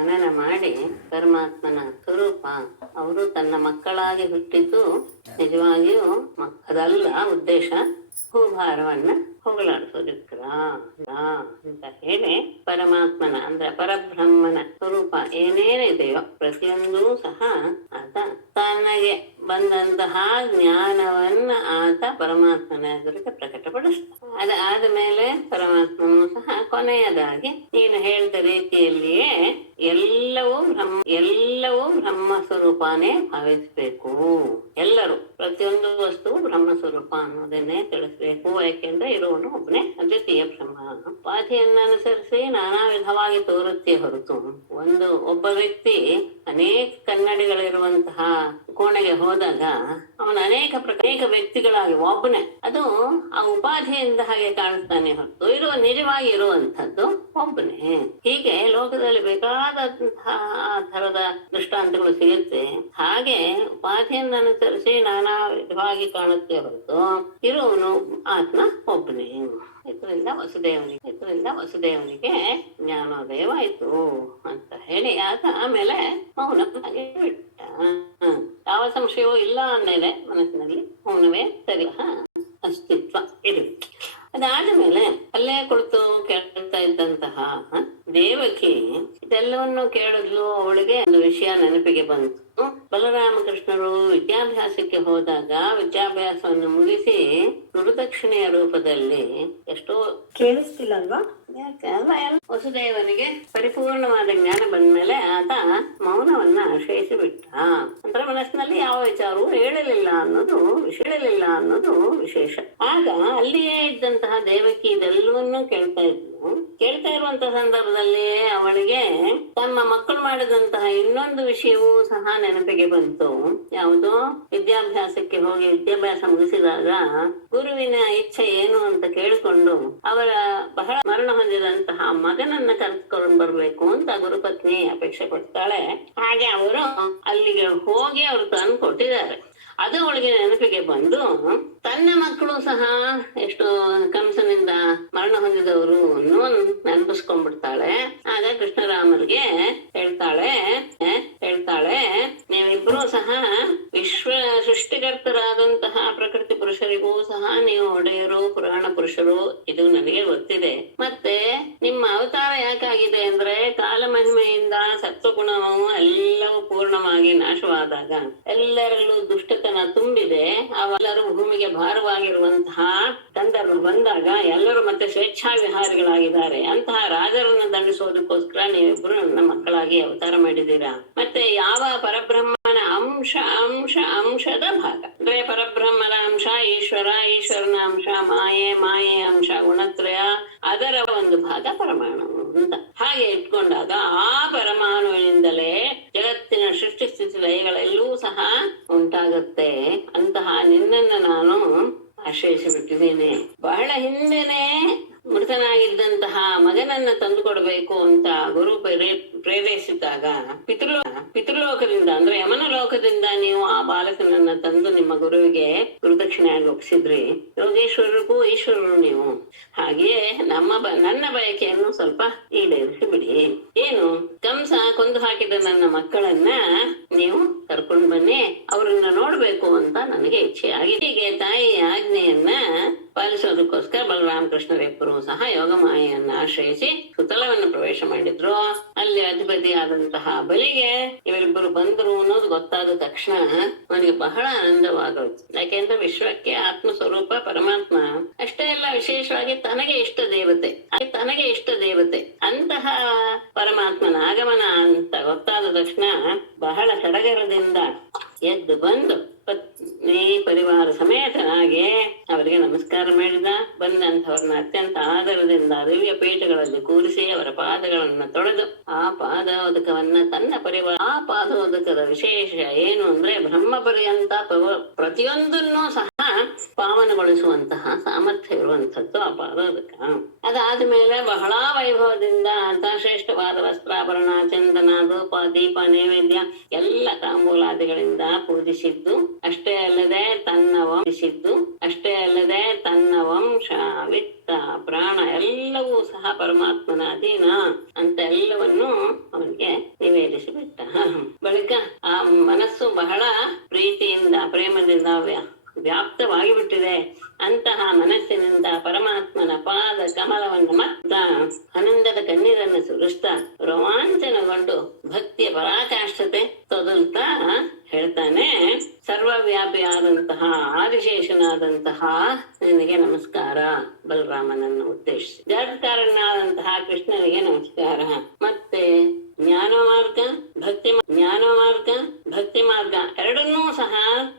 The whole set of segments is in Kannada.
ಮನನ ಮಾಡಿ ಪರಮಾತ್ಮನ ಸ್ವರೂಪ ಅವರು ತನ್ನ ಮಕ್ಕಳಾಗಿ ಹುಟ್ಟಿದ್ದು ನಿಜವಾಗಿಯೂ ಅದಲ್ಲ ಉದ್ದೇಶ. ಭೂಭಾರವನ್ನ ಹೋಗಲಾಡಿಸೋದಿಕ್ರ ಅಂತ ಹೇಳಿ ಪರಮಾತ್ಮನ ಅಂದ್ರೆ ಪರಬ್ರಹ್ಮನ ಸ್ವರೂಪ ಏನೇನಿದೆಯೋ ಪ್ರತಿಯೊಂದೂ ಸಹ ಆತ ತನಗೆ ಬಂದಂತಹ ಜ್ಞಾನವನ್ನ ಆತ ಪರಮಾತ್ಮನ ಎದುರಿಗೆ ಪ್ರಕಟಪಡಿಸ್ತಾನೆ. ಅದಾದ ಮೇಲೆ ಪರಮಾತ್ಮನು ಸಹ ಕೊನೆಯದಾಗಿ ನೀನು ಹೇಳಿದ ರೀತಿಯಲ್ಲಿಯೇ ಎಲ್ಲವೂ ಬ್ರಹ್ಮ ಸ್ವರೂಪನೇ ಭಾವಿಸ್ಬೇಕು. ಎಲ್ಲರೂ ಪ್ರತಿಯೊಂದು ವಸ್ತು ಬ್ರಹ್ಮ ಸ್ವರೂಪ ಅನ್ನೋದನ್ನೇ ತಿಳಿಸ್ಬೇಕು. ಯಾಕೆಂದ್ರೆ ಇರುವನು ಒಬ್ಬನೇ ಅದ್ವಿತೀಯ ಬ್ರಹ್ಮ. ಉಪಾಧಿಯನ್ನ ಅನುಸರಿಸಿ ನಾನಾ ವಿಧವಾಗಿ ತೋರುತ್ತೆ ಹೊರತು ಒಬ್ಬ ವ್ಯಕ್ತಿ ಅನೇಕ ಕನ್ನಡಿಗಳಿರುವಂತಹ ಕೋಣೆಗೆ ಹೋದಾಗ ಅವನು ಅನೇಕ ವ್ಯಕ್ತಿಗಳಾಗಿ ಒಬ್ಬನೇ, ಅದು ಆ ಉಪಾಧಿಯಿಂದ ಹಾಗೆ ಕಾಣಿಸ್ತಾನೆ ಹೊರತು ನಿಜವಾಗಿ ಇರುವಂತದ್ದು ಒಬ್ಬನೇ. ಹೀಗೆ ಲೋಕದಲ್ಲಿ ಬೇಕಾದಂತಹ ಥರದ ದೃಷ್ಟಾಂತಗಳು ಸಿಗುತ್ತೆ. ಹಾಗೆ ಉಪಾಧಿಯನ್ನು ಅನುಸರಿಸಿ ನಾನಾ ವಿಧವಾಗಿ ಕಾಣುತ್ತೆ ಹೊರತು ಇರುವನು ಆತ್ಮ ಒಬ್ಬನೇ. ಇದರಿಂದ ವಸುದೇವನಿಗೆ ಜ್ಞಾನೋದಯವಾಯಿತು ಅಂತ ಹೇಳಿ ಆತ ಆಮೇಲೆ ಮೌನವಾಗಿ ಬಿಟ್ಟ. ಯಾವ ಸಂಶಯವೂ ಇಲ್ಲ ಅಂದೇನೆ ಮನಸ್ಸಿನಲ್ಲಿ ಮೌನವೇ ಸರಿ ಅಸ್ತಿತ್ವ ಇದು. ಅದಾದ ಮೇಲೆ ಅಲ್ಲೇ ಕುಳಿತು ಕೇಳ್ತಾ ಇದ್ದಂತಹ ದೇವಕಿ ಇದೆಲ್ಲವನ್ನು ಕೇಳಿದ್ಲು. ಅವಳಿಗೆ ಒಂದು ವಿಷಯ ನೆನಪಿಗೆ ಬಂತು. ಬಲರಾಮಕೃಷ್ಣರು ವಿದ್ಯಾಭ್ಯಾಸಕ್ಕೆ ಹೋದಾಗ ವಿದ್ಯಾಭ್ಯಾಸವನ್ನು ಮುಗಿಸಿ ಗುರುದಕ್ಷಿಣೆಯ ರೂಪದಲ್ಲಿ ಎಷ್ಟೋ ಕೇಳಿಸ್ತಿಲ್ಲ ಅಲ್ವಾ? ವಸುದೇವನಿಗೆ ಪರಿಪೂರ್ಣವಾದ ಜ್ಞಾನ ಬಂದ್ಮೇಲೆ ಆತ ಮೌನವನ್ನ ಆಶ್ರಯಿಸಿ ಬಿಟ್ಟ. ಅಂದ್ರೆ ಮನಸ್ಸಿನಲ್ಲಿ ಯಾವ ವಿಚಾರವೂ ಹೇಳಲಿಲ್ಲ ಅನ್ನೋದು ವಿಶೇಷ. ಆಗ ಅಲ್ಲಿಯೇ ಇದ್ದಂತಹ ದೇವಕಿ ಇದೆಲ್ಲವನ್ನೂ ಕೇಳ್ತಾ ಇರುವಂತಹ ಸಂದರ್ಭದಲ್ಲಿ ಅವಳಿಗೆ ತಮ್ಮ ಮಕ್ಕಳು ಮಾಡಿದಂತಹ ಇನ್ನೊಂದು ವಿಷಯವೂ ಸಹ ನೆನಪಿಗೆ ಬಂತು. ಯಾವುದು? ವಿದ್ಯಾಭ್ಯಾಸಕ್ಕೆ ಹೋಗಿ ವಿದ್ಯಾಭ್ಯಾಸ ಮುಗಿಸಿದಾಗ ಗುರುವಿನ ಇಚ್ಛೆ ಏನು ಅಂತ ಕೇಳಿಕೊಂಡು ಅವರ ಬಹಳ ಮರಣ ಹೊಂದಿದಂತಹ ಮಗನನ್ನ ಕರೆದುಕೊಂಡು ಬರ್ಬೇಕು ಅಂತ ಗುರುಪತ್ನಿ ಅಪೇಕ್ಷೆ ಪಡ್ತಾಳೆ. ಹಾಗೆ ಅವರು ಅಲ್ಲಿಗೆ ಹೋಗಿ ಅವರು ತಂದು ಕೊಟ್ಟಿದ್ದಾರೆ. ಅದು ಅವಳಿಗೆ ನೆನಪಿಗೆ ಬಂದು ತನ್ನ ಮಕ್ಕಳು ಸಹ ಎಷ್ಟು ಕಂಸನಿಂದ ಮರಣ ಹೊಂದಿದವರು ನೆನಪಿಸ್ಕೊಂಡ್ಬಿಡ್ತಾಳೆ. ಆಗ ಕೃಷ್ಣರಾಮರಿಗೆ ಹೇಳ್ತಾಳೆ ನೀವಿಬ್ರು ಸಹ ಸೃಷ್ಟಿಕರ್ತರಾದಂತಹ ಪ್ರಕೃತಿ ಪುರುಷರಿಗೂ ಸಹ ನೀವು ಒಡೆಯರು, ಪುರಾಣ ಪುರುಷರು, ಇದು ನನಗೆ ಗೊತ್ತಿದೆ. ಮತ್ತೆ ನಿಮ್ಮ ಅವತಾರ ಯಾಕಾಗಿದೆ ಅಂದ್ರೆ ಕಾಲಮಹಿಮೆಯಿಂದ ಸತ್ವಗುಣವು ಎಲ್ಲವೂ ಪೂರ್ಣವಾಗಿ ನಾಶವಾದಾಗ ಎಲ್ಲರಲ್ಲೂ ದುಷ್ಟತನ ತುಂಬಿದೆ. ಅವೆಲ್ಲರೂ ಭೂಮಿಗೆ ಭಾರವಾಗಿರುವಂತಹ ಸಂದರ್ಭ ಬಂದಾಗ ಎಲ್ಲರೂ ಮತ್ತೆ ಸ್ವೇಚ್ಛಾ ವಿಹಾರಿಗಳಾಗಿದ್ದಾರೆ. ಅಂತಹ ರಾಜರನ್ನು ದಂಡಿಸೋದಕ್ಕೋಸ್ಕರ ನೀವಿಬ್ರು ನನ್ನ ಮಕ್ಕಳಾಗಿ ಅವತಾರ ಮಾಡಿದ್ದೀರಾ. ಮತ್ತೆ ಯಾವ ಪರಬ್ರಹ್ಮನ ಅಂಶದ ಭಾಗ ಅಂದ್ರೆ ಪರಬ್ರಹ್ಮನ ಅಂಶ ಈಶ್ವರನ ಅಂಶ ಮಾಯೆ ಅಂಶ ಗುಣತ್ರಯ, ಅದರ ಒಂದು ಭಾಗ ಪರಮಾಣು ಅಂತ ಹಾಗೆ ಇಟ್ಕೊಂಡಾಗ ಆ ಪರಮಾಣುವಿನಿಂದಲೇ ಜಗತ್ತಿನ ಸೃಷ್ಟಿ ಸ್ಥಿತಿ ಲಯಗಳೆಲ್ಲೂ ಸಹ ಉಂಟಾಗುತ್ತೆ. ಅಂತಹ ನಿನ್ನನ್ನು ನಾನು ಆಶ್ರಯಿಸಿ ಬಿಟ್ಟಿದ್ದೇನೆ. ಬಹಳ ಹಿಂದೆನೆ ಮೃತನಾಗಿದ್ದಂತಹ ಮಗನನ್ನ ತಂದುಕೊಡ್ಬೇಕು ಅಂತ ಗುರು ಪ್ರೇರೇಪಿಸಿದಾಗ ಪಿತೃಲೋಕದಿಂದ ಅಂದ್ರೆ ಯಮನ ಲೋಕದಿಂದ ನೀವು ಆ ಬಾಲಕನನ್ನ ತಂದು ನಿಮ್ಮ ಗುರುವಿಗೆ ಗುರುದಕ್ಷಿಣೆಯಾಗಿ ಒಪ್ಪಿಸಿದ್ರಿ. ಯೋಗೇಶ್ವರರಿಗೂ ಈಶ್ವರರು ನೀವು. ಹಾಗೆಯೇ ನನ್ನ ಬಯಕೆಯನ್ನು ಸ್ವಲ್ಪ ಈಡೇರಿಸಿ ಬಿಡಿ. ಏನು? ಕಂಸ ಕೊಂದು ಹಾಕಿದ ನನ್ನ ಮಕ್ಕಳನ್ನ ನೀವು ಕರ್ಕೊಂಡು ಬನ್ನಿ, ಅವ್ರನ್ನ ನೋಡ್ಬೇಕು ಅಂತ ನನಗೆ ಇಚ್ಛೆ ಆಗಿದೆ. ಹೀಗೆ ತಾಯಿಯ ಆಜ್ಞೆಯನ್ನ ಪಾಲಿಸೋದಕ್ಕೋಸ್ಕರ ಬಲರಾಮಕೃಷ್ಣರಿಬ್ಬರು ಸಹ ಯೋಗಮಾಯೆಯನ್ನು ಆಶ್ರಯಿಸಿ ಸುತಲವನ್ನು ಪ್ರವೇಶ ಮಾಡಿದ್ರು. ಅಲ್ಲಿ ಅಧಿಪತಿಯಾದಂತಹ ಬಲಿಗೆ ಇವರಿಬ್ಬರು ಬಂದರು ಅನ್ನೋದು ಗೊತ್ತಾದ ತಕ್ಷಣ ಅವನಿಗೆ ಬಹಳ ಆನಂದವಾಗೋಯ್ತು. ಯಾಕೆಂದ್ರೆ ವಿಶ್ವಕ್ಕೆ ಆತ್ಮ ಸ್ವರೂಪ ಪರಮಾತ್ಮ ಅಷ್ಟೇ ಅಲ್ಲ, ವಿಶೇಷವಾಗಿ ತನಗೆ ಇಷ್ಟ ದೇವತೆ ಅಂತಹ ಪರಮಾತ್ಮನ ಆಗಮನ ಅಂತ ಗೊತ್ತಾದ ತಕ್ಷಣ ಬಹಳ ಸಡಗರದಿಂದ ಎದ್ದು ಬಂದು ಪತ್ನಿ ಪರಿವಾರ ಸಮೇತನಾಗಿ ಅವರಿಗೆ ನಮಸ್ಕಾರ ಮಾಡಿದ. ಬಂದಂಥವ್ರನ್ನ ಅತ್ಯಂತ ಆದರದಿಂದ ದಿವ್ಯ ಪೀಠಗಳಲ್ಲಿ ಕೂರಿಸಿ ಅವರ ಪಾದಗಳನ್ನು ತೊಳೆದು ಆ ಪಾದೋದಕವನ್ನ ತನ್ನ ಆ ಪಾದೋದಕದ ವಿಶೇಷ ಏನು ಅಂದ್ರೆ ಬ್ರಹ್ಮ ಪರ್ಯಂತ ಪ್ರತಿಯೊಂದನ್ನೂ ಸಹ ಪಾವನಗೊಳಿಸುವಂತಹ ಸಾಮರ್ಥ್ಯ ಇರುವಂಥದ್ದು ಆ ಪಾದೋದಕ. ಅದಾದ್ಮೇಲೆ ಬಹಳ ವೈಭವದಿಂದ ಅಂತ ಶ್ರೇಷ್ಠವಾದ ವಸ್ತ್ರಾಭರಣ, ಚಂದನ, ಧೂಪ, ದೀಪ, ನೈವೇದ್ಯ ಎಲ್ಲ ತಾಂಬೂಲಾದಿಗಳಿಂದ ಪೂಜಿಸಿದ್ದು ಅಷ್ಟೇ ಅಲ್ಲದೆ ತನ್ನ ವಂಶ, ವಿತ್ತ, ಪ್ರಾಣ ಎಲ್ಲವೂ ಸಹ ಪರಮಾತ್ಮನ ಅಧೀನ ಅಂತ ಎಲ್ಲವನ್ನು ಅವನಿಗೆ ನಿವೇದಿಸಿ ಬಿಟ್ಟ. ಬಳಿಕ ಆ ಮನಸ್ಸು ಬಹಳ ಪ್ರೀತಿಯಿಂದ ಪ್ರೇಮದಿಂದ ವ್ಯಾಪ್ತವಾಗಿ ಬಿಟ್ಟಿದೆ. ಅಂತಹ ಮನಸ್ಸಿನಿಂದ ಪರಮಾತ್ಮನ ಪಾದ ಕಮಲವನ್ನು ಮತ್ತ ಆನಂದದ ಕಣ್ಣೀರನ್ನು ಸುರಿಸ್ತಾ ರೋಮಾಂಚನಗೊಂಡು ಭಕ್ತಿಯ ಪರಾಕಾಷ್ಠತೆ ತೊದಲ್ತಾ ಹೇಳ್ತಾನೆ, ಸರ್ವವ್ಯಾಪಿಯಾದಂತಹ ಆದಿಶೇಷನಾದಂತಹ ನಿನಗೆ ನಮಸ್ಕಾರ. ಬಲರಾಮನನ್ನು ಉದ್ದೇಶಿಸಿ ಜಗತ್ಕಾರನಾದಂತಹ ಕೃಷ್ಣನಿಗೆ ನಮಸ್ಕಾರ. ಮತ್ತೆ ಜ್ಞಾನ ಮಾರ್ಗ ಭಕ್ತಿ ಮಾರ್ಗ ಎರಡನ್ನೂ ಸಹ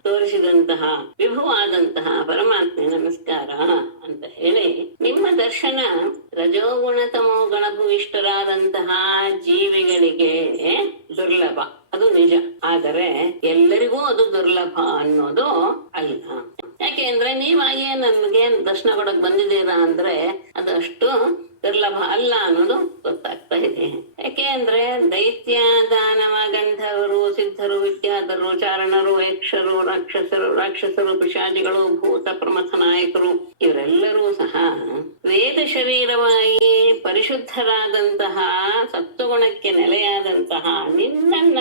ತೋರಿಸಿದಂತಹ ವಿಭುವಾದಂತಹ ಪರಮಾತ್ಮ ನಮಸ್ಕಾರ ಅಂತ ಹೇಳಿ, ನಿಮ್ಮ ದರ್ಶನ ರಜೋಗುಣ ತಮೋ ಗುಣಭೂಯಿಷ್ಠರಾದಂತಹ ಜೀವಿಗಳಿಗೆ ದುರ್ಲಭ, ಅದು ನಿಜ. ಆದರೆ ಎಲ್ಲರಿಗೂ ಅದು ದುರ್ಲಭ ಅನ್ನೋದು ಅಲ್ಲ. ಯಾಕೆ ಅಂದ್ರೆ ನೀವಾಗೇ ನನ್ಗೆ ದರ್ಶನ ಕೊಡಕ್ ಬಂದಿದ್ದೀರಾ ಅಂದ್ರೆ ಅದು ಅಷ್ಟು ದುರ್ಲಭ ಅಲ್ಲ ಅನ್ನೋದು ಗೊತ್ತಾಗ್ತಾ ಇದೆ. ಯಾಕೆ ಅಂದ್ರೆ ದೈತ್ಯ, ದಾನವ, ಗಂಧರ್ವರು, ಸಿದ್ಧರು, ವಿದ್ಯಾಧರು, ಚಾರಣರು, ಯಕ್ಷರು, ರಾಕ್ಷಸರು, ಪಿಶಾಚಿಗಳು, ಭೂತ ಪ್ರಮಥ ನಾಯಕರು ಇವರೆಲ್ಲರೂ ಸಹ ವೇದ ಶರೀರವಾಗಿ ಪರಿಶುದ್ಧರಾದಂತಹ ಸತ್ವಗುಣಕ್ಕೆ ನೆಲೆಯಾದಂತಹ ನಿನ್ನನ್ನ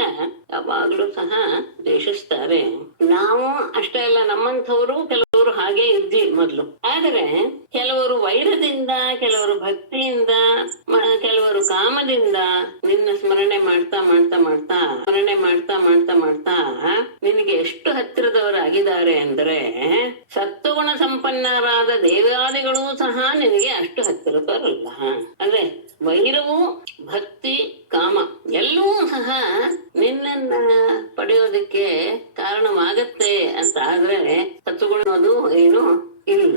ಯಾವಾಗ್ಲೂ ಸಹ ದ್ವೇಷಿಸ್ತಾರೆ. ನಾವು ಅಷ್ಟೇ ಅಲ್ಲ, ನಮ್ಮಂಥವರು ಕೆಲವರು ಹಾಗೆ ಇದ್ವಿ ಮೊದ್ಲು. ಆದರೆ ಕೆಲವರು ವೈರದಿಂದ, ಕೆಲವರು ಭಕ್ತಿಯಿಂದ, ಕೆಲವರು ಕಾಮದಿಂದ ನಿನ್ನ ಸ್ಮರಣೆ ಮಾಡ್ತಾ ನಿನಗೆ ಎಷ್ಟು ಹತ್ತಿರದವರಾಗಿದ್ದಾರೆ ಅಂದ್ರೆ ಸತ್ವಗುಣ ಸಂಪನ್ನರಾದ ದೇವಾದಿಗಳೂ ಸಹ ನಿನಗೆ ಅಷ್ಟು ಹತ್ತಿರದವರಲ್ಲ. ಅಂದ್ರೆ ವೈರವು, ಭಕ್ತಿ, ಕಾಮ ಎಲ್ಲವೂ ಸಹ ನಿನ್ನನ್ನ ಪಡೆಯೋದಕ್ಕೆ ಕಾರಣವಾಗತ್ತೆ ಅಂತ ಆದ್ರೆ ಸತ್ವಗುಣ ಅದು ಏನು ಇಲ್ಲ.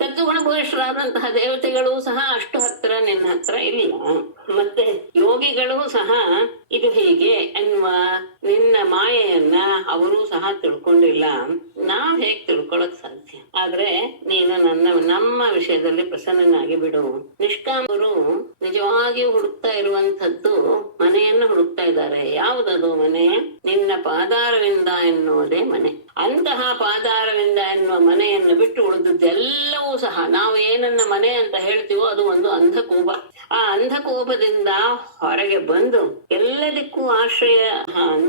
ಸತ್ವಗುಣ ಭೂಯಿಷ್ಠರಾದಂತಹ ದೇವತೆಗಳು ಸಹ ಅಷ್ಟು ಹತ್ತಿರ ನಿನ್ನ ಹತ್ರ ಇಲ್ಲ. ಮತ್ತೆ ಯೋಗಿಗಳು ಸಹ ಇದು ಹೀಗೆ ಎನ್ನುವ ನಿನ್ನ ಮಾಯೆಯನ್ನ ಅವರು ಸಹ ತಿಳ್ಕೊಂಡಿಲ್ಲ. ನಾವ್ ಹೇಗ್ ತಿಳ್ಕೊಳಕ್ ಸಾಧ್ಯ? ಆದ್ರೆ ನೀನು ನಮ್ಮ ವಿಷಯದಲ್ಲಿ ಪ್ರಸನ್ನನಾಗಿ ಬಿಡು. ನಿಷ್ಕಾಮರು ನಿಜವಾಗಿಯೂ ಹುಡುಕ್ತಾ ಇರುವಂತದ್ದು ಮನೆಯನ್ನು ಹುಡುಕ್ತಾ ಇದ್ದಾರೆ. ಯಾವುದದು ಮನೆ? ನಿನ್ನ ಪಾದಾರವಿಂದ ಎನ್ನುವುದೇ ಮನೆ. ಅಂತಹ ಪಾದಾರವಿಂದ ಎನ್ನುವ ಮನೆಯನ್ನು ಬಿಟ್ಟು ಉಳಿದದ್ದೆಲ್ಲವೂ ಸಹ ನಾವು ಏನನ್ನ ಮನೆ ಅಂತ ಹೇಳ್ತೀವೋ ಅದು ಒಂದು ಅಂಧಕೂಪ. ಆ ಅಂಧಕೂಪದಿಂದ ಹೊರಗೆ ಬಂದು ಎಲ್ಲದಕ್ಕೂ ಆಶ್ರಯ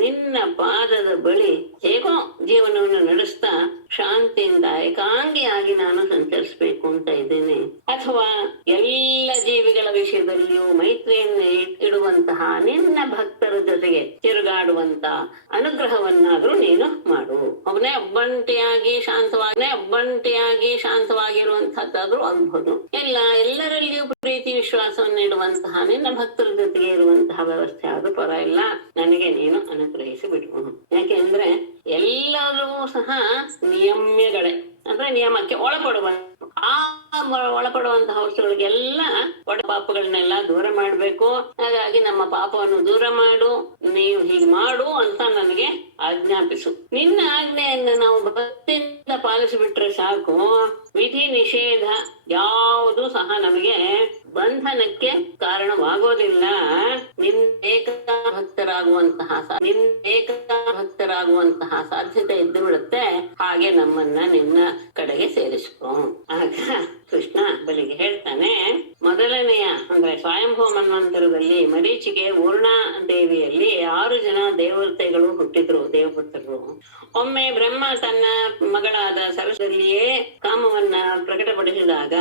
ನಿನ್ನ ಪಾದದ ಬಳಿ ಹೇಗೋ ಜೀವನವನ್ನು ನಡೆಸ್ತಾ ಶಾಂತಿಯಿಂದ ಏಕಾಂಗಿಯಾಗಿ ನಾನು ಸಂಚರಿಸಬೇಕು ಅಂತ ಇದ್ದೇನೆ. ಅಥವಾ ಎಲ್ಲ ಜೀವಿಗಳ ವಿಷಯದಲ್ಲಿಯೂ ಮೈತ್ರಿಯನ್ನು ಇಡುವಂತಹ ನಿನ್ನ ಭಕ್ತರ ಜೊತೆಗೆ ತಿರುಗಾಡುವಂತ ಅನುಗ್ರಹವನ್ನಾದ್ರೂ ನೀನು ಮಾಡು. ಒಬ್ಬನೇ ಒಬ್ಬಂಟಿಯಾಗಿ ಶಾಂತವಾಗಿರುವಂತಹದ್ದಾದ್ರೂ ಆಗ್ಬಹುದು. ಎಲ್ಲರಲ್ಲಿಯೂ ಪ್ರೀತಿ ವಿಶ್ವಾಸವನ್ನು ಇಡುವಂತಹ ನಿನ್ನ ಭಕ್ತರ ಜೊತೆಗೆ ಇರುವಂತಹ ವ್ಯವಸ್ಥೆ ಆದ್ರೂ ಪರವಾಗಿಲ್ಲ, ನನಗೆ ನೀನು ಅನುಗ್ರಹಿಸಿ ಬಿಡು. ಯಾಕೆ ಅಂದ್ರೆ ಎಲ್ಲರೂ ಸಹ ನಿಯಮ್ಯಗಳೇ, ಅಂದ್ರೆ ನಿಯಮಕ್ಕೆ ಒಳಪಡುವಂತಹ ವಸ್ತುಗಳಿಗೆಲ್ಲ ಪಾಪಗಳನ್ನೆಲ್ಲ ದೂರ ಮಾಡ್ಬೇಕು. ಹಾಗಾಗಿ ನಮ್ಮ ಪಾಪವನ್ನು ದೂರ ಮಾಡು, ನೀವು ಹೀಗೆ ಮಾಡು ಅಂತ ನನಗೆ ಆಜ್ಞಾಪಿಸು. ನಿನ್ನ ಆಜ್ಞೆಯನ್ನು ನಾವು ಭಕ್ತಿಯಿಂದ ಪಾಲಿಸಿಬಿಟ್ರೆ ಸಾಕು. ವಿಧಿ ನಿಷೇಧ ಯಾವುದು ಸಹ ನಮಗೆ ಬಂಧನಕ್ಕೆ ಕಾರಣವಾಗೋದಿಲ್ಲ. ಭಕ್ತರಾಗುವಂತಹ ಸಾಧ್ಯತೆ ಇದ್ದು ಬಿಡುತ್ತೆ. ಹಾಗೆ ನಮ್ಮನ್ನ ನಿನ್ನ ಕಡೆಗೆ ಸೇರಿಸ್ಕೊ. ಆಗ ಕೃಷ್ಣ ಬಲಿಗೆ ಹೇಳ್ತಾನೆ, ಮೊದಲನೆಯ ಅಂದ್ರೆ ಸ್ವಯಂಭೂ ಮನ್ವಂತರದಲ್ಲಿ ಮರೀಚಿಗೆ ಊರ್ಣಾ ದೇವಿಯಲ್ಲಿ 6 ಜನ ದೇವತೆಗಳು ಹುಟ್ಟಿದ್ರು, ದೇವಪುತ್ರರು. ಒಮ್ಮೆ ಬ್ರಹ್ಮ ತನ್ನ ಮಗಳಾದ ಸರಸ್ವತಿಯೇ ಕಾಮವನ್ನ ಪ್ರಕಟಪಡಿಸಿದಾಗ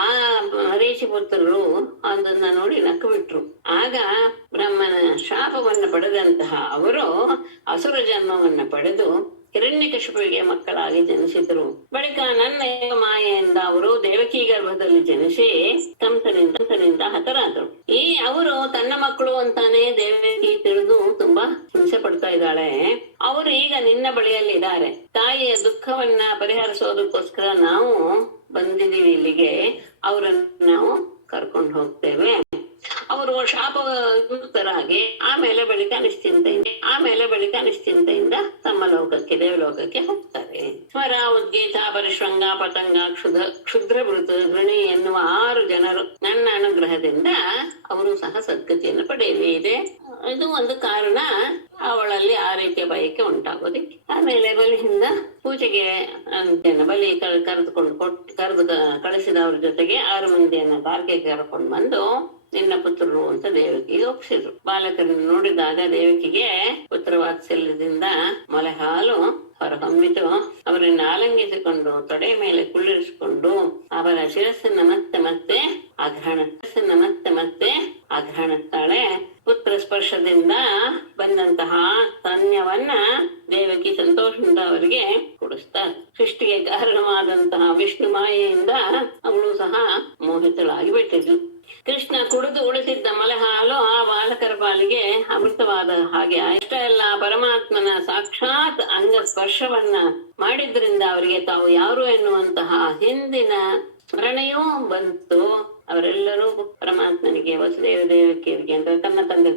ಆ ಮರೀಚಿ ಪುತ್ರರು ಅದನ್ನ ನೋಡಿ ನಕ್ಕು ಬಿಟ್ರು. ಆಗ ಬ್ರಹ್ಮನ ಶಾಪವನ್ನು ಪಡೆದಂತಹ ಅವರು ಅಸುರ ಜನ್ಮವನ್ನ ಪಡೆದು ಹಿರಣ್ಯಕಶಿಪುವಿಗೆ ಮಕ್ಕಳಾಗಿ ಜನಿಸಿದ್ರು. ಬಳಿಕ ನನ್ನ ಮಾಯೆಯಿಂದ ಅವರು ದೇವಕಿ ಗರ್ಭದಲ್ಲಿ ಜನಿಸಿ ಕಂಸನಿಂದ ಹತರಾದ್ರು. ಅವರು ತನ್ನ ಮಕ್ಕಳು ಅಂತಾನೆ ದೇವಕಿ ತಿಳಿದು ತುಂಬಾ ಹಿಂಸೆ ಪಡ್ತಾ ಇದ್ದಾಳೆ. ಅವರು ಈಗ ನಿನ್ನ ಬಳಿಯಲ್ಲಿ ಇದ್ದಾರೆ. ತಾಯಿಯ ದುಃಖವನ್ನ ಪರಿಹರಿಸೋದಕ್ಕೋಸ್ಕರ ನಾವು ಬಂದಿದ್ದೀವಿ ಇಲ್ಲಿಗೆ. ಅವರನ್ನು ನಾವು ಕರ್ಕೊಂಡು ಹೋಗ್ತೇವೆ. ಅವರು ಶಾಪಯುಕ್ತರಾಗಿ ಆಮೇಲೆ ಬಳಿಕ ನಿಶ್ಚಿಂತೆಯಿಂದ ತಮ್ಮ ಲೋಕಕ್ಕೆ ದೇವಲೋಕಕ್ಕೆ ಹೋಗ್ತಾರೆ. ಸ್ವರ, ಉದ್ಗೀತ, ಪರಿಶ್ರಂಗ, ಪತಂಗ, ಕ್ಷುದ್ರ ಮೃತ, ಗೃಣಿ ಎನ್ನುವ 6 ಜನರು ನನ್ನ ಅನುಗ್ರಹದಿಂದ ಅವರು ಸಹ ಸದ್ಗತಿಯನ್ನು ಪಡೆಯಲಿ ಇದೆ. ಇದು ಒಂದು ಕಾರಣ ಅವಳಲ್ಲಿ ಆ ರೀತಿಯ ಬಯಕೆ ಉಂಟಾಗೋದಿಕ್ಕೆ. ಆಮೇಲೆ ಬಲಿಯಿಂದ ಪೂಜೆಗೆ ಬಲಿ ಕರೆದು ಕಳಿಸಿದವ್ರ ಜೊತೆಗೆ 6 ಮಂದಿಯನ್ನ ದ್ವಾರಕೆಗೆ ಕರ್ಕೊಂಡು ಬಂದು ನಿನ್ನ ಪುತ್ರರು ಅಂತ ದೇವಕಿಗೆ ಒಪ್ಪಿಸಿದ್ರು. ಬಾಲಕರನ್ನು ನೋಡಿದಾಗ ದೇವಕಿಗೆ ಪುತ್ರ ವಾತ್ಸಲ್ಯದಿಂದ ಮೊಲೆ ಹಾಲು ಹೊರಹೊಮ್ಮಿತು. ಅವರನ್ನು ಆಲಂಗಿಸಿಕೊಂಡು ತೊಡೆ ಮೇಲೆ ಕುಳ್ಳಿರಿಸಿಕೊಂಡು ಅವರ ಶಿರಸ್ಸನ್ನ ಮತ್ತೆ ಅಗ್ರಹಣತ್ತಾಳೆ. ಪುತ್ರ ಸ್ಪರ್ಶದಿಂದ ಬಂದಂತಹ ಸ್ತನ್ಯವನ್ನ ದೇವಕಿ ಸಂತೋಷದಿಂದ ಅವರಿಗೆ ಕೊಡಿಸ್ತಾರೆ. ಸೃಷ್ಟಿಗೆ ಕಾರಣವಾದಂತಹ ವಿಷ್ಣು ಮಾಯೆಯಿಂದ ಅವಳು ಸಹ ಮೋಹಿತಳಾಗಿ ಬಿಟ್ಟಿದ್ಲು. ಕೃಷ್ಣ ಕುಡಿದು ಉಳಿಸಿದ್ದ ಮೊಲೆ ಹಾಲು ಆ ಬಾಲಕರ ಪಾಲಿಗೆ ಅಮೃತವಾದ ಹಾಗೆ ಅಷ್ಟೇ ಅಲ್ಲ, ಪರಮಾತ್ಮನ ಸಾಕ್ಷಾತ್ ಅಂಗ ಸ್ಪರ್ಶವನ್ನ ಮಾಡಿದ್ರಿಂದ ಅವರಿಗೆ ತಾವು ಯಾರು ಎನ್ನುವಂತಹ ಹಿಂದಿನ ಸ್ಮರಣೆಯೂ ಬಂತು. ಅವರೆಲ್ಲರೂ ಪರಮಾತ್ಮನಿಗೆ, ವಸುದೇವ ದೇವಕಿಯರಿಗೆ ಅಂತ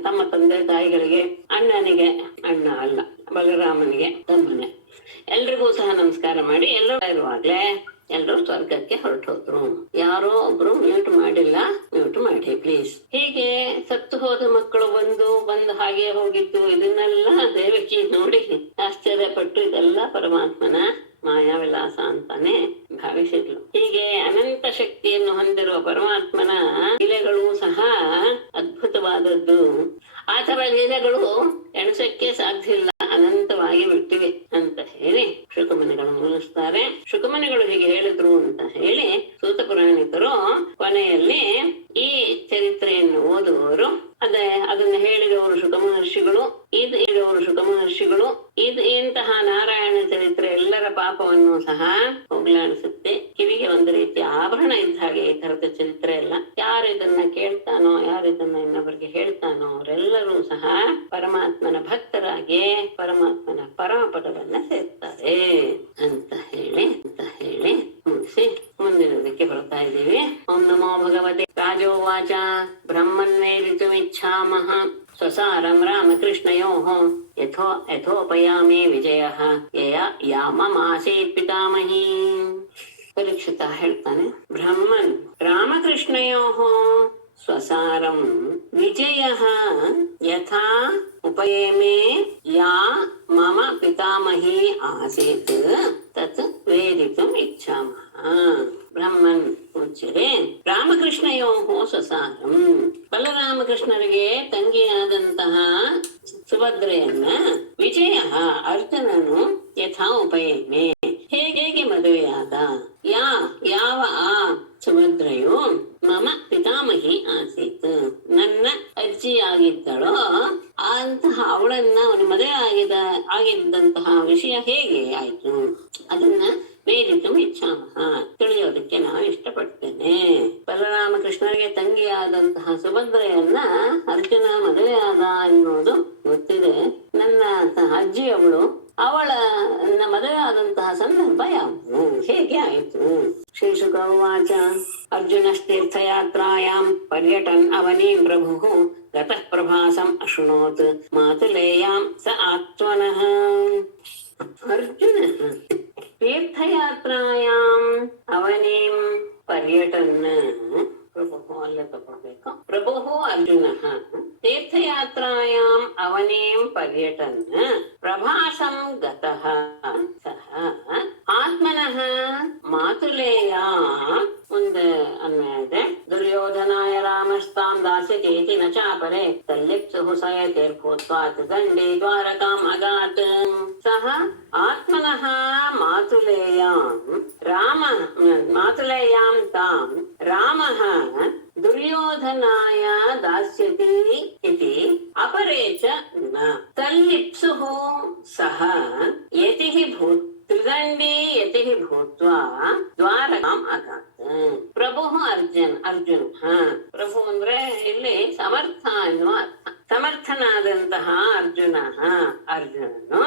ತಮ್ಮ ತಂದೆ ತಾಯಿಗಳಿಗೆ, ಅಣ್ಣನಿಗೆ ಅಣ್ಣ ಅಲ್ಲ ಬಲರಾಮನಿಗೆ ತಮ್ಮನೆ, ಎಲ್ರಿಗೂ ಸಹ ನಮಸ್ಕಾರ ಮಾಡಿ ಎಲ್ಲರೂ ಇರುವಾಗ್ಲೇ ಎಲ್ಲರೂ ಸ್ವರ್ಗಕ್ಕೆ ಹೊರಟೋದ್ರು. ಯಾರೋ ಒಬ್ರು ಮ್ಯೂಟ್ ಮಾಡಿಲ್ಲ, ಮ್ಯೂಟ್ ಮಾಡಿ ಪ್ಲೀಸ್. ಹೀಗೆ ಸತ್ತು ಹೋದ ಮಕ್ಕಳು ಬಂದು ಹಾಗೆ ಹೋಗಿದ್ದು ಇದನ್ನೆಲ್ಲ ದೇವಕಿ ನೋಡಿ ಆಶ್ಚರ್ಯಪಟ್ಟು ಇದೆಲ್ಲ ಪರಮಾತ್ಮನ ಮಾಯಾವಿಲಾಸ ಅಂತಾನೆ ಭಾವಿಸಿದ್ಲು. ಹೀಗೆ ಅನಂತ ಶಕ್ತಿಯನ್ನು ಹೊಂದಿರುವ ಪರಮಾತ್ಮನ ಲೀಲೆಗಳು ಸಹ ಅದ್ಭುತವಾದದ್ದು. ಆ ತರ ಲೀಲೆಗಳು ಎಣಿಸಕ್ಕೆ ಸಾಧ್ಯ ಇಲ್ಲ, ಅನಂತವಾಗಿ ಬಿಟ್ಟಿವೆ ಅಂತ ಹೇಳಿ ಶುಕಮುನಿಗಳು ಮುಗಿಸ್ತಾರೆ. ಶುಕಮುನಿಗಳು ಹೀಗೆ ಹೇಳಿದ್ರು ಅಂತ ಹೇಳಿ ಸೂತ ಪುರಾಣಿಕರು ಕೊನೆಯಲ್ಲಿ ಈ ಚರಿತ್ರೆಯನ್ನು ಓದುವವರು ಅದನ್ನು ಹೇಳಿದವರು ಶುಕಮಹರ್ಷಿಗಳು, ಇದು ಇಂತಹ ನಾರಾಯಣ ಚರಿತ್ರೆ ಎಲ್ಲರ ಪಾಪವನ್ನು ಸಹ ಹೋಗ್ಲಾಡಿಸುತ್ತೆ. ಕಿವಿಗೆ ಒಂದು ರೀತಿಯ ಆಭರಣ ಇದ್ದ ಹಾಗೆ ಈ ತರದ ಚರಿತ್ರೆ ಎಲ್ಲ. ಯಾರು ಇದನ್ನ ಕೇಳ್ತಾನೋ, ಯಾರು ಇದನ್ನ ಇನ್ನೊಬ್ಬರಿಗೆ ಹೇಳ್ತಾನೋ ಅವರೆಲ್ಲರೂ ಸಹ ಪರಮಾತ್ಮನ ಭಕ್ತರಾಗಿ ಪರಮಾತ್ಮನ ಪರಮಪದವನ್ನ ಸೇರ್ತಾರೆ ಅಂತ ಹೇಳಿ ಮುಗಿಸಿ ಮುಂದಿನದಕ್ಕೆ ಬರ್ತಾ ಇದ್ದೀವಿ. ಓಂ ನಮೋ ಭಗವತೆ ರಾಜೋವಾಚ ಬ್ರಹ್ಮನ್ ವೇದಿತುಮಿಚ್ಛಾಮಃ ಸ್ವಸಾರಂ ರಾಮಕೃಷ್ಣಯೋಃ ಯಥೋಪಯಾಮಿ ವಿಜಯಃ ಯಾಮಮಾಸೀತ್ ಪಿತಾಮಹೀ. ಪರೀಕ್ಷಿತ ಹೇಳ್ತಾನೆ, ಬ್ರಹ್ಮನ್ ರಾಮಕೃಷ್ಣಯೋಃ ಸ್ವಸಾರಂ ವಿಜಯಃ ಯಥಾ ಉಪಯೇಮೆ ಯಾ ಮಮ ಪಿತಾಮಹಿ ಆಸೀತ್ ತತ್ ವೇದಿತುಂ ಇಚ್ಛಾಮಃ. ಬ್ರಹ್ಮನ್ ಉಚ್ಯತೆ ರಾಮಕೃಷ್ಣಯೋಃ ಸ್ವಸಾರಂ. ಬಲರಾಮಕೃಷ್ಣರಿಗೆ ತಂಗಿಯಾದಂತಹ ಸುಭದ್ರೆಯನ್ನ ವಿಜಯ ಅರ್ಜುನನು ಯಥಾ ಉಪಯೇಮೆ ಹೇಗೆ ಮದುವೆಯಾದ, ಯಾವ ಆ ಸುಭದ್ರೆಯು ಮಮ ಪಿತಾಮಹಿ ಆಸೀತ್ ನನ್ನ ಅಜ್ಜಿಯಾಗಿದ್ದಳೋ ಅಂತಹ ಅವಳನ್ನ ಅವನು ಮದುವೆ ಆಗಿದ್ದಂತಹ ವಿಷಯ ಹೇಗೆ ಆಯ್ತು ಅದನ್ನ ವೇದಿತು ಇಚ್ಛಾಮಃ ತಿಳಿಯೋದಕ್ಕೆ ನಾನು ಇಷ್ಟಪಡ್ತೇನೆ. ಬಲರಾಮಕೃಷ್ಣರಿಗೆ ತಂಗಿಯಾದಂತಹ ಸುಭದ್ರೆಯನ್ನ ಅರ್ಜುನ ಮದುವೆಯಾದ ಎನ್ನುವುದು ಗೊತ್ತಿದೆ. ನನ್ನ ಅಜ್ಜಿಯವಳು ಅವಳನ್ನ ಮದುವೆ ಆದಂತಹ ಸಂದರ್ಭ ಯಾವುದು, ಹೇಗೆ ಆಯಿತು? ಶ್ರೀ ಶುಕ ಉವಾಚ ಅರ್ಜುನಸ್ತೀರ್ಥಯಾತ್ರಾಯಾಂ ಪರ್ಯಟನ್ ಅವನೀಂ ಪ್ರಭುಃ ಗತಃ ಪ್ರಭಾಸಂ ಅಶೃಣೋತ್ ಮಾತುಲೇಯಾಂ ಸ ಆತ್ಮನಃ. ಅರ್ಜುನ ತೀರ್ಥಯಾತ್ರಾಯಾಂ ಅವನೀಂ ಪರ್ಯಟನ್ ಪ್ರಭುಃ ಅರ್ಜುನಃ ತೀರ್ಥಯಾತ್ರಾಯಾಂ ಅವನೀಂ ಪರ್ಯಟನ್ ಪ್ರಭಾಸಂ ಗತಃ ಸಹ ಆತ್ಮನಃ ಮಾತುಲೇಯ. ಮುಂದೆ ಅನ್ವಯ ದುರ್ಯೋಧನಾಯ ರಾಮಸ್ತಾಂ ದಾಸ್ಯತೀತಿ ನ ಚಾಪರೆ ತಲ್ಲಿಪ್ಸುಃ ಸಯತಿರ್ಭೂತ್ವಾತ್ ದಂಡೇ ದ್ವಾರಕಾಂ ಅಗಾತ್. ಸಹ ಆತ್ಮನಃ ಮಾತುಲೇಯಾಂ ತಾಂ ರಾಮಃ ದುರ್ಯೋಧನಾಯ ದಾಸ್ಯತಿ ಇತಿ ಅಪರೇ ಚ ನ ತಲ್ಲಿಪ್ಸುಃ ಸಹ ಯತಿಃ ತ್ರಿದಂಡಿ ಯತಿಃ ಭೂತ್ವಾ ದ್ವಾರಕಾಂ ಅಗಾತ್. ಪ್ರಭು ಅರ್ಜುನ ಪ್ರಭು ಅಂದ್ರೆ ಇಲ್ಲಿ ಸಮರ್ಥ ಎನ್ನುವ ಅರ್ಥ. ಸಮರ್ಥನಾದಂತಹ ಅರ್ಜುನನು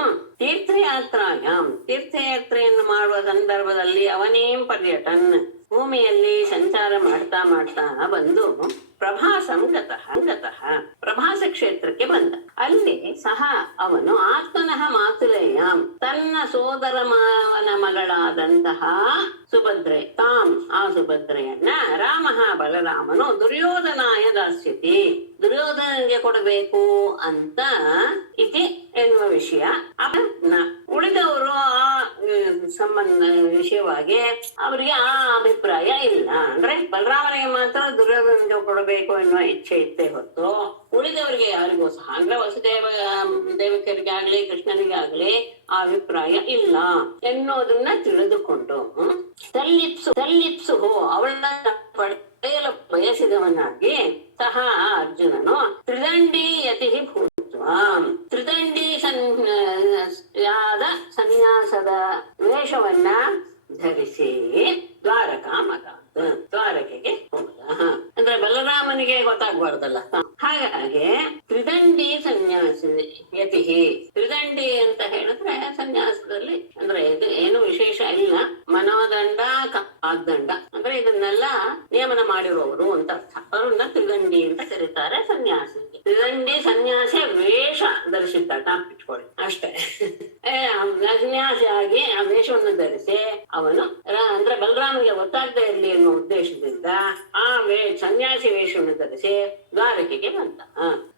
ತೀರ್ಥಯಾತ್ರೆಯನ್ನು ಮಾಡುವ ಸಂದರ್ಭದಲ್ಲಿ ಅವನೇಂ ಪರ್ಯಟನ್ ಭೂಮಿಯಲ್ಲಿ ಸಂಚಾರ ಮಾಡ್ತಾ ಬಂದು ಪ್ರಭಾಸಂ ಗತಃ ಪ್ರಭಾಸ ಕ್ಷೇತ್ರಕ್ಕೆ ಬಂದ. ಅಲ್ಲಿ ಸಹ ಅವನು ಆತ್ಮನಃ ಮಾತುಲೇಯಂ ತನ್ನ ಸೋದರ ಮಾವನ ಮಗಳಾದಂತಹ ಸುಭದ್ರೆ ಆ ಸುಭದ್ರೆಯನ್ನ ರಾಮ ಬಲರಾಮನು ದುರ್ಯೋಧನಾಯ ದಾಸ್ಯತಿ ದುರ್ಯೋಧನನಿಗೆ ಕೊಡಬೇಕು ಅಂತ ಇತಿ ಎನ್ನುವ ವಿಷಯ. ಉಳಿದವರು ಆ ಸಂಬಂಧ ವಿಷಯವಾಗಿ ಅವರಿಗೆ ಆ ಅಭಿಪ್ರಾಯ ಇಲ್ಲ. ಅಂದ್ರೆ ಬಲರಾಮನಿಗೆ ಮಾತ್ರ ದುರ್ಯೋಧನನಿಗೆ ಕೊಡಬೇಕು ಎನ್ನುವ ಇಚ್ಛೆ ಇತ್ತೇ ಹೊತ್ತು ಉಳಿದವರಿಗೆ ಯಾರಿಗೂ ಸಹ ಅಂದ್ರೆ ವಸುದೇವ ದೇವಕರಿಗಾಗ್ಲಿ ಕೃಷ್ಣನಿಗಾಗ್ಲಿ ಆ ಅಭಿಪ್ರಾಯ ಇಲ್ಲ ಎನ್ನುವುದನ್ನ ತಿಳಿದುಕೊಂಡು ತಲ್ಲಿಪ್ಸು ಅವಳನ್ನ ಪಡೆಯಲು ಬಯಸಿದವನಾಗಿ ಸಹ ಅರ್ಜುನನು ತ್ರಿದಂಡಿ ಯತಿ ತ್ರಿದಂಡಿ ಸನ್ಯಾಸದ ವೇಷವನ್ನ ಧರಿಸಿ ದ್ವಾರಕೆಗೆ ಹೋದ. ಅಂದ್ರೆ ಬಲರಾಮನಿಗೆ ಗೊತ್ತಾಗ್ಬಾರ್ದಲ್ಲ, ಹಾಗಾಗಿ ತ್ರಿದಂಡಿ ಸನ್ಯಾಸಿ ಯತಿ. ತ್ರಿದಂಡಿ ಅಂತ ಹೇಳಿದ್ರೆ ಸನ್ಯಾಸದಲ್ಲಿ ಅಂದ್ರೆ ಇದು ಏನು ವಿಶೇಷ ಇಲ್ಲ, ಮನೋದಂಡ ವಾಗ್ದಂಡ ಅಂದ್ರೆ ಇದನ್ನೆಲ್ಲ ನಿಯಮನ ಮಾಡಿರುವವರು ಅಂತ ಅರ್ಥ. ಅವರನ್ನ ತ್ರಿದಂಡಿ ಅಂತ ಕರೀತಾರೆ. ಸನ್ಯಾಸಿ ತ್ರಿದಂಡಿ ಸನ್ಯಾಸಿ ವೇಷ ಧರಿಸಿದ್ದ ಇಟ್ಕೊಳ್ಳಿ ಅಷ್ಟೇ. ಸನ್ಯಾಸಿಯಾಗಿ ಆ ವೇಷವನ್ನು ಧರಿಸಿ ಅವನು ಅಂದ್ರೆ ಬಲರಾಮನಿಗೆ ಗೊತ್ತಾಗದೆ ಇರ್ಲಿ ಎನ್ನುವ ಉದ್ದೇಶದಿಂದ ಆ ಸನ್ಯಾಸಿ ವೇಷವನ್ನು ಧರಿಸಿ ದ್ವಾರಕೆಗೆ ಬಂದ.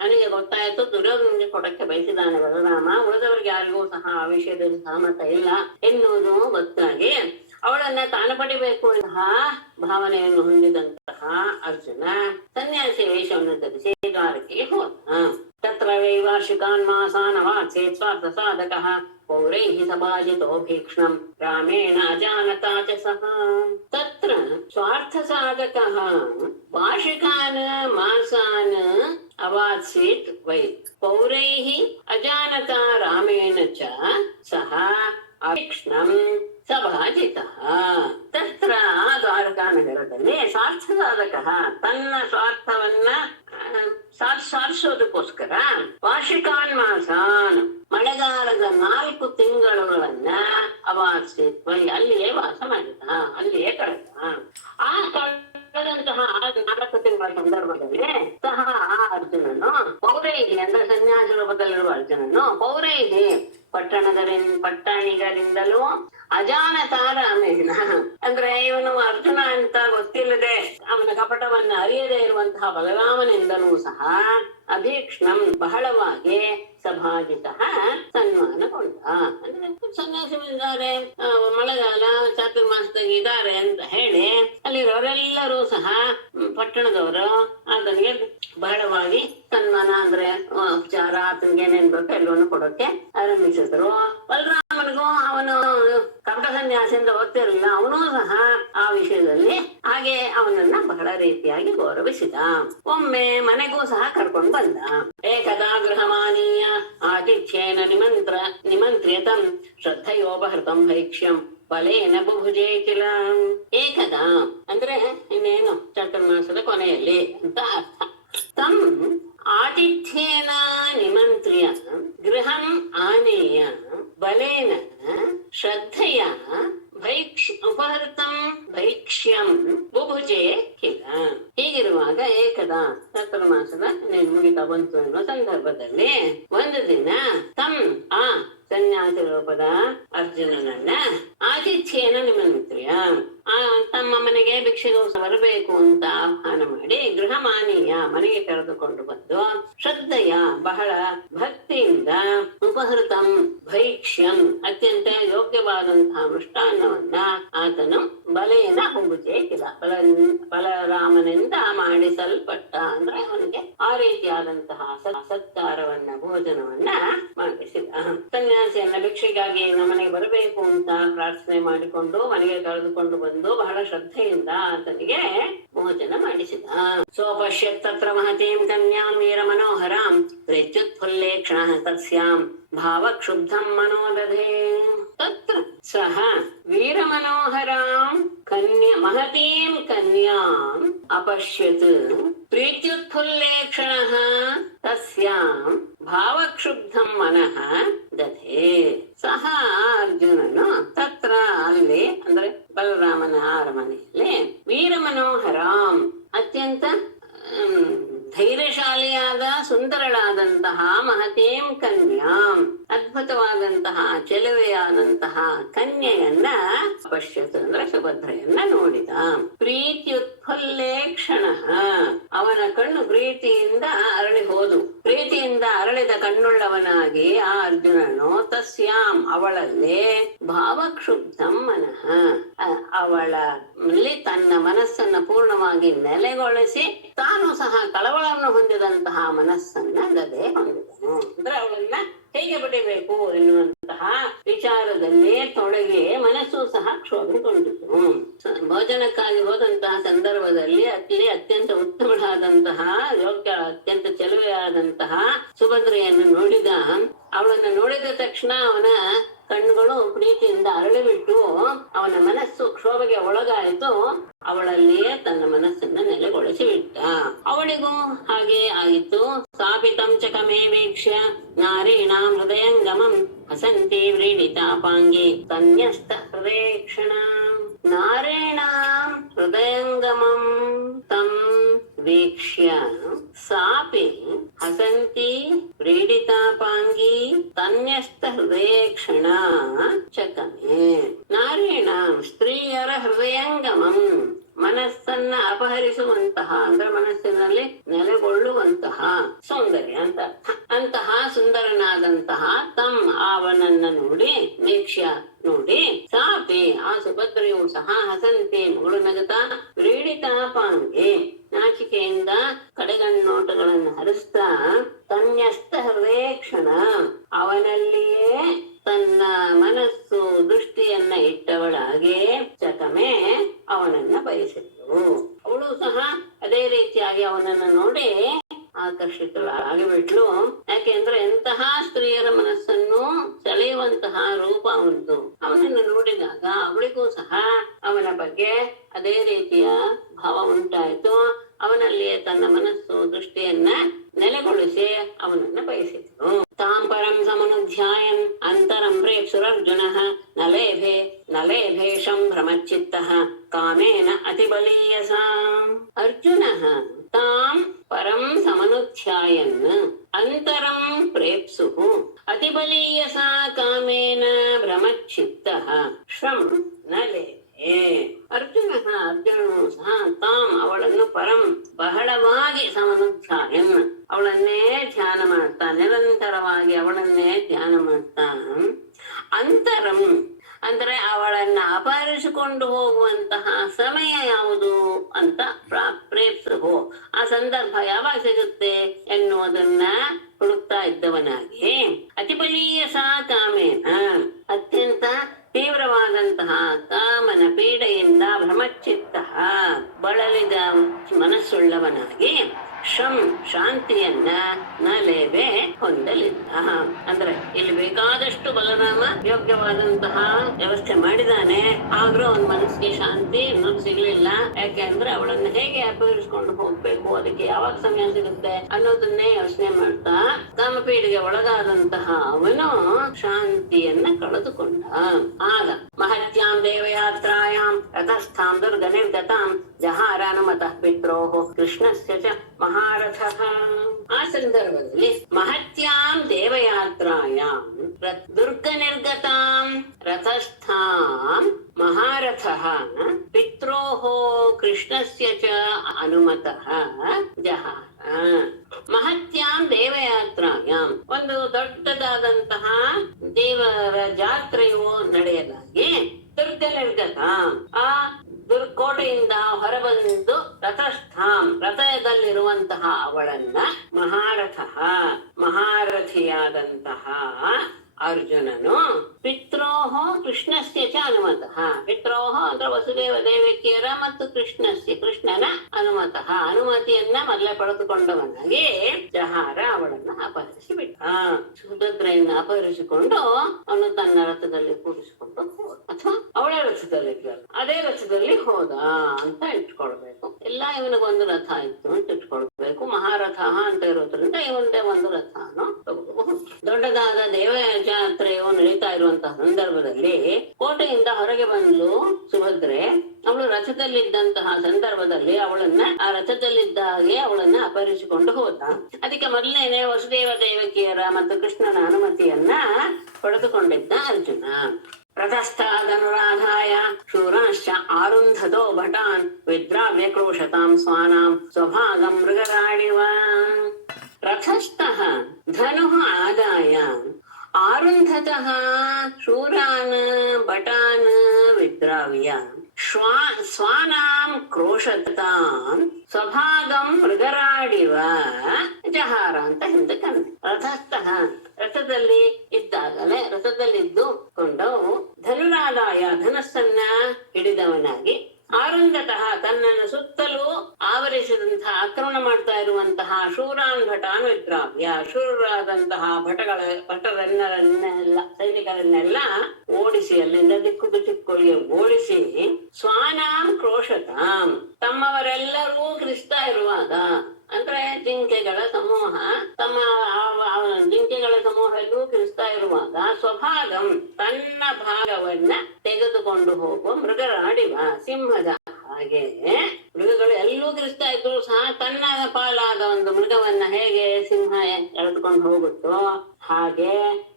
ನನಗೆ ಗೊತ್ತಾಯ್ತು ದುರ್ಯೋಧನಿಗೆ ಕೊಡಕ್ಕೆ ಬಯಸಿದಾನೆ ಬಲರಾಮ, ಉಳಿದವರಿಗೆ ಯಾರಿಗೂ ಸಹ ಆ ವಿಷಯದಲ್ಲಿ ಸಹಮತ ಇಲ್ಲ ಎನ್ನುವುದು ಗೊತ್ತಾಗಿ ಅವಳನ್ನ ತಾನು ಪಡಿಬೇಕು ಎನ್ನುವ ಭಾವನೆಯನ್ನು ಹೊಂದಿದಂತಹ ಅರ್ಜುನ ಸನ್ಯಾಸಿ ವೇಷವನ್ನು ಧರಿಸಿ ದ್ವಾರಕೆಗೆ ಹೋದ. ತತ್ರ ವೈವಾರ್ಷಿಕಾನ್ ಮಾಸಾನ್ ಅವಾತ್ಸೇತ್ ಸ್ವಾರ್ಥ ಸಾಧಕಃ ಪೌರೈಃ ಸಭಾಜಿತೋ ಭೀಕ್ಷ್ಣಂ ರಾಮೇಣ ಅಜಾನತಾ ಚ ಸಹ. ತತ್ರ ಸ್ವಾರ್ಥ ಸಾಧಕಃ ವಾರ್ಷಿಕಾನ್ ಮಾಸಾನ್ ಅವಾತ್ಸೇತ್ ವೈ ಪೌರೈಃ ಅಜಾನತಾ ರಾಮೇಣ ಚ ಸಹ ಅಭೀಕ್ಷ್ಣಂ ಸಭಾಜಿತಃ. ತತ್ರ ದ್ವಾರಕಾ ನಗರದಲ್ಲಿ ಸ್ವಾರ್ಥ ಸಾಧಕಃ ತನ್ನ ಸ್ವಾರ್ಥವನ್ನ ಸಾಧಿಸೋದಕ್ಕೋಸ್ಕರ ವಾರ್ಷಿಕಾನ್ ಮಾಸಾನ್ ಮಳೆಗಾಲದ 4 ತಿಂಗಳುಗಳನ್ನ ಅವಾಸಿತ್ವ ಅಲ್ಲಿಯೇ ವಾಸ ಮಾಡಿದ, ಅಲ್ಲಿಯೇ ಕಳೆದ. ಆ ಕಳೆದಂತಹ 4 ತಿಂಗಳ ಸಂದರ್ಭದಲ್ಲಿ ಸಹ ಆ ಅರ್ಜುನನು ಪೌರೈಹಿ ಅಂದ್ರೆ ಸನ್ಯಾಸ ರೂಪದಲ್ಲಿರುವ ಅರ್ಜುನನು ಪೌರೈಹಿ ಪಟ್ಟಣಿಗರಿಂದಲೂ ಅಜಾನತ ರಾಮೇಣ ಅಂದ್ರೆ ಇವನು ಅರ್ಜುನ ಅಂತ ಗೊತ್ತಿಲ್ಲದೆ ಅವನ ಕಪಟವನ್ನ ಅರಿಯದೇ ಇರುವಂತಹ ಬಲರಾಮನಿಂದಲೂ ಸಹ ಅಭೀಕ್ಷ್ಣಂ ಬಹಳವಾಗಿ ಸಭಾಜಿತ ಸನ್ಮಾನಗೊಂಡ. ಅಂದ್ರೆ ಸನ್ಯಾಸಿಗಳಿದ್ದಾರೆ, ಮಳೆಗಾಲ ಚಾತುರ್ಮಾಸದಾಗ ಇದ್ದಾರೆ ಅಂತ ಹೇಳಿ ಅಲ್ಲಿರೋರೆಲ್ಲರೂ ಸಹ ಪಟ್ಟಣದವರು ಆತನಿಗೆ ಬಹಳವಾಗಿ ಸನ್ಮಾನ ಅಂದ್ರೆ ಉಪಚಾರ ಆತನಿಗೆ ಏನೇನ್ ಬೇಕು ಎಲ್ಲವನ್ನು ಕೊಡೋಕೆ ಆರಂಭಿಸಿದ್ರು. ಬಲರಾಮನಿಗೂ ಅವನು ಕಪಟ ಸನ್ಯಾಸಿಯಿಂದ ಗೊತ್ತಿರಲಿಲ್ಲ, ಅವನೂ ಸಹ ಆ ವಿಷಯದಲ್ಲಿ ಹಾಗೆ ಅವನನ್ನ ಬಹಳ ರೀತಿಯಾಗಿ ಗೌರವಿಸಿದ. ಒಮ್ಮೆ ಮನೆಗೂ ಸಹ ಕರ್ಕೊಂಡು ಬಂದ. ಏಕದಾ ಗೃಹಮಾನೀಯ ಆತಿಥ್ಯೇನ ನಿಮಂತ್ರ್ಯತಂ ಶ್ರದ್ಧಯೋಪಹೃತಂ ಭೈಕ್ಷ್ಯಂ ಬಲೇನ ಬುಭುಜೇ ಕಿಲ. ಏಕದಾ ಅಂದ್ರೆ ಇನ್ನೇನು ಚಾತುರ್ಮಾಸದ ಕೊನೆಯಲ್ಲಿ ಅಂತ ಅರ್ಥ. ತಂ ಆತಿಥ್ಯೇನ ನಿಮಂತ್ರ್ಯ ಗೃಹಂ ಆನೇಯ ಬಲೇನ ಶ್ರದ್ಧೆಯ ಉಪಹೃತಂ ಭೈಕ್ಷ್ಯಂ ಬುಭುಜೆ ಕಿಲ. ಹೀಗಿರುವಾಗ ಏಕದಾ ಚಾತುರ್ಮಾಸದ ಮುಗಿತಾ ಬಂತು ಎನ್ನುವ ಸಂದರ್ಭದಲ್ಲಿ ಒಂದು ದಿನ ಆ ಸನ್ಯಾಸಿ ರೂಪದ ಅರ್ಜುನನನ್ನ ಆತಿಥ್ಯೇನ ನಿಮಂತ್ರ್ಯ ತಮ್ಮ ಮನೆಗೆ ಭಿಕ್ಷೆಗೋಸ್ಕರ ಬರಬೇಕು ಅಂತ ಆಹ್ವಾನ ಮಾಡಿ ಗೃಹಮಾನೀಯ ಮನೆಗೆ ಕರೆದುಕೊಂಡು ಬಂದು ಶ್ರದ್ಧೆಯ ಬಹಳ ಭಕ್ತಿಯಿಂದ ಉಪಹೃತಂ ಭೈಕ್ಷ್ಯಂ ಅತ್ಯಂತ ಯೋಗ್ಯವಾದಂತಹ ಮೃಷ್ಟಾನ್ನವನ್ನ ಆತನು ಬಲೇನ ಹುಂಬುಜೆ ಕಿಲ ಬಲರಾಮನಿಂದ ಮಾಡಿಸಲ್ಪಟ್ಟ. ಅಂದ್ರೆ ಅವನಿಗೆ ಆ ರೀತಿಯಾದಂತಹ ಸತ್ಕಾರವನ್ನ ಭೋಜನವನ್ನ ಮಾಡಿಸಿದ. ಸನ್ಯಾಸಿಯನ್ನ ಭಿಕ್ಷೆಗಾಗಿ ಮನೆಗೆ ಬರಬೇಕು ಅಂತ ಪ್ರಾರ್ಥನೆ ಮಾಡಿಕೊಂಡು ಮನೆಗೆ ಕರೆದುಕೊಂಡು ಬಂದು ಬಹಳ ಶ್ರದ್ಧೆಯಿಂದ ಆತನಿಗೆ ಭೋಜನ ಮಾಡಿಸಿದ. ಸೋಪಶ್ಯತ್ ತತ್ರ ಮಹತೀಂ ಕನ್ಯಾಂ ವೀರ ಮನೋಹರಾಂ ಪ್ರೇತ್ಯುತ್ಫುಲ್ಲೇಕ್ಷಣಃ ತಸ್ಯಾಂ ಭಾವಕ್ಷುಬ್ಧಂ ಮನೋದಧೇ. ತತ್ರ ಸಹ ವೀರ ಮನೋಹರಾಂ ಮಹತೀಂ ಕನ್ಯಾಂ ಅಪಶ್ಯತ್ ಪ್ರೀತ್ಯುತ್ಫುಲ್ಲೇಕ್ಷಣಃ ತಸ್ಯಾಂ ಭಾವಕ್ಷುಬ್ಧಂ ಮನಃ ದಧೇ. ಸಹ ಅರ್ಜುನನು ತತ್ರ ಅಲ್ಲಿ ಅಂದ್ರೆ ಬಲರಾಮನ ಅರಮನೆಯಲ್ಲಿ ವೀರ ಮನೋಹರಾಂ ಅತ್ಯಂತ ಸುಮತೀಂ ಕನ್ಯಾಂ, ಅದ್ಭುತವಾದಂತಹ ಚೆಲುವೆಯಾದಂತಹ ಕನ್ಯೆಯನ್ನ ಪಶ್ಯತು ಅಂದ್ರೆ ಸುಭದ್ರೆಯನ್ನ ನೋಡಿದ. ಪ್ರೀತ್ಯುತ್ಫುಲ್ಲೇ ಕ್ಷಣ, ಅವನ ಕಣ್ಣು ಪ್ರೀತಿಯಿಂದ ಅರಳಿ ಹೋದು. ಪ್ರೀತಿಯಿಂದ ಅರಳಿದ ಕಣ್ಣುಳ್ಳವನಾಗಿ ಆ ಅರ್ಜುನನು ತಸ್ಯಾಂ ಅವಳಲ್ಲೇ ಭಾವಕ್ಷುಬ್ಧಂ ಮನಃ, ಅವಳಲ್ಲಿ ತನ್ನ ಮನಸ್ಸನ್ನ ಪೂರ್ಣವಾಗಿ ನೆಲೆಗೊಳಿಸಿ ತಾನು ಸಹ ಕಳವಳವನ್ನು ಹೊಂದಿದಂತಹ ಮನಸ್ಸನ್ನ ಗದೆ ಹೊಂದಿದನು. ಅಂದ್ರೆ ಅವಳನ್ನ ಹೇಗೆ ಪಡಿಬೇಕು ಎನ್ನುವಂತಹ ವಿಚಾರದಲ್ಲಿ ತೊಡಗಿ ಮನಸ್ಸು ಸಹ ಕ್ಷೋಭೆಗೊಂಡಿತು. ಭೋಜನಕ್ಕಾಗಿ ಹೋದಂತಹ ಸಂದರ್ಭದಲ್ಲಿ ಅಲ್ಲಿ ಅತ್ಯಂತ ಉತ್ತಮಳಾದಂತಹ ಯೋಗ್ಯ ಅತ್ಯಂತ ಚೆಲುವೆಯಾದಂತಹ ಸುಭದ್ರೆಯನ್ನು ನೋಡಿದ. ಅವಳನ್ನು ನೋಡಿದ ತಕ್ಷಣ ಅವನ ಕಣ್ಣುಗಳು ಪ್ರೀತಿಯಿಂದ ಅರಳಿಬಿಟ್ಟು ಅವನ ಮನಸ್ಸು ಕ್ಷೋಭೆಗೆ ಒಳಗಾಯಿತು. ಅವಳಲ್ಲಿಯೇ ತನ್ನ ಮನಸ್ಸನ್ನ ನೆಲೆಗೊಳಿಸಿ ಬಿಟ್ಟ. ಅವಳಿಗೂ ಹಾಗೆ ಆಯಿತು. ಸ್ಥಾಪಿತಂ ಚ ಕಮೇ ವೀಕ್ಷ್ಯ ನಾರೀಣಾಂ ಹೃದಯಂಗಮಂ ಹಸಂತಿ ವ್ರೀಡಿತಾಪಾಂಗಿ ತನ್ಯಸ್ತ ಹೃದಯೇಕ್ಷಣ. ನಾರೀಣಾಂ ಹೃದಯಂಗಮಂ ತಂ ವೀಕ್ಷ್ಯ ಸಾಪಿ ಹಸಂತಿ ವ್ರೀಡಿತಾಪಾಂಗಿ ತನ್ಯಸ್ತ ಹೃದಯೇಕ್ಷಣ ಚಕಮೆ. ನಾರೀಣಾಂ ಸ್ತ್ರೀಯರ ಹೃದಯಂಗಮಂ, ಮನಸ್ಸನ್ನ ಅಪಹರಿಸುವಂತಹ ಅಂದ್ರೆ ಮನಸ್ಸಿನಲ್ಲಿ ನೆಲೆಗೊಳ್ಳುವಂತಹ ಸೌಂದರ್ಯ ಅಂತ ಅಂತಹ ಸುಂದರನಾದಂತಹ ತಮ್ ಅವನನ್ನ ನೋಡಿ ವೀಕ್ಷ್ಯ ನೋಡಿ ಸಾಪಿ ಆ ಸುಭದ್ರೆಯು ಸಹ ಹಸಂತಿ ಮುಗುಳು ನಗತಾ ವ್ರೀಡಿತಾಪಾಂಗಿ ನಾಚಿಕೆಯಿಂದ ಕಡೆಗಣ್ಣೋಟಗಳನ್ನು ಹರಿಸ್ತಾ ತನ್ಯಸ್ತ ಹೃದಯೇಕ್ಷಣ ಅವನಲ್ಲಿಯೇ ತನ್ನ ಮನಸ್ಸು ದೃಷ್ಟಿಯನ್ನ ಇಟ್ಟವಳಾಗೆ ಚಕಮೆ ಅವನನ್ನ ಬಯಸಿದ್ಳು. ಅವಳು ಸಹ ಅದೇ ರೀತಿಯಾಗಿ ಅವನನ್ನ ನೋಡಿ ಆಕರ್ಷಿತಳಾಗಿಬಿಟ್ಲು. ಯಾಕೆಂದ್ರೆ ಎಂತಹ ಸ್ತ್ರೀಯರ ಮನಸ್ಸನ್ನು ಸೆಳೆಯುವಂತಹ ರೂಪ ಅವನದು. ಅವನನ್ನು ನೋಡಿದಾಗ ಅವಳಿಗೂ ಸಹ ಅವನ ಬಗ್ಗೆ ಅದೇ ರೀತಿಯ ಭಾವ ಉಂಟಾಯಿತು. ಅವನಲ್ಲಿಯೇ ತನ್ನ ಮನಸ್ಸು ದೃಷ್ಟಿಯನ್ನ ನೆಲೆಗೊಳಿಸಿ ಅವನನ್ನ ಬಯಸಿದ್ರು. ತಾಂ ಪರಂ ಸಮನುಧ್ಯಾಯನ್ ಅಂತರಂ ಪ್ರೇಪ್ಸುರರ್ಜುನಃ ನಲೇಭೇಷಂ ಭ್ರಮಚ್ಚಿತ್ತಃ ಕಾಮೇನ ಅತಿಬಲೀಯಸಾಂ. ಅರ್ಜುನಃ ತಾಂ ಪರಂ ಸಮನುಧ್ಯಾಯನ್ ಅಂತರಂ ಪ್ರೇಪ್ಸುಃ ಅತಿಬಲೀಯಸಾ ಕಾಮೇನ ಭ್ರಮಚ್ಚಿತ್ತಃ ಶ್ರಂ ನಲೇಭೆ. ಅರ್ಜುನನು ಸಹ ತಾಂ ಅವಳನ್ನು ಪರಂ ಬಹಳವಾಗಿ ಸಮನುಧ್ಯಾಯನ್ ಅವಳನ್ನೇ ಧ್ಯಾನ ಮಾಡ್ತಾ ನಿರಂತರವಾಗಿ ಅವಳನ್ನೇ ಧ್ಯಾನ ಮಾಡ್ತಾ ಅಂತರಂ ಅಂದ್ರೆ ಅವಳನ್ನ ಅಪಹರಿಸಿಕೊಂಡು ಹೋಗುವಂತಹ ಸಮಯ ಯಾವುದು ಅಂತ ಪ್ರೇಪ್ಸು, ಆ ಸಂದರ್ಭ ಯಾವಾಗ ಸಿಗುತ್ತೆ ಎನ್ನುವುದನ್ನ ಹುಡುಕ್ತಾ ಇದ್ದವನಾಗಿ ಅತಿಬಲೀಯ ಸಾ ಕಾಮೇನ ಅತ್ಯಂತ ತೀವ್ರವಾದಂತಹ ಕಾಮನ ಪೀಡೆಯಿಂದ ಭ್ರಮಚಿತ್ತ ಬಳಲಿದ ಮನಸ್ಸುಳ್ಳವನಾಗಿ ಶಂ ಶಾಂತಿಯನ್ನ ನಲೇಬೆ ಹೊಂದಲಿಲ್ಲ. ಅಂದ್ರೆ ಇಲ್ಲಿ ಬೇಕಾದಷ್ಟು ಬಲರಾಮ ಯೋಗ್ಯವಾದಂತಹ ವ್ಯವಸ್ಥೆ ಮಾಡಿದಾನೆ, ಆದ್ರೂ ಅವನ ಮನಸ್ಸಿಗೆ ಶಾಂತಿ ಇನ್ನೊಂದು ಸಿಗ್ಲಿಲ್ಲ. ಯಾಕೆಂದ್ರೆ ಅವಳನ್ನ ಹೇಗೆ ಅಪಹರಿಸ್ಕೊಂಡು ಹೋಗ್ಬೇಕು, ಅದಕ್ಕೆ ಯಾವಾಗ ಸಮಯ ಸಿಗುತ್ತೆ ಅನ್ನೋದನ್ನೇ ಯೋಚನೆ ಮಾಡ್ತಾ ಕಾಮಪೀಡಿಗೆ ಒಳಗಾದಂತಹ ಅವನು ಶಾಂತಿಯನ್ನ ಕಳೆದುಕೊಂಡ. ಆಗ ಮಹತ್ಯಾಂ ದೇವಯಾತ್ರಾಯಾಂ ರಥಸ್ಥಾಂ ದುರ್ಗ ನಿರ್ಗತಾಂ ಜಹಾರಾನುಮತಃ ಪಿತ್ರೋಃ ಕೃಷ್ಣಸ್ಯ ಚ ಮಹಾರಥಃ. ಆ ಸಂದರ್ಭದಲ್ಲಿ ಮಹತ್ಯಾಂ ದೇವಯಾತ್ರಾಯಾಂ ದುರ್ಗ ನಿರ್ಗತಾಂ ರಥಸ್ಥಾಂ ಮಹಾರಥಃ ಪಿತ್ರೋಃ ಕೃಷ್ಣಸ್ಯ ಚ ಅನುಮತಃ ಜಹಾರ. ಮಹತ್ಯಾಂ ದೇವಯಾತ್ರಾಯಾಂ ಒಂದು ದೊಡ್ಡದಾದಂತಹ ದೇವರ ಜಾತ್ರೆಯು ನಡೆಯಲಾಗಿ ದುರ್ಗ ನಿರ್ಗತ ಆ ದುರ್ಕೋಟೆಯಿಂದ ಹೊರಬಂದು ರಥಸ್ಥಾಂ ರಥದಲ್ಲಿರುವಂತಹ ಅವಳನ್ನ ಮಹಾರಥ ಮಹಾರಥಿಯಾದಂತಹ ಅರ್ಜುನನು ಪಿತ್ರೋಹ ಕೃಷ್ಣಸ್ಯ ಚ ಅನುಮತಃ. ಪಿತ್ರೋಹ ಅಂದ್ರೆ ವಸುದೇವ ದೇವಕಿಯರ ಮತ್ತು ಕೃಷ್ಣನ ಅನುಮತಃ ಅನುಮತಿಯನ್ನ ಮೊದಲೇ ಪಡೆದುಕೊಂಡವನಾಗಿ ಜಹಾರ ಅವಳನ್ನ ಅಪಹರಿಸಿ ಬಿಟ್ಟ. ಸುಭದ್ರೆಯನ್ನ ಅಪಹರಿಸಿಕೊಂಡು ಅವನು ತನ್ನ ರಥದಲ್ಲಿ ಕೂಡಿಸಿಕೊಂಡು ಹೋದ, ಅಥವಾ ಅವಳ ರಥದಲ್ಲಿ ಅದೇ ರಥದಲ್ಲಿ ಹೋದ ಅಂತ ಇಟ್ಕೊಳ್ಬೇಕು. ಎಲ್ಲ ಇವನಿಗೊಂದು ರಥ ಇತ್ತು ಅಂತ ಇಟ್ಕೊಳ್ಬೇಕು. ಮಹಾರಥ ಅಂತ ಇರೋದ್ರಿಂದ ಇವನ್ದೇ ಒಂದು ರಥನು ತಗೋಬಹುದು. ದೊಡ್ಡದಾದ ದೇವ ಜಾತ್ರೆಯು ನಡೀತಾ ಇರುವಂತಹ ಸಂದರ್ಭದಲ್ಲಿ ಕೋಟೆಯಿಂದ ಹೊರಗೆ ಬಂದು ಸುಭದ್ರೆ ಅವಳು ರಥ ರಥದಲ್ಲಿದ್ದಂತಹ ಸಂದರ್ಭದಲ್ಲಿ ಅವಳನ್ನ ಆ ರಥದಲ್ಲಿದ್ದ ಹಾಗೆ ಅವಳನ್ನ ಅಪಹರಿಸಿಕೊಂಡು ಹೋದ. ಅದಕ್ಕೆ ಮೊದಲೇನೆ ವಸುದೇವ ದೇವಕಿಯರ ಮತ್ತು ಕೃಷ್ಣನ ಅನುಮತಿಯನ್ನ ಪಡೆದುಕೊಂಡಿದ್ದ ಅರ್ಜುನ. ರಥಸ್ಥಾದನುರಾಧಾಯ ಶೂರಾಶ್ಚ ಆರುಂಧತೋ ಭಟಾನ್ ವಿದ್ರಾವ್ಯ ಕ್ರೋಶತಾಂ ಸ್ವಾನಾಂ ಸ್ವಭಾಗಂ ಮೃಗರಾಡಿವ. ರಥಸ್ಥಃ ಧನುಃ ಆದಾಯ ಆರುಂಧತಃ ಶೂರಾನ್ ಭಟಾನ್ ವಿದ್ರಾವ್ಯ ಸ್ವಾನಾಂ ಕ್ರೋಶತಾಂ ಸ್ವಭಾಗಂ ಮೃಗರಾಡಿವ ಜಹಾರ ಅಂತ ಹಿಂದಕ್ಕೆ ರಥಸ್ಥಃ ರಥದಲ್ಲಿ ಇದ್ದಾಗಲೇ ರಥದಲ್ಲಿದ್ದುಕೊಂಡು ಧನುರಾದಾಯ ಧನಸ್ಸನ್ನ ಹಿಡಿದವನಾಗಿ ಆರುಂಧತಃ ತನ್ನನ್ನು ಸುತ್ತಲೂ ಆವರಿಸಿದಂತಹ ಆಕ್ರಮಣ ಮಾಡ್ತಾ ಇರುವಂತಹ ಶೂರಾನ್ ಭಟಾನ್ ವಿದ್ರಾವ್ಯ ಶೂರರಾದಂತಹ ಭಟರನ್ನೆಲ್ಲ ಸೈನಿಕರನ್ನೆಲ್ಲ ಓಡಿಸಿ ಅಲ್ಲಿಂದ ದಿಕ್ಕು ದಿಕ್ಕುಗಳಿಗೆ ಓಡಿಸಿ ಸ್ವಾನಾಂ ಕ್ರೋಶತಾಂ ತಮ್ಮವರೆಲ್ಲರೂ ಕ್ರಿಸ್ತಾ ಇರುವಾಗ ಅಂದ್ರೆ ಜಿಂಕೆಗಳ ಸಮೂಹ ತಮ್ಮ ಜಿಂಕೆಗಳ ಸಮೂಹ ಎಲ್ಲೂ ಕಿರಿಸ್ತಾ ಇರುವಾಗ ಸ್ವಭಾಗಂ ತನ್ನ ಭಾಗವನ್ನ ತೆಗೆದುಕೊಂಡು ಹೋಗುವ ಮೃಗರಾಡಿವ ಸಿಂಹದ ಹಾಗೆ ಮೃಗಗಳು ಎಲ್ಲೂ ಕಿರಿಸ್ತಾ ಇದ್ರು ಸಹ ತನ್ನ ಪಾಲಾದ ಒಂದು ಮೃಗವನ್ನ ಹೇಗೆ ಸಿಂಹ ಎಳೆದುಕೊಂಡು ಹೋಗುತ್ತೋ ಹಾಗೆ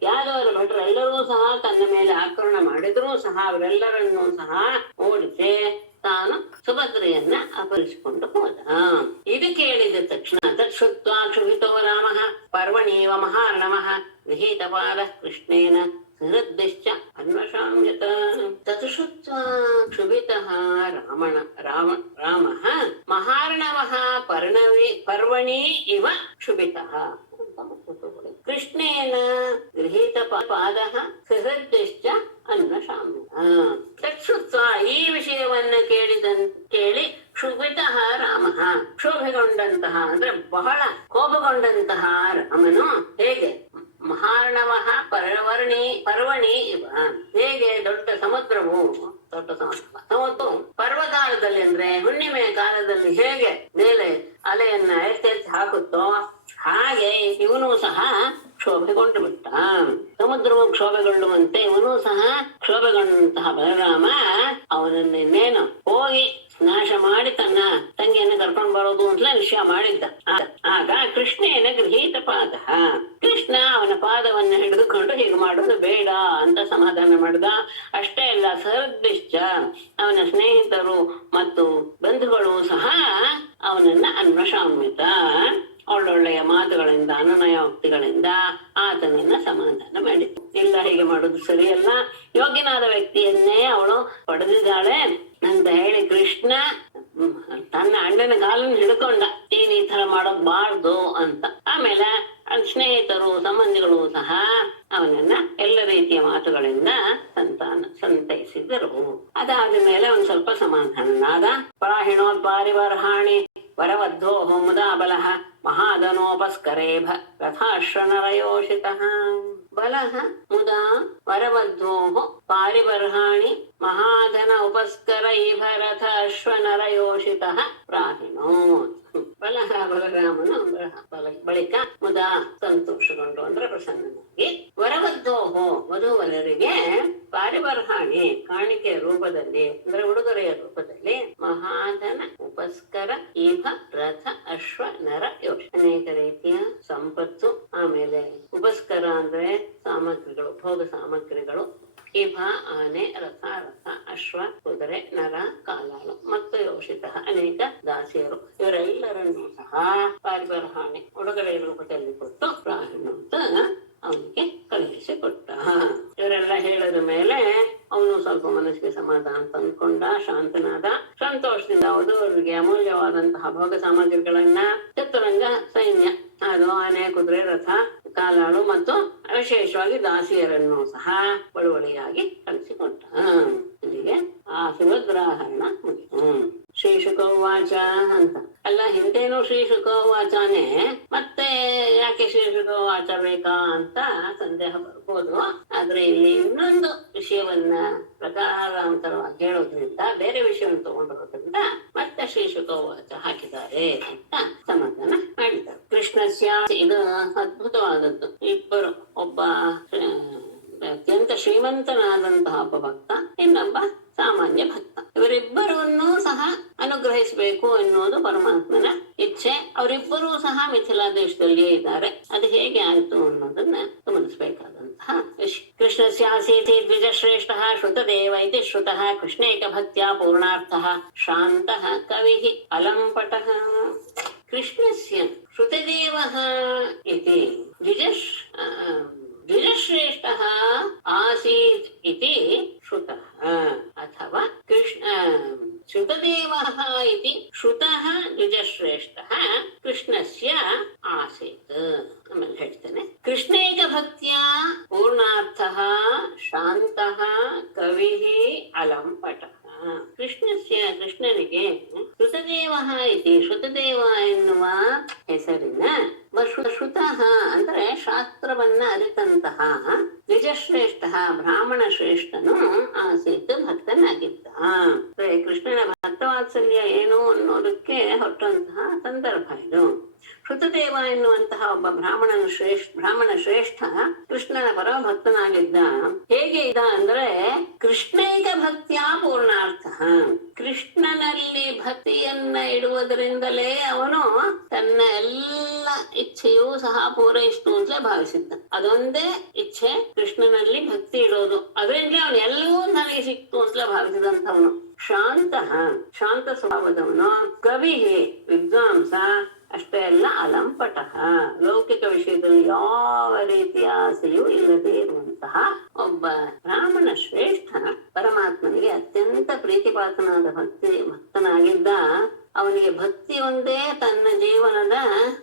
ಯಾದವರು ಭಟ್ರು ಎಲ್ಲರೂ ಸಹ ತನ್ನ ಮೇಲೆ ಆಕ್ರಮಣ ಮಾಡಿದ್ರೂ ಸಹ ಅವರೆಲ್ಲರನ್ನೂ ಸಹ ಓಡಿಸಿ ತಾನು ಸುಭದ್ರೆಯನ್ನ ಅಪಹರಿಸಿಕೊಂಡು ಹೋದ. ಇದು ಕೇಳಿದ ತಕ್ಷಣ ತತ್ಸುತ್ವಾ ಕ್ಷುಭಿತೋ ರಾಮಃ ಪರ್ವಣೀವ ಮಹಾರ್ಣವಃ ಗೃಹೀತಪಾದ ಕೃಷ್ಣೇನ ಹೃದ್ದಿಶ್ಚ ಅನ್ವಶಾಮ್ಯತ. ತತ್ಸುತ್ವಾ ಕ್ಷುಭಿತಃ ರಾಮಃ ಮಹಾರ್ಣವಃ ಪರ್ವಣಿ ಇವ ಕ್ಷುಭಿತಃ ಕೃಷ್ಣೇನ ಗೃಹೀತ ಪಾದಃ ಸುಹೃದ್ದಿಶ್ಚ ಅನ್ವಶಾಮ್ಯತ. ತತ್ಸುತ್ವಾ ಈ ವಿಷಯವನ್ನ ಕೇಳಿ ಕ್ಷುಭಿತಃ ರಾಮಃ ಕ್ಷೋಭೆಗೊಂಡಂತಹ ಅಂದ್ರೆ ಬಹಳ ಕೋಪಗೊಂಡಂತಹ ರಾಮನು ಹೇಗೆ ಮಹಾರ್ಣವಃ ಪರ್ವಣಿ ಇವ ಹೇಗೆ ದೊಡ್ಡ ಸಮುದ್ರ ಪರ್ವಕಾಲದಲ್ಲಿ ಅಂದ್ರೆ ಹುಣ್ಣಿಮೆಯ ಕಾಲದಲ್ಲಿ ಹೇಗೆ ಮೇಲೆ ಅಲೆಯನ್ನ ಎತ್ತೆತ್ತಿ ಹಾಕುತ್ತೋ ಹಾಗೆ ಇವನು ಸಹ ಕ್ಷೋಭೆಗೊಂಡು ಬಿಟ್ಟ. ಸಮುದ್ರವು ಕ್ಷೋಭೆಗೊಳ್ಳುವಂತೆ ಇವನು ಸಹ ಕ್ಷೋಭೆಗೊಂಡಂತಹ ಬಲರಾಮ ಅವನನ್ನೇನು ಹೋಗಿ ನಾಶ ಮಾಡಿ ತನ್ನ ತಂಗಿಯನ್ನು ಕರ್ಕೊಂಡು ಬರೋದು ಅಂತ ನಿಶ್ಚಯ ಮಾಡಿದ್ದ. ಆಗ ಕೃಷ್ಣೇನ ಗೃಹೀತ ಪಾದ ಕೃಷ್ಣ ಅವನ ಪಾದವನ್ನ ಹಿಡಿದುಕೊಂಡು ಹೀಗೆ ಮಾಡೋದು ಬೇಡ ಅಂತ ಸಮಾಧಾನ ಮಾಡಿದ. ಅಷ್ಟೇ ಅಲ್ಲ ಸಹೃದಿಶ್ಚ ಅವನ ಸ್ನೇಹಿತರು ಮತ್ತು ಬಂಧುಗಳು ಸಹ ಅವನನ್ನ ಅನ್ವಶಾಮ್ಯತ ಒಳ್ಳೊಳ್ಳೆಯ ಮಾತುಗಳಿಂದ ಅನುನಯೋಕ್ತಿಗಳಿಂದ ಆತನನ್ನ ಸಮಾಧಾನ ಮಾಡಿತು. ಇಲ್ಲ ಹೀಗೆ ಮಾಡೋದು ಸರಿಯಲ್ಲ, ಯೋಗ್ಯನಾದ ವ್ಯಕ್ತಿಯನ್ನೇ ಅವಳು ಪಡೆದಿದ್ದಾಳೆ ಅಂತ ಹೇಳಿ ಕೃಷ್ಣ ತನ್ನ ಅಣ್ಣನ ಕಾಲನ್ನು ಹಿಡ್ಕೊಂಡ ನೀನ್ ಈ ತರ ಮಾಡೋದ್ಬಾರ್ದು ಅಂತ. ಆಮೇಲೆ ಸ್ನೇಹಿತರು ಸಂಬಂಧಿಗಳು ಸಹ ಅವನನ್ನ ಎಲ್ಲ ರೀತಿಯ ಮಾತುಗಳಿಂದ ಸಂತೈಸಿದರು. ಅದಾದ ಮೇಲೆ ಒಂದ್ ಸ್ವಲ್ಪ ಸಮಾಧಾನನಾದ. ಪಾರಿವರ್ಹಾಣಿ ವರವದ್ಧೋ ಮುದಾ ಬಲಃ ಮಹಾಧನೋಪಸ್ಕರೇಭ ರಥಾಶ್ವನರಯೋಷಿತಃ. ಬಲಃ ಮುದಾ ವರವದ್ಧೋ ಪಾರಿಬರ್ಹಾಣಿ ಮಹಾಧನ ಉಪಸ್ಕರ ಇಭ ರಥ ಅಶ್ವನರಯೋಷಿತಃ ಪ್ರಾಹಿಣೋ. ಬಲಹ ಬಲರಾಮನು ಬಳಿಕ ಮುದಾ ಸಂತೋಷಗೊಂಡು ಅಂದ್ರೆ ಪ್ರಸನ್ನನಾಗಿ ವರವದ್ದೋಹೋ ವಧುವರರಿಗೆ ಪಾರಿಬರ್ಹಾಣಿ ಕಾಣಿಕೆಯ ರೂಪದಲ್ಲಿ ಅಂದ್ರೆ ಉಡುಗೊರೆಯ ರೂಪದಲ್ಲಿ ಮಹಾಧನ ಉಪಸ್ಕರ ಇಭ ರಥ ಅಶ್ವ ನರ ಯೋಷ ಅನೇಕ ರೀತಿಯ ಸಂಪತ್ತು, ಆಮೇಲೆ ಉಪಸ್ಕರ ಅಂದ್ರೆ ಸಾಮಗ್ರಿಗಳು, ಭೋಗ ಸಾಮಗ್ರಿಗಳು, ಇಭ ಆನೆ, ರಥ ಅಶ್ವ ಕುದುರೆ, ನರ ಕಾಲಾಳು ಮತ್ತು ಯೋಷಿತ ಅನೇಕ ದಾಸಿಯರು ಇವರೆಲ್ಲರನ್ನೂ ಸಹ ಪಾರಿಬರ್ಹಾಣಿ ಉಡುಗೊರೆಯ ರೂಪದಲ್ಲಿ ಕೊಟ್ಟು ಪ್ರಾಹಿಣು ಅಂತ ಅವನಿಗೆ ಕಳುಹಿಸಿಕೊಟ್ಟ. ಇವರೆಲ್ಲ ಹೇಳಿದ ಮೇಲೆ ಅವನು ಸ್ವಲ್ಪ ಮನಸ್ಸಿಗೆ ಸಮಾಧಾನ ತಂದ್ಕೊಂಡ, ಶಾಂತನಾದ. ಸಂತೋಷದಿಂದ ವಧುವರಿಗೆ ಅಮೂಲ್ಯವಾದಂತಹ ಭೋಗ ಸಾಮಗ್ರಿಗಳನ್ನ ಚತುರಂಗ ಸೈನ್ಯ, ಅದು ಆನೆ, ಕುದುರೆ, ರಥ, ಕಾಲಾಳು ಮತ್ತು ವಿಶೇಷವಾಗಿ ದಾಸಿಯರನ್ನು ಸಹ ಬಳುವಳಿಯಾಗಿ ಕಳಿಸಿಕೊಟ್ಟ. ಇಲ್ಲಿಗೆ ಆ ಸುಭದ್ರಾಹರಣ ಮುಗಿತು. ಶ್ರೀಶುಕೋವಾಚ ಅಂತ ಅಲ್ಲ, ಹಿಂದೇನು ಶ್ರೀಶುಕೋವಾಚನೆ ಮತ್ತೆ ಯಾಕೆ ಶ್ರೀಶುಕೋವಾಚ ಬೇಕಾ ಅಂತ ಸಂದೇಹ ಬರ್ಬೋದು. ಆದ್ರೆ ಇಲ್ಲಿ ಇನ್ನೊಂದು ವಿಷಯವನ್ನ ಪ್ರಕಾರಾಂತರವಾಗಿ ಹೇಳೋದ್ರಿಂದ, ಬೇರೆ ವಿಷಯವನ್ನು ತಗೊಂಡಿರೋದ್ರಿಂದ ಮತ್ತೆ ಶ್ರೀಶುಕೋವಾಚ ಹಾಕಿದ್ದಾರೆ ಅಂತ ಸಮಾಧಾನ ಮಾಡಿದ್ದಾರೆ. ಕೃಷ್ಣಸ್ಯ ಇದು ಅದ್ಭುತವಾದದ್ದು. ಇಬ್ಬರು, ಒಬ್ಬ ಅತ್ಯಂತ ಶ್ರೀಮಂತನಾದಂತಹ ಒಬ್ಬ ಭಕ್ತ, ಇನ್ನೊಬ್ಬ ಸಾಮಾನ್ಯ ಭಕ್ತ. ಇವರಿಬ್ಬರನ್ನು ಅನುಗ್ರಹಿಸಬೇಕು ಎನ್ನುವುದು ಪರಮಾತ್ಮನ ಇಚ್ಛೆ. ಅವರಿಬ್ಬರೂ ಸಹ ಮಿಥಿಲಾ ದೇಶದಲ್ಲಿಯೇ ಇದ್ದಾರೆ. ಅದು ಹೇಗೆ ಆಯ್ತು ಅನ್ನೋದನ್ನ ಗಮನಿಸಬೇಕಾದಂತಹ ವಿಷಯ. ಕೃಷ್ಣಸ್ಯಾಸೀತಿ ದ್ವಿಜಶ್ರೇಷ್ಠ ಶ್ರುತದೇವ ಇತಿ ಶ್ರುತಃ ಕೃಷ್ಣೇಕ ಭಕ್ತ್ಯಾ ಪೂರ್ಣಾರ್ಥಃ ಶಾಂತಃ ಕವಿಃ ಅಲಂಪಟಃ. ಕೃಷ್ಣಸ್ಯ ಶ್ರುತದೇವಃ ಇತಿ ದ್ವಿಜಶ್ರೇಷ್ಠಃ ಆಸೀತ್ ಇತಿ ಶ್ರುತಃ ಅಥವಾ ಶ್ರುತದೇವಃ ಇತಿ ಶ್ರುತಃ ದ್ವಿಜಶ್ರೇಷ್ಠಃ ಕೃಷ್ಣಸ್ಯ ಆಸೀತ್. ಆಮೇಲೆ ಹೇಳ್ತೇನೆ, ಕೃಷ್ಣೈಕ ಭಕ್ತಿಯ ಪೂರ್ಣಾರ್ಥಃ ಶಾಂತಃ ಕವಿಃ ಅಲಂಪಟಃ. ಕೃಷ್ಣನಿಗೆ ಶ್ರುತದೇವಃ ಇತಿ ಶ್ರುತದೇವ ಎನ್ನುವ ಹೆಸರಿನ ಶ್ರುತಃ ಅಂದ್ರೆ ಶಾಸ್ತ್ರವನ್ನ ಅರಿತಂತಹ ದ್ವಿಜಶ್ರೇಷ್ಠ ಬ್ರಾಹ್ಮಣ ಶ್ರೇಷ್ಠನು ಆಸೀತ್ ಭಕ್ತನಾಗಿದ್ದ. ಕೃಷ್ಣನ ಭಕ್ತವಾತ್ಸಲ್ಯ ಏನು ಅನ್ನೋದಕ್ಕೆ ಹೊಟ್ಟಂತಹ ಸಂದರ್ಭ ಇದು. ಶ್ರುತದೇವ ಎನ್ನುವಂತಹ ಒಬ್ಬ ಬ್ರಾಹ್ಮಣ ಶ್ರೇಷ್ಠ ಕೃಷ್ಣನ ಪರಮ ಭಕ್ತನಾಗಿದ್ದ. ಹೇಗೆ ಇದ್ದ ಅಂದ್ರೆ ಕೃಷ್ಣೈಕ ಭಕ್ತಿಯ ಪೂರ್ಣಾರ್ಥ, ಕೃಷ್ಣನಲ್ಲಿ ಭಕ್ತಿಯನ್ನ ಇಡುವುದರಿಂದಲೇ ಅವನು ತನ್ನ ಎಲ್ಲ ಇಚ್ಛೆಯೂ ಸಹ ಪೂರೈಸಿತು ಅಂತಲೇ ಭಾವಿಸಿದ್ದ. ಅದೊಂದೇ ಇಚ್ಛೆ, ಕೃಷ್ಣನಲ್ಲಿ ಭಕ್ತಿ ಇಡೋದು. ಅದರಿಂದಲೇ ಅವನು ಎಲ್ಲವೂ ನನಗೆ ಸಿಕ್ತು ಅಂತಲೇ ಭಾವಿಸಿದಂಥವನು. ಶಾಂತ ಸ್ವಭಾವದವನು, ಕವಿ ವಿದ್ವಾಂಸ, ಅಷ್ಟೇ ಅಲ್ಲ ಅಲಂಪಟಃ, ಲೌಕಿಕ ವಿಷಯದಲ್ಲಿ ಯಾವ ರೀತಿಯ ಆಸೆಯೂ ಇಲ್ಲದೆ ಇರುವಂತಹ ಒಬ್ಬ ಬ್ರಾಹ್ಮಣ ಶ್ರೇಷ್ಠ ಪರಮಾತ್ಮನಿಗೆ ಅತ್ಯಂತ ಪ್ರೀತಿಪಾತ್ರನಾದ ಭಕ್ತನಾಗಿದ್ದ. ಅವನಿಗೆ ಭಕ್ತಿ ಒಂದೇ ತನ್ನ ಜೀವನದ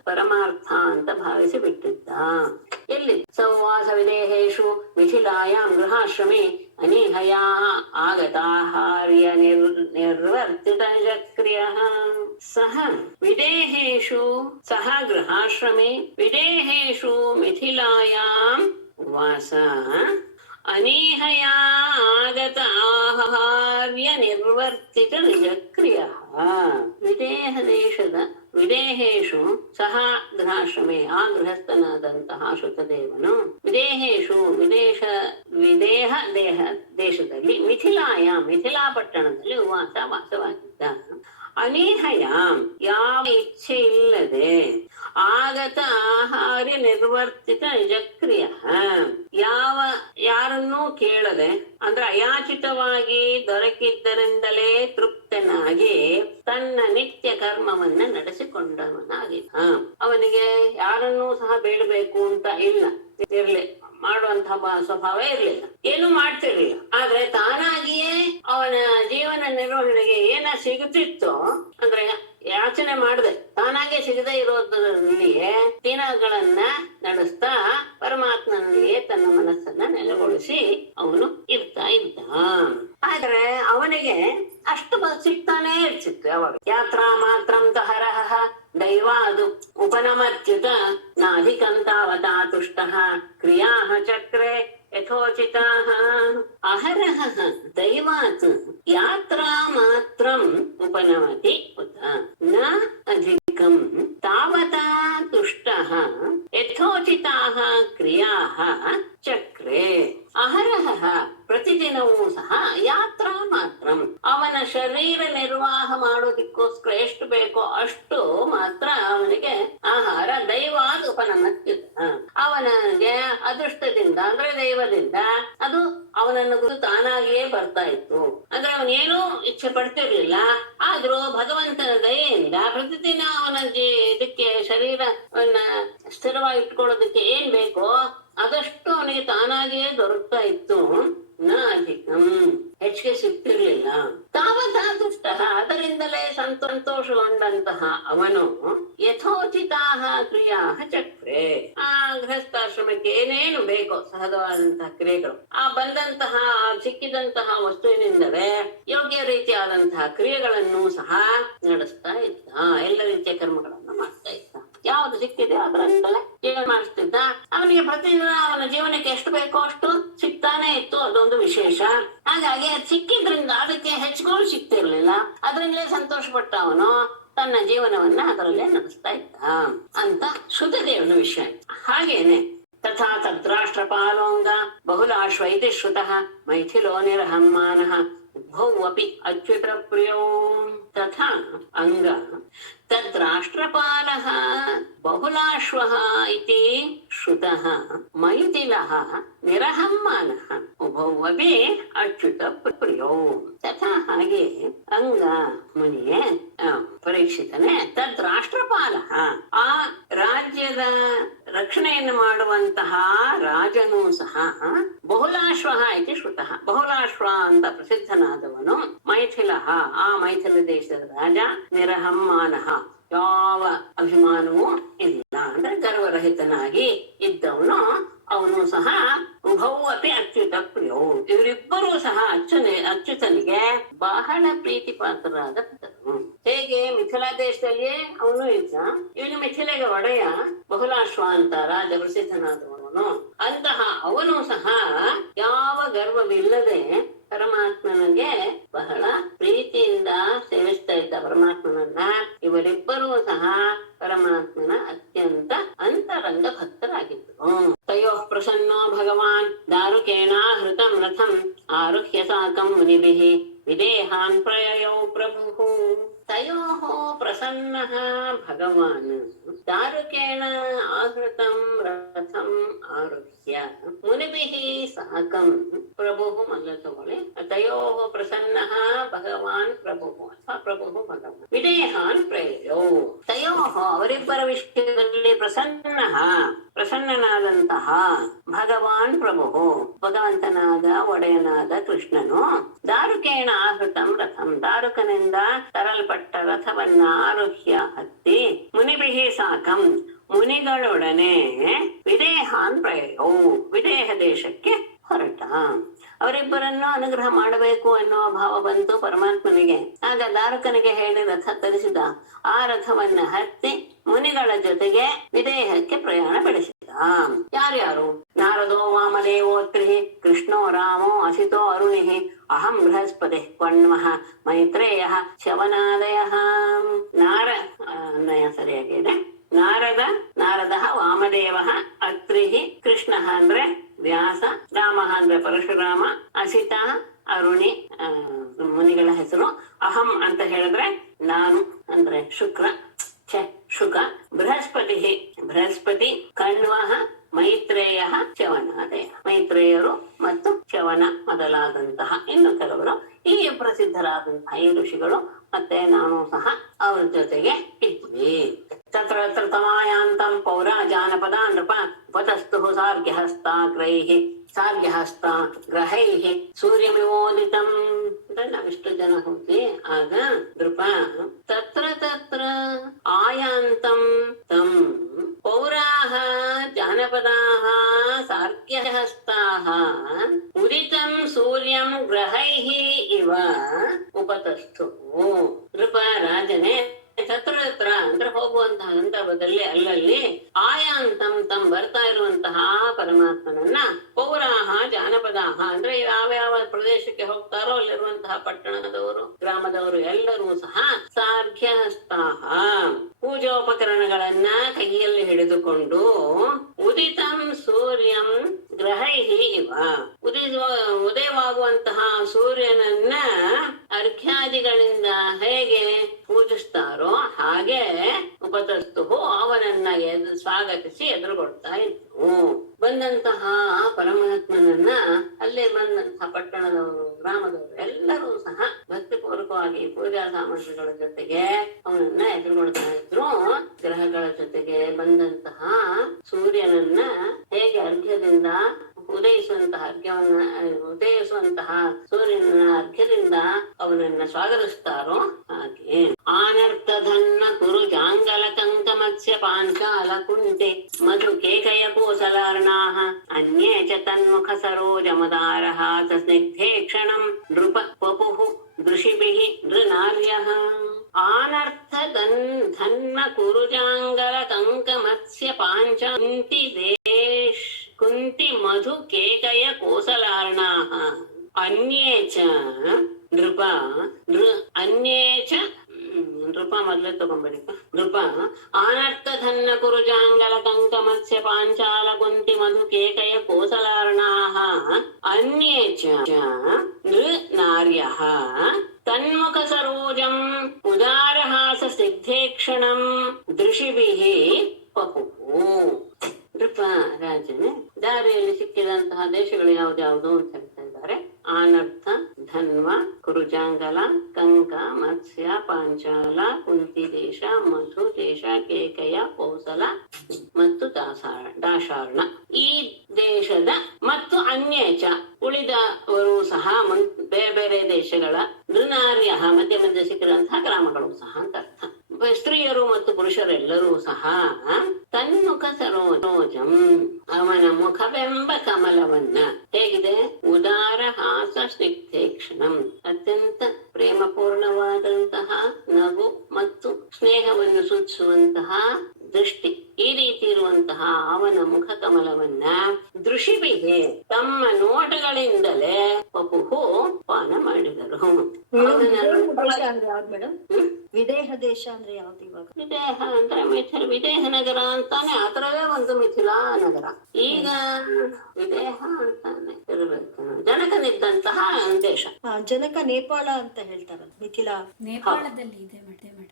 ಪರಮಾರ್ಥ ಅಂತ ಭಾವಿಸಿ ಬಿಟ್ಟಿದ್ದ. ಎಲ್ಲಿ ಸೌವಾಸ ವಿದೇಹೇಶು ಮಿಥಿಲಾಯಾಂ ಗೃಹಾಶ್ರಮಿ ಅನಿಹಯಾ ಆಗತಾಹಾರ್ಯ ನಿರ್ವರ್ತಿತ ಚಕ್ರಿಯ ಸಹ ವಿದೇಹೇಶು ಸಹ ಗೃಹಾಶ್ರಮಿ ವಿದೇಹೇಶು ಮಿಥಿಲಾಯಾಂ ವಾಸ ಅನಿಹಯಾ ಆಗತ ಆಹಾರ್ಯ ನಿರ್ವರ್ತಿತ ನಿಜಕ್ರಿಯ. ವಿದೇಹೇಶು ಸಹ ಗೃಹಾಶ್ರಮೇ, ಆ ಗೃಹಸ್ಥನಾದಂತಹ ಶ್ರುತದೇವನು ವಿದೇಹೇಶು ದೇಶದಲ್ಲಿ ಮಿಥಿಲಾ ಪಟ್ಟಣದಲ್ಲಿ ವಾಸವಾಗಿದ್ದ. ಅನೇಹಯಾಂ ಯಾವ ಇಚ್ಛೆ ಇಲ್ಲದೆ ಆಗತ ಆಹಾರ್ಯ ನಿರ್ವರ್ತಿತ ನಿಜಕ್ರಿಯ, ಯಾರನ್ನೂ ಕೇಳದೆ ಅಂದ್ರೆ ಅಯಾಚಿತವಾಗಿ ದೊರಕಿದ್ದರಿಂದಲೇ ತೃಪ್ತನಾಗಿ ತನ್ನ ನಿತ್ಯ ಕರ್ಮವನ್ನ ನಡೆಸಿಕೊಂಡವನಾಗಿದ್ದ. ಅವನಿಗೆ ಯಾರನ್ನೂ ಸಹ ಬೇಡಬೇಕು ಅಂತ ಇರ್ಲಿ, ಮಾಡುವಂತಹ ಸ್ವಭಾವ ಇರ್ಲಿಲ್ಲ, ಏನು ಮಾಡ್ತಿರ್ಲಿಲ್ಲ. ಆದ್ರೆ ತಾನಾಗಿಯೇ ಅವನ ಜೀವನ ನಿರ್ವಹಣೆಗೆ ಏನ ಸಿಗುತ್ತಿತ್ತೋ ಅಂದ್ರೆ ಯಾಚನೆ ಮಾಡದೆ ತಾನಾಗೆ ಸಿಗದೆ ಇರೋದ್ರಲ್ಲಿಯೇ ದಿನಗಳನ್ನ ನಡೆಸ್ತಾ ಪರಮಾತ್ಮನಲ್ಲಿಯೇ ತನ್ನ ಮನಸ್ಸನ್ನ ನೆಲೆಗೊಳಿಸಿ ಅವನು ಇರ್ತಾ ಇದ್ದ. ಆದ್ರೆ ಅವನಿಗೆ ಅಷ್ಟು ಸಿಗ್ತಾನೇ ಇರ್ತಿತ್ತು. ಯಾವಾಗ ಯಾತ್ರಾ ಮಾತ್ರಂ ಹರಹ ದೈವಾದು ಉಪನಮತ್ಯುತ ನಾಧಿಕಂತಾವತಾ ತುಷ್ಟಃ ಕ್ರಿಯಾ ಚಕ್ರೆ ಯಥೋಚಿತಾಃ. ಅಹರಹ ದೈವಾತ್ ಯಾತ್ರಾ ಮಾತ್ರಂ ಉಪನಮತಿ ಉತ ನ ಅಧಿಕಂ ತಾವತಾ ತುಷ್ಟಃ ಯಥೋಚಿತಾಃ ಕ್ರಿಯಾಃ ಚಕ್ರೆ. ಅಹರಹ ಪ್ರತಿದಿನವೂ ಸಹ ಯಾತ್ರಾ ಮಾತ್ರಂ ಅವನ ಶರೀರ ನಿರ್ವಾಹ ಮಾಡೋದಿಕ್ಕೋಸ್ಕರ ಎಷ್ಟು ಬೇಕೋ ಅಷ್ಟು ಮಾತ್ರ ಅವನಿಗೆ ಆಹಾರ ದೈವಾದ ಉಪನಮತ್ಯುತ, ಅವನಿಗೆ ಅದೃಷ್ಟದಿಂದ ಅಂದ್ರೆ ದೈವದಿಂದ ಅದು ಅವನನ್ನು ತಾನಾಗಿಯೇ ಬರ್ತಾ ಇತ್ತು. ಅಂದ್ರೆ ಅವನೇನೂ ಇಚ್ಛೆ ಪಡ್ತಿರ್ಲಿಲ್ಲ. ಆದ್ರೂ ಭಗವಂತನ ದಯೆಯಿಂದ ಪ್ರತಿದಿನ ಅವನ ಇದಕ್ಕೆ ಶರೀರವನ್ನ ಸ್ಥಿರವಾಗಿ ಇಟ್ಕೊಳ್ಳೋದಕ್ಕೆ ಏನ್ ಬೇಕೋ ಅದಷ್ಟು ಅವನಿಗೆ ತಾನಾಗಿಯೇ ದೊರಕ್ತಾ ಇತ್ತು. ನ ಅಧಿಕಂ ಹೆಚ್ಚಿಗೆ ಸಿಗ್ತಿರ್ಲಿಲ್ಲ. ತಾವತಾ ತುಷ್ಟ ಅದರಿಂದಲೇ ಸಂತೋಷಗೊಂಡಂತಹ ಅವನು ಯಥೋಚಿತಾಹ ಕ್ರಿಯಾ ಚಕ್ರೆ, ಆ ಗೃಹಸ್ಥಾಶ್ರಮಕ್ಕೆ ಏನೇನು ಬೇಕೋ ಸಹಜವಾದಂತಹ ಕ್ರಿಯೆಗಳು, ಆ ಬಂದಂತಹ ಸಿಕ್ಕಿದಂತಹ ವಸ್ತುವಿನಿಂದಲೇ ಯೋಗ್ಯ ರೀತಿಯಾದಂತಹ ಕ್ರಿಯೆಗಳನ್ನು ಸಹ ನಡೆಸ್ತಾ ಇದ್ದ. ಎಲ್ಲ ರೀತಿಯ ಕರ್ಮಗಳನ್ನು ಮಾಡ್ತಾ ಇದ್ದ. ಯಾವುದು ಸಿಕ್ಕಿದೆ ಅದರಿಂದಲೇ ಜೀವನ ಮಾಡಿಸ್ತಿದ್ದ. ಅವನಿಗೆ ಪ್ರತಿದಿನ ಅವನ ಜೀವನಕ್ಕೆ ಎಷ್ಟು ಬೇಕೋ ಅಷ್ಟು ಸಿಗ್ತಾನೆ ಇತ್ತು. ಅದೊಂದು ವಿಶೇಷ. ಹಾಗಾಗಿ ಅದು ಸಿಕ್ಕಿದ್ರಿಂದ ಅದಕ್ಕೆ ಹೆಚ್ಚುಗಳು ಸಿಕ್ತಿರ್ಲಿಲ್ಲ. ಅದರಿಂದಲೇ ಸಂತೋಷ ಪಟ್ಟ ಅವನು ತನ್ನ ಜೀವನವನ್ನ ಅದರಲ್ಲೇ ನಡೆಸ್ತಾ ಇದ್ದ ಅಂತ ಶ್ರುತದೇವನ ವಿಷಯ. ಹಾಗೇನೆ ತಥಾ ತದ್ರಾಷ್ಟ್ರಪಾಲೋಂಗ ಬಹುಲಾಶ್ವೈತಿ ಶ್ರುತಃ ಮೈಥಿಲೋ ನಿರಹಮ್ಮಾನಃ उभौ अपि अच्युतप्रियौ तथा अंग तद्राष्ट्रपालः बहुलाश्वः इति श्रुतः मैथिलः निरहम्मानः उभौ अपि अच्युतप्रियौ तथा ಹಾಗೆ ಅಂಗ ಮುನಿಯೇ ಪರೀಕ್ಷಿತನೇ ತದ್ರಾಷ್ಟ್ರಪಾಲಃ ಆ ರಾಜ್ಯದ ರಕ್ಷಣೆಯನ್ನು ಮಾಡುವಂತಹ ರಾಜನೂ ಸಹ ಬಹುಲಾಶ್ವ ಇತಿ ಶ್ರುತಃ ಬಹುಲಾಶ್ವ ಅಂತ ಪ್ರಸಿದ್ಧನಾದವನು ಮೈಥಿಲ ಆ ಮೈಥಿಲ ದೇಶದ ರಾಜ ನಿರಹಮ್ಮಾನಃ ಯಾವ ಅಭಿಮಾನವೂ ಇಲ್ಲ ಅಂದ್ರೆ ಗರ್ವರಹಿತನಾಗಿ ಇದ್ದವನು ಅವನು ಸಹ ಉಭೌ ಅಪಿ ಅಚ್ಯುತ ಪ್ರಿಯೋ ಇವರಿಬ್ಬರೂ ಸಹ ಅಚ್ಯುತನಿಗೆ ಬಹಳ ಪ್ರೀತಿ ಪಾತ್ರರಾದ ಪುತ್ರರು. ಹೇಗೆ ಮಿಥಿಲಾ ದೇಶದಲ್ಲಿ ಅವನು ಇದ್ದ, ಇವನು ಮಿಥಿಲೆಗೆ ಒಡೆಯ ಬಹುಲಾಶ್ವ ಅಂತ ರಾಜ ಪ್ರಸಿದ್ಧನಾದವನು. ಅಂತಹ ಅವನು ಸಹ ಯಾವ ಗರ್ವವಿಲ್ಲದೆ ಪರಮಾತ್ಮನಿಗೆ ಬಹಳ ಪ್ರೀತಿಯಿಂದ ಸೇವಿಸ್ತಾ ಇದ್ದ ಪರಮಾತ್ಮನನ್ನ. ಇವರಿಬ್ಬರೂ ಸಹ ಪರಮಾತ್ಮನ ಅತ್ಯಂತ ಅಂತರಂಗ ಭಕ್ತರಾಗಿದ್ದರು. ತಯೋಃ ಪ್ರಸನ್ನೋ ಭಗವಾನ್ ದಾರುಕೇಣ ಹೃತಂ ರಥಂ ಆರುಹ್ಯ ಸಾಕಂ ಮುನಿಭಿಃ ವಿದೇಹಾನ್ ಪ್ರಯಯೌ ಪ್ರಭುಃ. ತಯೋಃ ಪ್ರಸನ್ನಃ ಭಗವಾನ್ ದಾರುಕೇಣ ಆಹೃತಂ ರಥಂ ಆರುಹ್ಯ ಮುನಿಭಿಃ ಸಾಕಂ ಪ್ರಭುಃ ಮೊದಲು ತಗೊಳ್ಳಿ. ತಯೋಃ ಪ್ರಸನ್ನಃ ಭಗವಾನ್ ಪ್ರಭುಃ ಅಥವಾ ಪ್ರಭುಃ ಭಗವಾನ್ ವಿದೇಹಾನ್ ಪ್ರಯಯೌ. ತಯೋಃ ಅವರಿಬ್ಬರ ವಿಷಯದಲ್ಲಿ ಪ್ರಸನ್ನನಾದಂತಹ ಭಗವಾನ್ ಪ್ರಭು ಭಗವಂತನಾದ ಒಡೆಯನಾದ ಕೃಷ್ಣನು ದಾರುಕೇಣ ಆಹೃತಂ ರಥಂ ದಾರುಕನಿಂದ ತರಲ್ಪಟ್ಟ ರಥವನ್ನ ಆರುಹ್ಯ ಹತ್ತಿ ಮುನಿಭಿಃ ಸಾಕಂ ಮುನಿಗಳೊಡನೆ ವಿದೇಹಾನ್ ಪ್ರಯಯೌ ವಿದೇಹ ದೇಶಕ್ಕೆ ಹೊರಟ. ಅವರಿಬ್ಬರನ್ನು ಅನುಗ್ರಹ ಮಾಡಬೇಕು ಅನ್ನುವ ಭಾವ ಬಂತು ಪರಮಾತ್ಮನಿಗೆ. ಆಗ ದಾರುಕನಿಗೆ ಹೇಳಿ ರಥ ತರಿಸಿದ. ಆ ರಥವನ್ನ ಹತ್ತಿ ಮುನಿಗಳ ಜೊತೆಗೆ ವಿದೇಹಕ್ಕೆ ಪ್ರಯಾಣ ಬೆಳೆಸಿದ. ಯಾರ್ಯಾರು? ನಾರದೋ ವಾಮದೇವೋತ್ರಿ ಕೃಷ್ಣೋ ರಾಮೋ ಅಸಿತೋ ಅರುಣಿಃ ಅಹಂ ಬೃಹಸ್ಪತಿ ಕ್ವಣ್ವಃ ಮೈತ್ರೇಯ ಶವನಾದಯ. ಸರಿಯಾಗಿದೆ. ನಾರದ ವಾಮದೇವ ಅತ್ರಿ ಕೃಷ್ಣ ಅಂದ್ರೆ ವ್ಯಾಸ, ರಾಮ ಅಂದ್ರೆ ಪರಶುರಾಮ, ಅಸಿತ ಅರುಣಿ ಮುನಿಗಳ ಹೆಸರು. ಅಹಂ ಅಂತ ಹೇಳಿದ್ರೆ ನಾನು ಅಂದ್ರೆ ಶುಕ, ಬೃಹಸ್ಪತಿ ಕಣ್ವ ಮೈತ್ರೇಯ ಶವನಾದಯ ಮೈತ್ರೇಯರು ಮತ್ತು ಶವನ ಮೊದಲಾದಂತಹ ಇನ್ನು ಕೆಲವರು ಈ ಪ್ರಸಿದ್ಧರಾದಂತಹ ಈ ಋಷಿಗಳು ಮತ್ತೆ ನಾನು ಸಹ ಅವರ ಜೊತೆಗೆ ಇದ್ವಿ. ತತ್ರ ತಮಾಯಾಂತಂ ಪೌರ ಜಾನಪದ ನೃಪ ಉಪತಸ್ತುಃ ಸಾರ್ಗ್ಯಹಸ್ತಾಗ್ರಹೈಃ ಸೂರ್ಯಮಿವೋದಿತಂ. ನಾವಿಷ್ಟು ಜನ ಹೋಗಿ ಆಗ ನೃಪ ತತ್ರ ಆಯಾಂತಂ ತಂ ಪೌರಾಃ ಜಾನಪದಾಃ ಸಾರ್ಗ್ಯಹಸ್ತಾಃ ಉದಿತಂ ಸೂರ್ಯಂ ಗ್ರಹೈಃ ಇವ ಉಪತಸ್ಥು. ನೃಪ ರಾಜನೇ ತತ್ರ ಅಂದ್ರೆ ಹೋಗುವಂತಹ ಸಂದರ್ಭದಲ್ಲಿ ಅಲ್ಲಲ್ಲಿ ಆಯಾಂತಂ ತಂ ಬರ್ತಾ ಇರುವಂತಹ ಪರಮಾತ್ಮನನ್ನ ಪೌರಾಹ ಜಾನಪದಾಹ ಅಂದ್ರೆ ಯಾವ್ಯಾವ ಪ್ರದೇಶಕ್ಕೆ ಹೋಗ್ತಾರೋ ಅಲ್ಲಿರುವಂತಹ ಪಟ್ಟಣದವರು ಗ್ರಾಮದವರು ಎಲ್ಲರೂ ಸಹ ಸಾರ್ಘ್ಯಹಸ್ತಾಹ ಪೂಜೋಪಕರಣಗಳನ್ನ ಕೈಯಲ್ಲಿ ಹಿಡಿದುಕೊಂಡು ಉದಿತಂ ಸೂರ್ಯಂ ಗ್ರಹೈಹಿ ಇವ ಉದಯವಾಗುವಂತಹ ಸೂರ್ಯನನ್ನ ಅರ್ಘ್ಯಾದಿಗಳಿಂದ ಹೇಗೆ ಪೂಜಿಸ್ತಾರೋ ಹಾಗೆ ಉಪತಸ್ತು ಅವನನ್ನ ಸ್ವಾಗತಿಸಿ ಎದುರುಗೊಳ್ತಾ ಇತ್ತು. ಬಂದಂತಹ ಪರಮಾತ್ಮನನ್ನ ಅಲ್ಲೇ ಬಂದಂತಹ ಪಟ್ಟಣದವರು ಗ್ರಾಮದವರು ಎಲ್ಲರೂ ಸಹ ಭಕ್ತಿಪೂರ್ವಕವಾಗಿ ಪೂಜಾ ಸಾಮಗ್ರಿಗಳ ಜೊತೆಗೆ ಅವನನ್ನ ಎದುರುಗೊಳ್ತಾ ಇದ್ರು. ಗ್ರಹಗಳ ಜೊತೆಗೆ ಬಂದಂತಹ ಸೂರ್ಯನನ್ನ ಹೇಗೆ ಅರ್ಘ್ಯದಿಂದ ಉದಯಿಸುವಂತಹ ಸೂರ್ಯನ ಅರ್ಘ್ಯದಿಂದ ಅವನನ್ನ ಸ್ವಾಗತಿಸ್ತಾರೋ ಹಾಗೆ ಆನರ್ಥಧನ್ನ ಕುರು ಜಾಂಗಲ ಕಂಕಮತ್ಸ್ಯ ಪಾಂಚಾಲ ಕುಂಟೆ ಮಧು ಕೇಕಯ ಕೋಸಲಾರ್ಣಾಃ ಅನ್ಯೇ ಚ ತನ್ಮುಖ ಸರೋಜ ಮದಾರಃ ಸ್ನಿಗ್ಧೇ ಕ್ಷಣಂ ನೃಪ ಪಪುಃ ದೃಶಿಭಿಃ ನೃನಾರ್ಯಃ. ಆನರ್ಥ ಧನ್ನ ಕುರುಜಾಂಗಲ ಕಂಕಮತ್ಸ್ಯ ಪಾಂಚಾಂತಿ ದೇಶ್ ಕುಂತಿ ಮಧು ಕೇಕಯ ಕೋಸಲಾರ್ಣಾಃ ಅನ್ಯೇ ಚ ನೃಪ ಅನ್ಯೇ ಚ ನೃಪ ಮೊದಲೇ ತಗೊಂಡ್ಬಿಡಿಪ. ನೃಪ ಆನರ್ಥ ಧನ್ನ ಕುರುಜಾಂಗಲ ಕಂಕಮತ್ಸ್ಯ ಪಾಂಚಾಲ ಕುಂತಿ ಮಧು ಕೇಕಯ ಕೋಸಲಾರ್ಣಾಃ ಅನ್ಯೇ ಚ ನೃ ನಾರ್ಯಃ ತನ್ಮುಖ ಸರೋಜಂ ಉದಾರಹಾಸ ಸ್ನಿಗ್ಧೇಕ್ಷಣಂ ದೃಶಿಭಿಃ ಪಪುಃ. ನೃಪ ರಾಜನೇ, ದಾರಿಯಲ್ಲಿ ಸಿಕ್ಕಿದಂತಹ ದೇಶಗಳು ಯಾವ್ದ್ಯಾವ್ದು ಅಂತ ಹೇಳ್ತಾ ಇದ್ದಾರೆ. ಆನರ್ಥ, ಧನ್ವ, ಕುರುಜಾಂಗಲ, ಕಂಕ, ಮತ್ಸ್ಯ, ಪಾಂಚಾಲ, ಕುಂತಿ ದೇಶ, ಮಧು ದೇಶ, ಕೇಕಯ, ಕೌಸಲ ಮತ್ತು ದಾಶಾರ್ಣ. ಈ ದೇಶದ ಮತ್ತು ಅನ್ಯೇಚ ಉಳಿದವರು ಸಹ ಬೇರೆ ಬೇರೆ ದೇಶಗಳ ನೃನಾರ್ಯ ಮಧ್ಯ ಮಧ್ಯ ಸಿಕ್ಕಿದಂತಹ ಗ್ರಾಮಗಳು ಸಹ ಅಂತ ಅರ್ಥ. ಸ್ತ್ರೀಯರು ಮತ್ತು ಪುರುಷರೆಲ್ಲರೂ ಸಹ ತನ್ಮುಖ ಸರೋಜಂ ಅವನ ಮುಖವೆಂಬ ಕಮಲವನ್ನ, ಹೇಗಿದೆ, ಉದಾರ ಹಾಸ ಸ್ನಿಗ್ಧೇಕ್ಷಣಂ ಅತ್ಯಂತ ಪ್ರೇಮಪೂರ್ಣವಾದಂತಹ ನಗು ಮತ್ತು ಸ್ನೇಹವನ್ನು ಸೂಚಿಸುವಂತಹ ದೃಷ್ಟಿ, ಈ ರೀತಿ ಇರುವಂತಹ ಅವನ ಮುಖ ಕಮಲವನ್ನ ದೃಶಿಭಿಗೆ ತಮ್ಮ ನೋಟಗಳಿಂದಲೇ ಪಪುಹು ಪಾನ ಮಾಡಿದರು. ವಿದೇಹ ದೇಶ ಅಂದ್ರೆ ಯಾವ್ದು ಇವಾಗ? ವಿದೇಹ ಅಂದ್ರೆ ವಿದೇಹ ನಗರ ಅಂತಾನೆ, ಅದರಲ್ಲೇ ಒಂದು ಮಿಥಿಲಾ ನಗರ. ಈಗ ವಿದೇಹ ಅಂತಾನೆ ಇರಬೇಕು, ಜನಕನಿದ್ದಂತಹ ದೇಶ. ಜನಕ ನೇಪಾಳ ಅಂತ ಹೇಳ್ತಾರ, ಮಿಥಿಲಾ ನೇಪಾಳದಲ್ಲಿ ಇದೆ.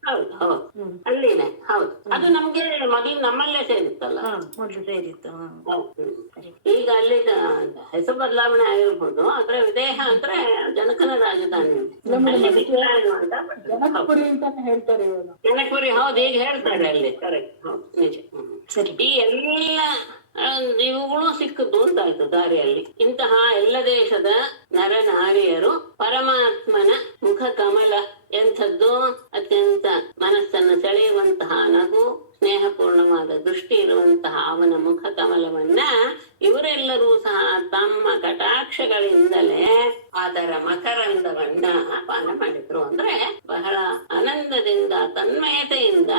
ಹೌದು ಹೌದು, ಅಲ್ಲಿನೇ. ಹೌದು, ಅದು ನಮ್ಗೆ ಮೊದಲು ನಮ್ಮಲ್ಲೇ ಸೇರಿತ್ತಲ್ಲ, ಮೊದಲು ಸೇರಿತ್ತು. ಈಗ ಅಲ್ಲಿ ಹೆಸರು ಬದಲಾವಣೆ ಆಗಿರ್ಬೋದು, ಆದ್ರೆ ವಿದೇಹ ಅಂದ್ರೆ ಜನಕನ ರಾಜಧಾನಿ. ಜನಕಪುರಿ, ಹೌದು, ಈಗ ಹೇಳ್ತಾರೆ ಅಲ್ಲಿ. ಕರೆಕ್ಟ್, ಹೌದು, ನಿಜ. ಈ ಎಲ್ಲ ಇವುಗಳು ಸಿಕ್ಕದ್ದು ಅಂತಾಯ್ತು ದಾರಿಯಲ್ಲಿ. ಇಂತಹ ಎಲ್ಲ ದೇಶದ ನರನಾರಿಯರು ಪರಮಾತ್ಮನ ಮುಖ ಕಮಲ ಎಂಥದ್ದು, ಅತ್ಯಂತ ಮನಸ್ಸನ್ನು ಸೆಳೆಯುವಂತಹ ನಗು, ಸ್ನೇಹಪೂರ್ಣವಾದ ದೃಷ್ಟಿ ಇರುವಂತಹ ಅವನ ಮುಖ ಕಮಲವನ್ನ ಇವರೆಲ್ಲರೂ ಸಹ ತಮ್ಮ ಕಟಾಕ್ಷಗಳಿಂದಲೇ ಅದರ ಮಕರಂದವನ್ನ ಪಾನ ಮಾಡಿದ್ರು. ಅಂದ್ರೆ ಬಹಳ ಆನಂದದಿಂದ ತನ್ಮಯತೆಯಿಂದ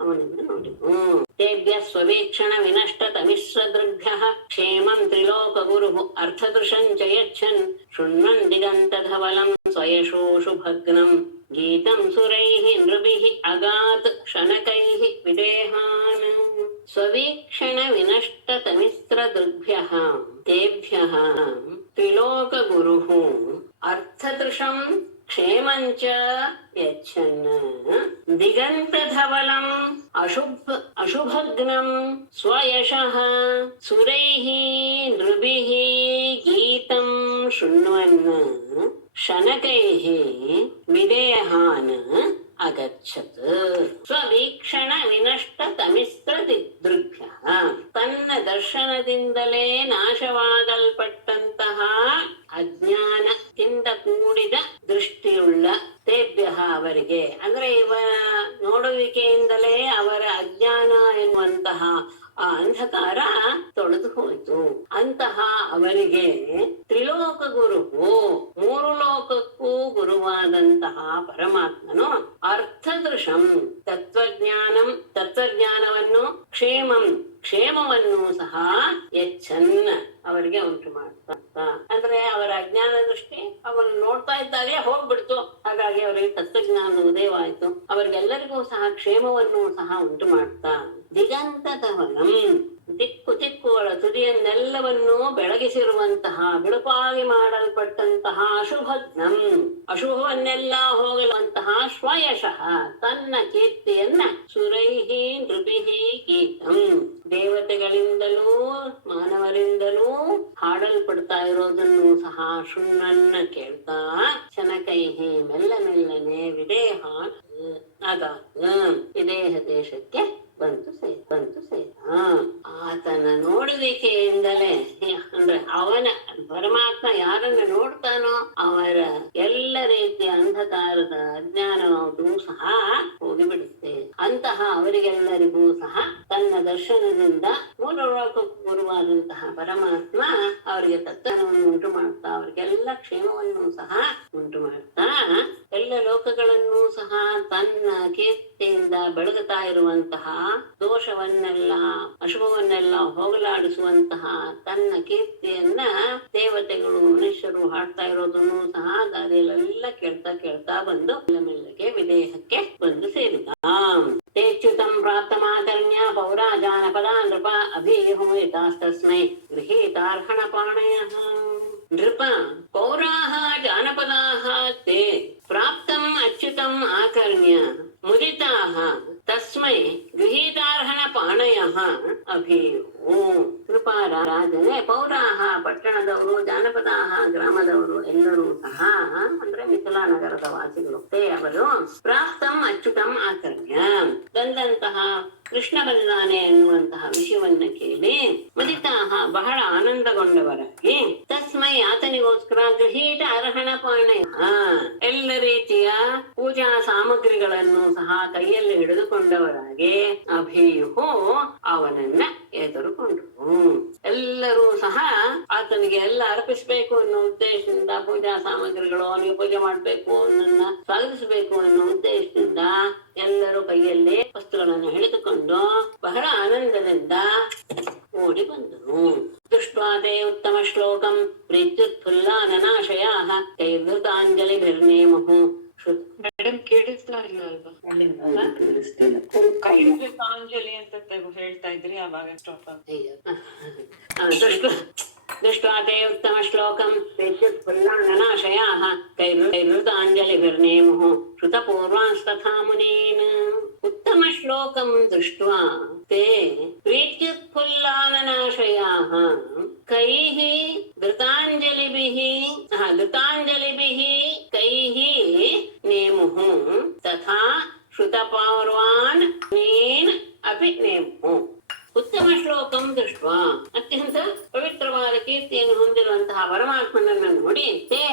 ಅವನನ್ನು ನೋಡಿದ್ರು. ತೇಭ್ಯ ಸ್ವವೀಕ್ಷಣ ವಿನಷ್ಟ ತಮಿಶ್ರ ದೃಗ್ಭ್ಯ ಕ್ಷೇಮಂ ತ್ರಿಲೋಕ ಗುರು ಅರ್ಥದೃಶಂಚ ಯಚ್ಛನ್ ಶೃಣ್ವನ್ ದಿಗಂತಧವಲಂ ಸ್ವಯಶೋ ಶುಭಗ್ನಂ ಗೀತಂ ಸುರೈಃ ನೃಭಿಃ ಅಗಾತ್ ಶನಕೈಃ ವಿದೇಹಾನ್. ಸ್ವವೀಕ್ಷಣ ವಿನಷ್ಟ ತಮಿಸ್ರ ದೃಗ್ಭ್ಯಃ ತೇಭ್ಯಃ ತ್ರಿಲೋಕ ಗುರುಃ ಅರ್ಥದೃಶಂ ಕ್ಷೇಮಂಚ ಯಚ್ಛನ್ ದಿಗಂತಧವಲಂ ಅಶುಭಗ್ನಂ ಸ್ವಯಶಃ ಸುರೈಃ ನೃಭಿಃ ಗೀತಂ ಶೃಣ್ವನ್ ಶನಕೈಃ ವಿದೇಹಾನ್ ಅಗಚ್ಚತ್. ಸ್ವವೀಕ್ಷಣ ವಿನಷ್ಟ ತಮಿಸ್ರ ದೃಗ್ಭ್ಯ ತನ್ನ ದರ್ಶನದಿಂದಲೇ ನಾಶವಾಗಲ್ಪಟ್ಟಂತಹ ಅಜ್ಞಾನದಿಂದ ಕೂಡಿದ ದೃಷ್ಟಿಯುಳ್ಳ ತೇಭ್ಯ ಅವರಿಗೆ, ಅಂದ್ರೆ ಇವರ ನೋಡುವಿಕೆಯಿಂದಲೇ ಅವರ ಅಜ್ಞಾನ ಎನ್ನುವಂತಹ ಆ ಅಂಧಕಾರ ತೊಳೆದು ಹೋಯಿತು. ಅಂತಹ ಅವರಿಗೆ ತ್ರಿಲೋಕ ಗುರುವು, ಮೂರು ಲೋಕಕ್ಕೂ ಗುರುವಾದಂತಹ ಪರಮಾತ್ಮನು ಅರ್ಥದೃಶಂ ತತ್ವಜ್ಞಾನವನ್ನು, ಕ್ಷೇಮವನ್ನು ಸಹ ಯಚ್ಛನ್ ಅವರಿಗೆ ಉಂಟು ಮಾಡ್ತಾ, ಅಂದ್ರೆ ಅವರ ಅಜ್ಞಾನ ದೃಷ್ಟಿ ಅವನು ನೋಡ್ತಾ ಇದ್ದಾಗಲೇ ಹೋಗ್ಬಿಡ್ತು. ಹಾಗಾಗಿ ಅವರಿಗೆ ತತ್ವಜ್ಞಾನ ಉದಯವಾಯಿತು. ಅವರಿಗೆಲ್ಲರಿಗೂ ಸಹ ಕ್ಷೇಮವನ್ನು ಸಹ ಉಂಟು ಮಾಡ್ತಾ, ದಿಗಂತಧವಲಂ ದಿಕ್ಕುಗಳ ತುದಿಯನ್ನೆಲ್ಲವನ್ನೂ ಬೆಳಗಿಸಿರುವಂತಹ, ಬಿಳುಪಾಗಿ ಮಾಡಲ್ಪಟ್ಟಂತಹ ಅಶುಭಗ್ನಂ ಅಶುಭವನ್ನೆಲ್ಲ ಹೋಗಲುವಂತಹ ಸ್ವಯಶಃ ತನ್ನ ಕೀರ್ತಿಯನ್ನ ಸುರೈಹಿ ನೃಭಿಹಿ ಗೀತಂ ದೇವತೆಗಳಿಂದಲೂ ಮಾನವರಿಂದಲೂ ಹಾಡಲ್ಪಡ್ತಾ ಇರೋದನ್ನು ಸಹ ಶೃಣ್ವನ್ನ ಕೇಳ್ತಾ, ಶನಕೈಹಿ ಮೆಲ್ಲನೆ ವಿದೇಹ ವಿದೇಹ ದೇಶಕ್ಕೆ ಬಂತು ಸೇತ. ಆತನ ನೋಡುವಿಕೆಯಿಂದಲೇ, ಅಂದ್ರೆ ಅವನ ಪರಮಾತ್ಮ ಯಾರನ್ನ ನೋಡ್ತಾನೋ ಅವರ ಎಲ್ಲ ರೀತಿಯ ಅಂಧಕಾರದ ಅಜ್ಞಾನವೂ ಸಹ ಹೋಗಿಬಿಡುತ್ತೆ. ಅಂತಹ ಅವರಿಗೆಲ್ಲರಿಗೂ ಸಹ ತನ್ನ ದರ್ಶನದಿಂದ ಮೂಲ ಲೋಕಕ್ಕೂ ಗುರುವಾದಂತಹ ಪರಮಾತ್ಮ ಅವರಿಗೆ ತತ್ವವನ್ನು ಉಂಟು ಮಾಡ್ತಾ, ಅವರಿಗೆಲ್ಲ ಕ್ಷೇಮವನ್ನು ಸಹ ಉಂಟು ಮಾಡ್ತಾ, ಎಲ್ಲ ಲೋಕಗಳನ್ನು ಸಹ ತನ್ನ ಕೀರ್ತಿಯಿಂದ ಬೆಳಗುತ್ತಾ ಇರುವಂತಹ, ದೋಷವನ್ನೆಲ್ಲ ಅಶುಭವನ್ನೆಲ್ಲ ಹೋಗಲಾಡಿಸುವಂತಹ ತನ್ನ ಕೀರ್ತಿಯನ್ನ ದೇವತೆಗಳು ಮನುಷ್ಯರು ಹಾಡ್ತಾ ಇರೋದನ್ನು ಸಹ ದಾರಿಯಲ್ಲೆಲ್ಲ ಕೇಳ್ತಾ ಬಂದು ಮೆಲ್ಲಗೆ ವಿದೇಹಕ್ಕೆ ಬಂದು ಸೇರಿದ. ತೇಚ್ಯುತಂ ಪ್ರಾಪ್ತಮಾಕರ್ಣ್ಯ ಪೌರಾ ಜಾನಪದ ನೃಪ ಅಭಿಹುತಾಸ್ತಸ್ಮೈ ಗೃಹೀತಾರ್ಹಣ ಪಾಣಯಃ. ನೃಪ ಪೌರಾಹ ಜಾನಪದಾಹ ತೇ ಪ್ರಾಪ್ತಂ ಅಚ್ಯುತಂ ಆಕರ್ಣ್ಯ ಮುದಿತಾಹ ತಸ್ಮೈ ಗೃಹೀತಾರ್ಹಣ ಪಾಣಯಃ ಅಭಿಯು. ಕೃಪಾರಾಜನೇ ಪೌರಾಹ ಪಟ್ಟಣದವರು, ಜಾನಪದಾಹ ಗ್ರಾಮದವರು ಎಲ್ಲರೂ ಸಹ ಅಂದ್ರೆ ಮಿಥಿಲಾ ನಗರದ ವಾಸಿಗಳು ಅವರು ಪ್ರಾಪ್ತಂ ಅಚ್ಯುತಂ ಆಕರ್ಣ್ಯ ಬಂದಂತಹ ಕೃಷ್ಣ ಬಂದಾನೆ ಎನ್ನುವಂತಹ ವಿಷಯವನ್ನ ಕೇಳಿ ಮುದಿತಾಹ ಬಹಳ ಆನಂದಗೊಂಡವರಾಗಿ ತಸ್ಮೈ ಆತನಿಗೋಸ್ಕರ ಗೃಹೀತ ಅರ್ಹಣ ಪಾಣಯ ಎಲ್ಲ ರೀತಿಯ ಪೂಜಾ ಸಾಮಗ್ರಿಗಳನ್ನು ಸಹ ಕೈಯಲ್ಲಿ ಹಿಡಿದುಕೊಂಡವರಾಗಿ ಅಭಿಯುಹು ಅವನನ್ನ ಎದುರುಕೊಂಡರು. ಎಲ್ಲರೂ ಸಹ ಆತನಿಗೆ ಎಲ್ಲ ಅರ್ಪಿಸಬೇಕು ಅನ್ನೋ ಉದ್ದೇಶದಿಂದ ಪೂಜಾ ಸಾಮಗ್ರಿಗಳು, ಅವನಿಗೆ ಪೂಜೆ ಮಾಡಬೇಕು, ಅವನನ್ನ ಸ್ವಾಗತಿಸಬೇಕು ಅನ್ನೋ ಉದ್ದೇಶದಿಂದ ಎಲ್ಲರೂ ಕೈಯಲ್ಲಿ ವಸ್ತುಗಳನ್ನು ಹಿಡಿದುಕೊಂಡು ಬಹಳ ಆನಂದದಿಂದ ಓಡಿ ಬಂದರು. ದೃಷ್ಟ್ವಾದೇ ಉತ್ತಮ ಶ್ಲೋಕಂ ಪ್ರೀತ್ಯುತ್ಫುಲ್ಲಾನನಾಶಯಾಃ ಕೈರ್ಧೃತಾಂಜಲಿಭಿರ್ನೇಮುಃ. ಮೇಡಮ್ ಕೇಳಿಸ್ತಾ ಇಲ್ಲ ಅಲ್ವಾ? ಕೈರ್ಧೃತಾಂಜಲಿ ಅಂತ ಹೇಳ್ತಾ ಇದ್ರಿ, ಅವಾಗ ಸ್ಟಾಪ್ ದೃಷ್ಟ್ವಾದೇ ಉತ್ತಮ ಶ್ಲೋಕಂ ಪ್ರೀತ್ಯುತ್ಫುಲ್ಲಾನನಾಶಯಾಃ ಕೈರ್ಧೃತಾಂಜಲಿಭಿರ್ನೇಮುಃ ಶ್ರುತಪೂರ್ವಾಂಸ್ತಥಾ ಮುನೀನ್. ಉತ್ತಮ ಶ್ಲೋಕಂ ದೃಷ್ಟ್ವಾ ते प्रीत्युत्फुल्लाननाशयाः कैः धृताञ्जलिभिः कैः नेमुः तथा श्रुतपौर्वान् नीन् अपि नेमुः. ಉತ್ತಮ ಶ್ಲೋಕಂ ದೃಷ್ಟ ಅತ್ಯಂತ ಪವಿತ್ರವಾದ ಕೀರ್ತಿಯನ್ನು ಹೊಂದಿರುವಂತಹ ಪರಮಾತ್ಮನನ್ನು ನೋಡಿ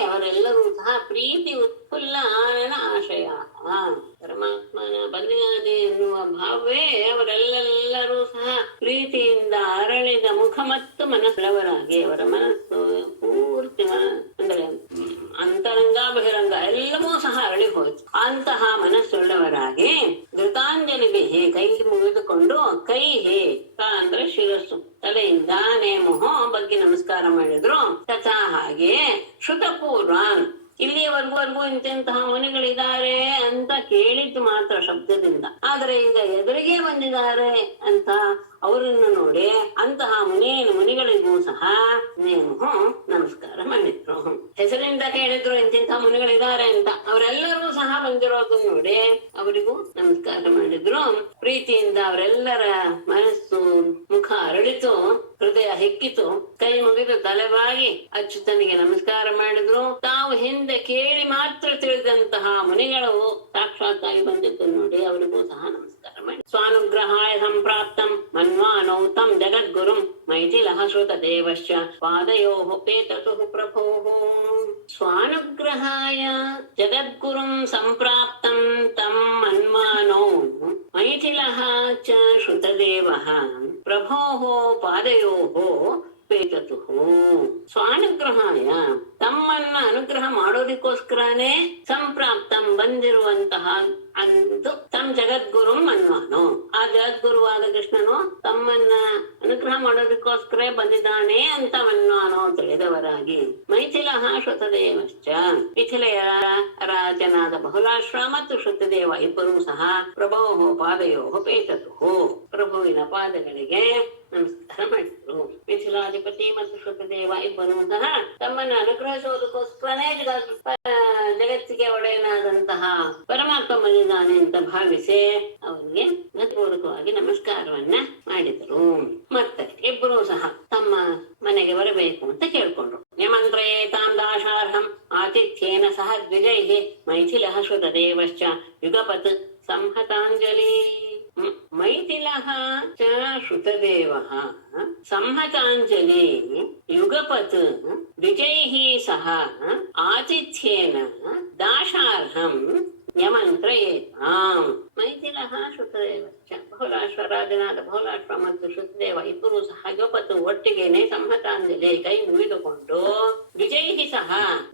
ಅವರೆಲ್ಲರೂ ಸಹ ಪ್ರೀತಿ ಉತ್ಫುಲ್ಲಾನ ಆಶಯ ಪರಮಾತ್ಮನ ಬಂದಿದ್ದಾನೆ ಎನ್ನುವ ಭಾವವೇ ಅವರೆಲ್ಲರೂ ಸಹ ಪ್ರೀತಿಯಿಂದ ಅರಳಿದ ಮುಖ ಮತ್ತು ಮನಸ್ಸುಳ್ಳವರಾಗಿ ಅವರ ಮನಸ್ಸು ಪೂರ್ತಿ ಅಂದರೆ ಅಂತರಂಗ ಬಹಿರಂಗ ಎಲ್ಲವೂ ಸಹ ಅರಳಿ ಹೋಯ್ತು. ಅಂತಹ ಮನಸ್ಸುಳ್ಳವರಾಗಿ ಧೃತಾಂಜಲಿ ಕೈ ಮುಗಿದುಕೊಂಡು ಕೈಹಿ ಅಂದ್ರೆ ಶಿರಸ್ಸು ತಲೆಯಿಂದ ನೇಮುಹ ಬಗ್ಗೆ ನಮಸ್ಕಾರ ಮಾಡಿದ್ರು. ತಥಾ ಹಾಗೆ ಶ್ರುತಪೂರ್ವಾನ್ ಇಲ್ಲಿಯವರೆಗೂ ಇಂತಹ ಮುನಿಗಳಿದ್ದಾರೆ ಅಂತ ಕೇಳಿದ್ದು ಮಾತ್ರ ಶಬ್ದದಿಂದ, ಆದ್ರೆ ಈಗ ಎದುರಿಗೆ ಬಂದಿದ್ದಾರೆ ಅಂತ ಅವರನ್ನು ನೋಡಿ ಅಂತಹ ಮುನಿಗಳಿಗೂ ಸಹ ನೇಮು ನಮಸ್ಕಾರ ಮಾಡಿದ್ರು. ಹೆಸರಿಂದ ಕೇಳಿದ್ರು ಇಂತಿಂತ ಮುನಿಗಳಿದ್ದಾರೆ ಅಂತ, ಅವರೆಲ್ಲರೂ ಸಹ ಬಂದಿರೋದು ನೋಡಿ ಅವರಿಗೂ ನಮಸ್ಕಾರ ಮಾಡಿದ್ರು. ಪ್ರೀತಿಯಿಂದ ಅವರೆಲ್ಲರ ಮನಸ್ಸು ಮುಖ ಅರಳಿತು, ಹೃದಯ ಹಿಕ್ಕಿತು, ಕೈ ಮುಗಿದು ತಲೆಬಾಗಿ ಅಚ್ಯುತನಿಗೆ ನಮಸ್ಕಾರ ಮಾಡಿದ್ರು. ತಾವು ಹಿಂದೆ ಕೇಳಿ ಮಾತ್ರ ತಿಳಿದಂತಹ ಮುನಿಗಳು ಸಾಕ್ಷಾತ್ತಾಗಿ ಬಂದಿದ್ದು ನೋಡಿ ಅವರಿಗೂ ಸಹ ನಮಸ್ಕಾರ ಮಾಡಿ ಸ್ವಾನುಗ್ರಹಾಯ ಸಂಪ್ರಾಪ್ತಂ ಮನ್ವಾನೌ ತಂ ಜಗದ್ಗುರುಂ ಮೈಥಿಲಃ ಶ್ರುತ ದೇವಶ್ಚ ಪಾದಯೋಃ ಪೇತತುಃ ಪ್ರಭೋಃ. ಸ್ವಾನುಗ್ರಹಾಯ ಜಗದ್ಗುರುಂ ಸಂಪ್ರಾಪ್ತಂ ತಂ ಮನ್ವಾನೌ ಮೈಥಿಲಃ ಚ ಶ್ರುತದೇವಃ ಪ್ರಭೋಃ ಪಾದಯೋಃ ಪೇತತುಃ. ಸ್ವಾನುಗ್ರಹಾಯ ತಮ್ಮನ್ನ ಅನುಗ್ರಹ ಮಾಡೋದಕ್ಕೋಸ್ಕರನೇ ಸಂಪ್ರಾಪ್ತಂ ಬಂದಿರುವಂತಹ ಅಂದು ತಮ್ಮ ಜಗದ್ಗುರು ಮನ್ವಾನು ಆ ಜಗದ್ಗುರುವಾದ ಕೃಷ್ಣನು ತಮ್ಮನ್ನ ಅನುಗ್ರಹ ಮಾಡೋದಕ್ಕೋಸ್ಕರ ಬಂದಿದ್ದಾನೆ ಅಂತ ಮನ್ವಾನು ತಿಳಿದವರಾಗಿ ಮೈಥಿಲಃ ಶ್ರುತದೇವಶ್ಚ ಮಿಥಿಲೆಯ ರಾಜನಾದ ಬಹುಲಾಶ್ವ ಮತ್ತು ಶ್ರುತದೇವ ಇಬ್ಬರೂ ಸಹ ಪ್ರಭೋಃ ಪಾದಯೋಃ ಪೇತತುಃ ಪ್ರಭುವಿನ ಪಾದಗಳಿಗೆ ನಮಸ್ಕಾರ ಮಾಡಿದ್ರು. ಮಿಥಿಲಾಧಿಪತಿ ಮತ್ತು ಶ್ರುತದೇವ ಇಬ್ಬರೂ ಸಹ ತಮ್ಮನ್ನು ಅನುಗ್ರಹಿಸುವುದಕ್ಕೋಸ್ಕರನೇ ಜಗತ್ತಿಗೆ ಒಡೆಯನಾದಂತಹ ಪರಮಾತ್ಮ ಬಂದಿದ್ದಾನೆ ಅಂತ ಭಾವಿಸಿ ಅವರಿಗೆ ಭಕ್ತಿಪೂರ್ವಕವಾಗಿ ನಮಸ್ಕಾರವನ್ನ ಮಾಡಿದರು. ಮತ್ತೆ ಇಬ್ಬರೂ ಸಹ ತಮ್ಮ ಮನೆಗೆ ಬರಬೇಕು ಅಂತ ಕೇಳ್ಕೊಂಡ್ರು. ಯಮಂತ್ರಯೇ ತಾಂ ದಾಶಾರ್ಹಂ ಆತಿಥ್ಯೇನ ಸಹ ದ್ವಿಜೈಃ ಮೈಥಿಲಃ ಶ್ರುತದೇವಶ್ಚ ಯುಗಪತ್ ಸಂಹತಾಂಜಲಿ. ಮೈಥಿಲಃ ಚ ಶ್ರುತದೇವಃ ಸಂಹತಾಂಜಲಿ ಯುಗಪತ್ ದ್ವಿಜೈಃ ಸಹ ಆತಿಥ್ಯೇನ ದಾಶಾರ್ಹಂ ಯಮಂತ್ರಯೇತಾಂ. ಮೈಥಿಲಃ ಶ್ರುತದೇವಶ್ಚ ಬಹುಲಾಶ್ವರಾಜನಾದ ಬಹುಲಾಶ್ವ ಮತ್ತು ಶ್ರುತದೇವ ಇಬ್ಬರು ಸಹ ಯುಗಪತ್ ಒಟ್ಟಿಗೆನೆ ಸಂಹತಾಂಜಲಿ ಕೈ ಮುಗಿದುಕೊಂಡು ದ್ವಿಜೈಃ ಸಹ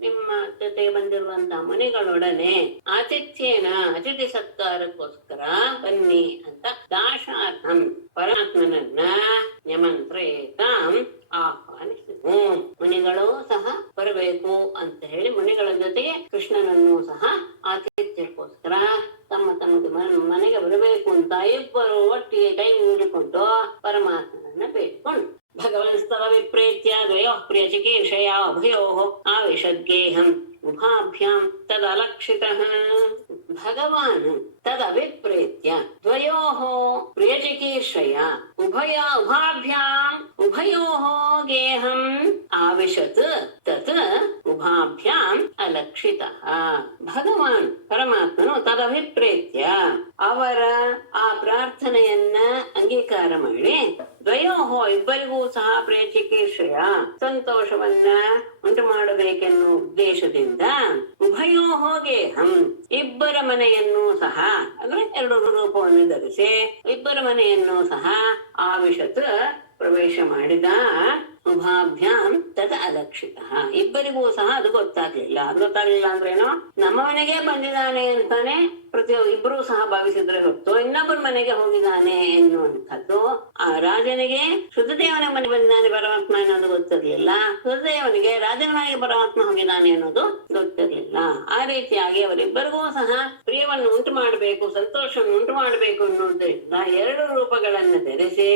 ನಿಮ್ಮ ಜೊತೆಗೆ ಬಂದಿರುವಂತಹ ಮುನಿಗಳೊಡನೆ ಆತಿಥ್ಯೇನ ಅತಿಥಿ ಸತ್ಕಾರಕ್ಕೋಸ್ಕರ ಬನ್ನಿ ಅಂತ ದಾಶಾರ್ಹಂ ಪರಮಾತ್ಮನನ್ನ ಯಮಂತ್ರಯೇತಾಂ ಆಹ್ವಾನಿಸಿದರು. ಮುನಿಗಳು ಸಹ ಬರಬೇಕು ಅಂತ ಹೇಳಿ ಮುನಿಗಳ ಜೊತೆಗೆ ಕೃಷ್ಣನನ್ನು ಸಹ ಆತಿಥ್ಯಕ್ಕೋಸ್ಕರ ತಮ್ಮ ಮನೆಗೆ ಬರಬೇಕು ಅಂತ ಇಬ್ಬರು ಒಟ್ಟಿಗೆ ಕೈ ಮುಗಿದುಕೊಂಡು ಪರಮಾತ್ಮನನ್ನ ಬೇಡಿಕೊಂಡು ಭಗವಂತ ವಿಪ್ರೀತ್ಯ ದ್ವಯೋಃ ಪ್ರಿಯಚಿಕೀರ್ಷಯಾ ಉಭಯೋಃ ಆವಿಶದ್ಗೇಹಂ ಉಭಾಭ್ಯಾಂ ತದಲಕ್ಷಿತಃ. ಭಗವಾನ್ ತದಭಿಪ್ರೇತ್ಯ ದ್ವಯೋಃ ಪ್ರಿಯಚಿಕೀರ್ಷಯ ಉಭಾಭ್ಯಾಂ ಉಭಯೋಃ ಗೇಹಂ ಆವಿಶತ್ ತತ್ ಉಭಾಭ್ಯಾಂ ಅಲಕ್ಷಿತಃ. ಭಗವಾನ್ ಪರಮಾತ್ಮನು ತದಭಿಪ್ರೇತ್ಯ ಅವರ ಆ ಪ್ರಾರ್ಥನೆಯನ್ನ ಅಂಗೀಕಾರ ಮಾಡಿ ದ್ವಯೋಃ ಇಬ್ಬರಿಗೂ ಸಹ ಪ್ರಿಯಚಿಕೀರ್ಷಯ ಸಂತೋಷವನ್ನ ಉಂಟು ಮಾಡಬೇಕೆನ್ನುವ ಉದ್ದೇಶದಿಂದ ಉಭಯೋಃ ಗೇಹಂ ಇಬ್ಬರ ಮನೆಯನ್ನು ಸಹ ಅಂದ್ರೆ ಎರಡು ರೂಪವನ್ನು ಧರಿಸಿ ಇಬ್ಬರ ಮನೆಯನ್ನು ಸಹ ಆವಿಶತ್ ಪ್ರವೇಶ ಮಾಡಿದ. ಉಭಾಭ್ಯಾಂ ತದ ಅಲಕ್ಷಿತ ಇಬ್ಬರಿಗೂ ಸಹ ಅದು ಗೊತ್ತಾಗ್ಲಿಲ್ಲ. ಅದು ಗೊತ್ತಾಗ್ಲಿಲ್ಲ ಅಂದ್ರೇನು, ನಮ್ಮ ಮನೆಗೆ ಬಂದಿದ್ದಾನೆ ಅಂತಾನೆ ಇಬ್ಬರೂ ಸಹ ಭಾವಿಸಿದ್ರೆ ಹೊತ್ತು ಇನ್ನೊಬ್ಬರ ಮನೆಗೆ ಹೋಗಿದ್ದಾನೆ ಎನ್ನುವಂಥದ್ದು ಆ ರಾಜನಿಗೆ ಶುದ್ಧದೇವನ ಮನೆ ಬಂದಿದ್ದಾನೆ ಪರಮಾತ್ಮ ಅನ್ನೋದು ಗೊತ್ತಿರ್ಲಿಲ್ಲ, ಶುದ್ಧದೇವನಿಗೆ ರಾಜನ ಮನೆಗೆ ಪರಮಾತ್ಮ ಹೋಗಿದ್ದಾನೆ ಅನ್ನೋದು ಗೊತ್ತಿರ್ಲಿಲ್ಲ. ಆ ರೀತಿಯಾಗಿ ಅವರಿಬ್ಬರಿಗೂ ಸಹ ಪ್ರಿಯವನ್ನು ಉಂಟು ಮಾಡಬೇಕು, ಸಂತೋಷವನ್ನು ಉಂಟು ಮಾಡಬೇಕು ಅನ್ನೋದ್ರಿಂದ ಎರಡು ರೂಪಗಳನ್ನು ಧರಿಸಿ